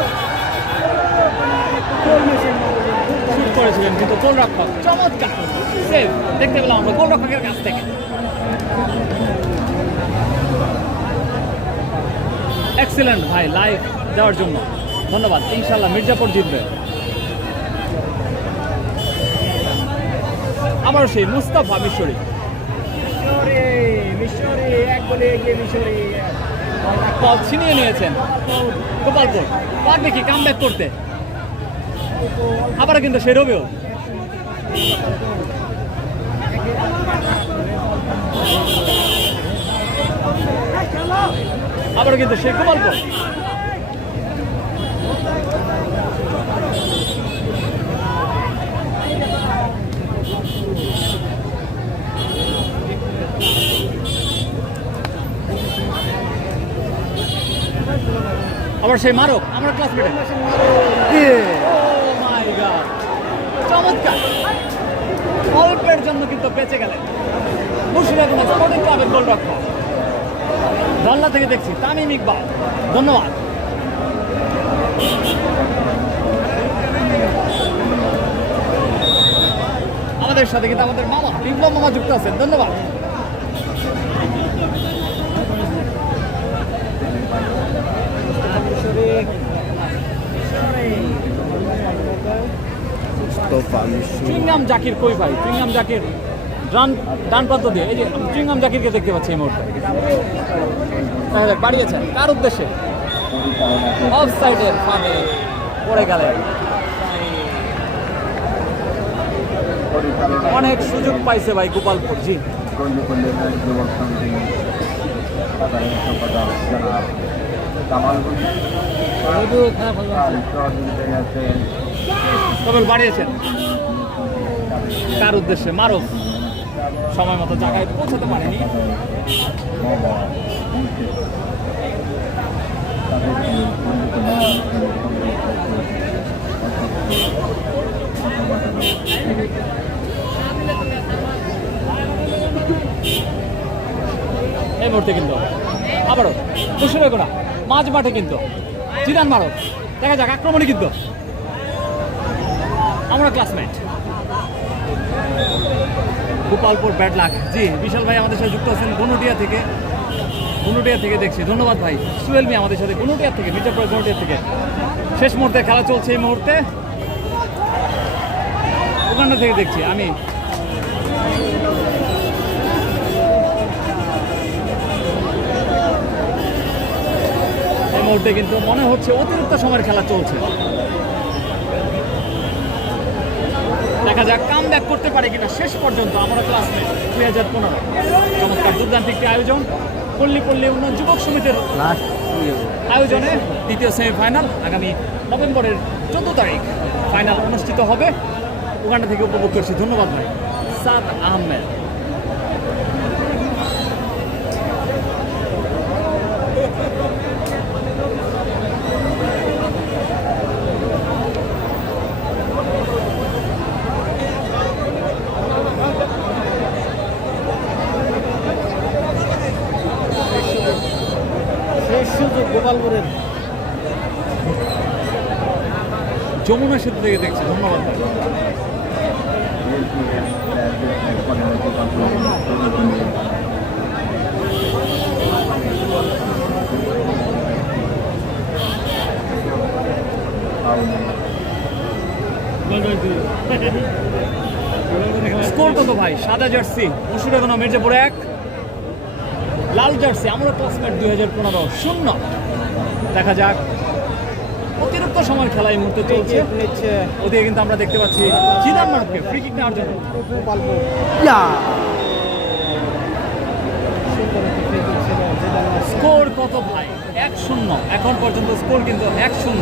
শুট করেছিলেন কিন্তু গোলরক্ষক চমৎকার সেভ দেখতে পেলাম আমরা গোলরক্ষকের কাছ থেকে। এক্সিলেন্ট ভাই, লাইভ দেওয়ার জন্য ধন্যবাদ। ইনশাল্লাহ মির্জাপুর জিতবে। আবারও সেই মুস্তাফা মিশরি বল ছিনিয়ে নিয়েছেন গোপালপুর। পারবে কি কামব্যাক করতে? আবারও কিন্তু সে রবিউল আবারও কিন্তু সে গোপালপুর। আবার সেই মারক আমার ক্লাসমেট। চমৎকার অল্পের জন্য কিন্তু বেঁচে গেলেন মুর্শিদাবাদ স্পোর্টিং ক্লাবের গোলরক্ষক। ধল্লা থেকে দেখছি তামিম ইকবাল, ধন্যবাদ। আমাদের সাথে কিন্তু আমাদের মামা বিপ্লব মামা যুক্ত আছেন, ধন্যবাদ। চুইংগাম জাকির কই ভাই? চুইংগাম জাকির ডান প্রান্ত দিয়ে, এই যে চুইংগাম জাকিরকে দেখতে পাচ্ছি এই মুহূর্তে। বাড়িয়েছেন কার উদ্দেশ্যে? অফ সাইডের ফাঁদে পড়ে গেলেন। অনেক সুযোগ পাইছে ভাই গোপালপুর। জি কবেল বাড়িয়েছেন কার উদ্দেশ্যে? মারুফ সময় মতো জায়গায় পৌঁছাতে পারেনি। এই মুহূর্তে কিন্তু আবারও কুশলে গোড়া মাঝ মাঠে কিন্তু জিদান মারো, দেখা যাক আক্রমণে কিন্তু আমরা ক্লাসমেট গোপালপুর ব্যাড লাক। জি বিশাল ভাই আমাদের সাথে যুক্ত আছেন গুনুটিয়া থেকে দেখছি, ধন্যবাদ ভাই। সুয়েল মি আমাদের সাথে গুনুটিয়া থেকে, মির্জাপুর গুনুটিয়া থেকে। শেষ মুহূর্তে খেলা চলছে এই মুহূর্তে। উগান্ডা থেকে দেখছি আমি। এই মুহূর্তে কিন্তু মনে হচ্ছে অতিরিক্ত সময়ের খেলা চলছে। দেখা যাক কাম ব্যাক করতে পারে কিনা শেষ পর্যন্ত আমরা ক্লাসমেট 2015। চমৎকার দুর্দান্ত একটি আয়োজন পল্লী উন্নয়ন যুবক সমিতির আয়োজনে দ্বিতীয় সেমিফাইনাল আগামী নভেম্বরের 14 তারিখ ফাইনাল অনুষ্ঠিত হবে। উগান্ডা থেকে উপভোগ করছি। ধন্যবাদ ভাই। সাদ আহমেদ। শেষ সুযোগ গোপালপুরের। যমুনা সেতু থেকে দেখছি। ধন্যবাদ ভাই। স্কোর কত ভাই? সাদা জার্সি মুর্শিদাবাদ মির্জাপুর 1, লাল জার্সি আমরা ক্লাসমেট 2015 0। দেখা যাক। অতিরিক্ত সময় খেলা এই মুহূর্তে চলছে। নিচ্ছে ওদিকে কিন্তু আমরা দেখতে পাচ্ছি জিদান মার্ককে ফ্রি কিক নেওয়ার জন্য। গোপালপুর। স্কোর কত ভাই? 1-0 এখন পর্যন্ত স্কোর কিন্তু 1-0।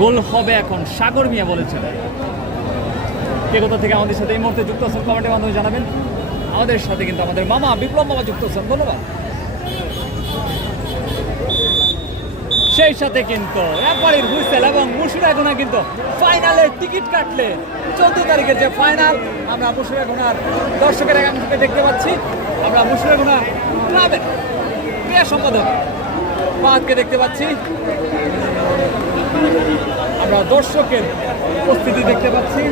গোল হবে এখন, সাগর মিয়া বলেছেন। কে কোথা থেকে আমাদের সাথে এই মুহূর্তে যুক্ত আছেন কমেন্টের মাধ্যমে জানাবেন। আমাদের সাথে কিন্তু আমাদের মামা বিপ্লব মামা যুক্ত আছেন। ধন্যবাদ। সেই সাথে কিন্তু একবারের হুইসেল এবং মুশিরাগোনা কিন্তু ফাইনালের টিকিট কাটলে 14 তারিখের যে ফাইনাল আমরা মুশিরাগোনার দর্শকের এখান থেকে দেখতে পাচ্ছি। আমরা মুশিরাগোনা ক্লাবের ক্রীড়া সম্পাদক ফাহাদকে দেখতে পাচ্ছি। আমরা দর্শকের উপস্থিতি দেখতে পাচ্ছি।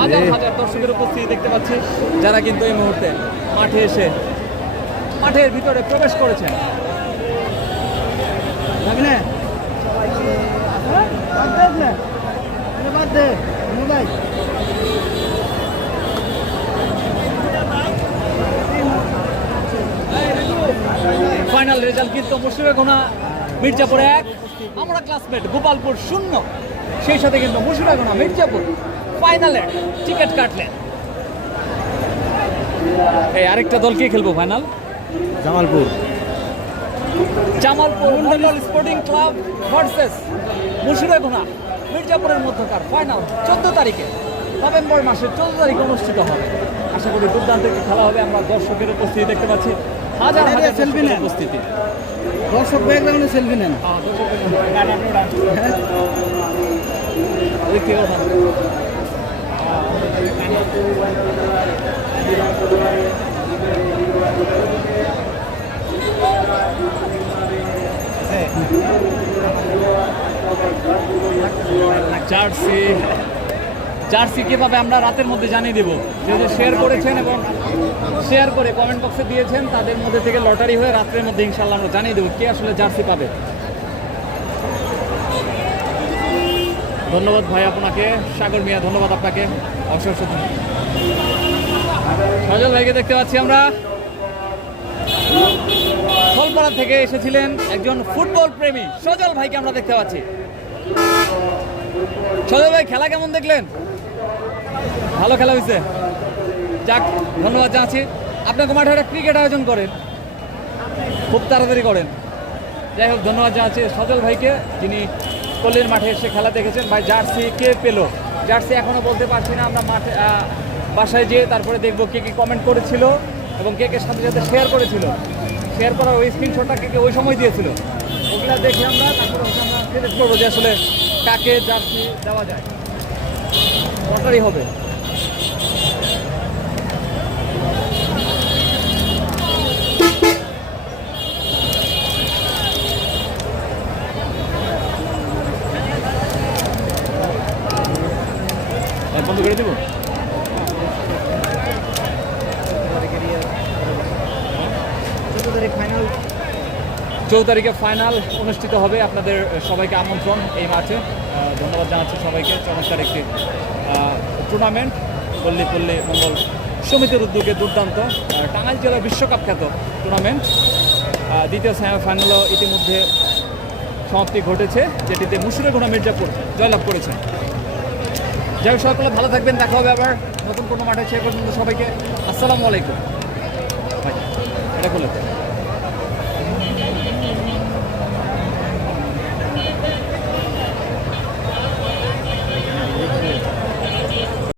হাজার হাজার দর্শকের উপস্থিতি দেখতে পাচ্ছি, যারা কিন্তু এই মুহূর্তে মাঠে এসে মাঠের ভিতরে প্রবেশ করেছেন। ফাইনাল রেজাল্ট কিন্তু মুর্শিদাবাদ মির্জাপুর 1, আমরা ক্লাসমেট গোপালপুর 0। সেই সাথে কিন্তু মুর্শিদাবাদ মির্জাপুর ফাইনালের টিকিট কাটলেন। এই আরেকটা দল কে খেলবো final? Jamalpur Mondal sporting club versus Murshidabad মির্জাপুরের মধ্যকার ফাইনাল 14 তারিখে নভেম্বর মাসের 14 তারিখে অনুষ্ঠিত হবে। আশা করি দুর্দান্ত একটি খেলা হবে। আমরা দর্শকের উপস্থিতি দেখতে পাচ্ছি, হাজার হাজার দর্শকের উপস্থিতি। দর্শক ব্যাকগ্রাউন্ডে সেলফি নেন। জার্সি কিভাবে আমরা রাতের মধ্যে জানিয়ে দেবো। যেহেতু শেয়ার করেছেন এবং শেয়ার করে কমেন্ট বক্সে দিয়েছেন, তাদের মধ্যে থেকে লটারি হয়ে রাত্রের মধ্যে ইনশাল্লাহ আমরা জানিয়ে দেবো কে আসলে জার্সি পাবে। ধন্যবাদ ভাই আপনাকে, সাগর মিয়া ধন্যবাদ আপনাকে অবশ্যই। সজল ভাইকে দেখতে পাচ্ছি আমরা। ফলপাড়া থেকে এসেছিলেন একজন ফুটবল প্রেমী সজল ভাইকে আমরা দেখতে পাচ্ছি। সজল ভাই খেলা কেমন দেখলেন? ভালো খেলা হয়েছে, যাক ধন্যবাদ জানাচ্ছি। আপনাকে মাঠে একটা ক্রিকেট আয়োজন করেন, খুব তাড়াতাড়ি করেন। যাই হোক ধন্যবাদ জানাচ্ছি সজল ভাইকে, যিনি কল্লির মাঠে এসে খেলা দেখেছেন। ভাই জার্সি কে পেলো? জার্সি এখনও বলতে পারছি না, আমরা মাঠে বাসায় যেয়ে তারপরে দেখবো কে কে কমেন্ট করেছিল এবং কে কে সাথে সাথে শেয়ার করেছিল। শেয়ার করার ওই স্ক্রিনশটটা কে কে ওই সময় দিয়েছিল, ওগুলা দেখে আমরা তারপরে আমরা সিলেক্ট করবো যে আসলে কাকে জার্সি দেওয়া যায়। লটারি হবে। বন্ধ করে দেবো। 14 তারিখে ফাইনাল অনুষ্ঠিত হবে। আপনাদের সবাইকে আমন্ত্রণ এই ম্যাচে। ধন্যবাদ জানাচ্ছি সবাইকে। চমৎকার একটি টুর্নামেন্ট পল্লী মঙ্গল সমিতির উদ্যোগে দুর্দান্ত টাঙ্গাইল জেলা বিশ্বকাপ খ্যাত টুর্নামেন্ট দ্বিতীয় সেমিফাইনালও ইতিমধ্যে সমাপ্তি ঘটেছে, যেটিতে মুশিরের ঘোড়া মির্জাপুর জয়লাভ করেছেন। যাই হোক, সকলে ভালো থাকবেন, দেখা হবে আবার নতুন কোনো মাঠে। সে পর্যন্ত সবাইকে আসসালামু আলাইকুম। ভাই এটা বলে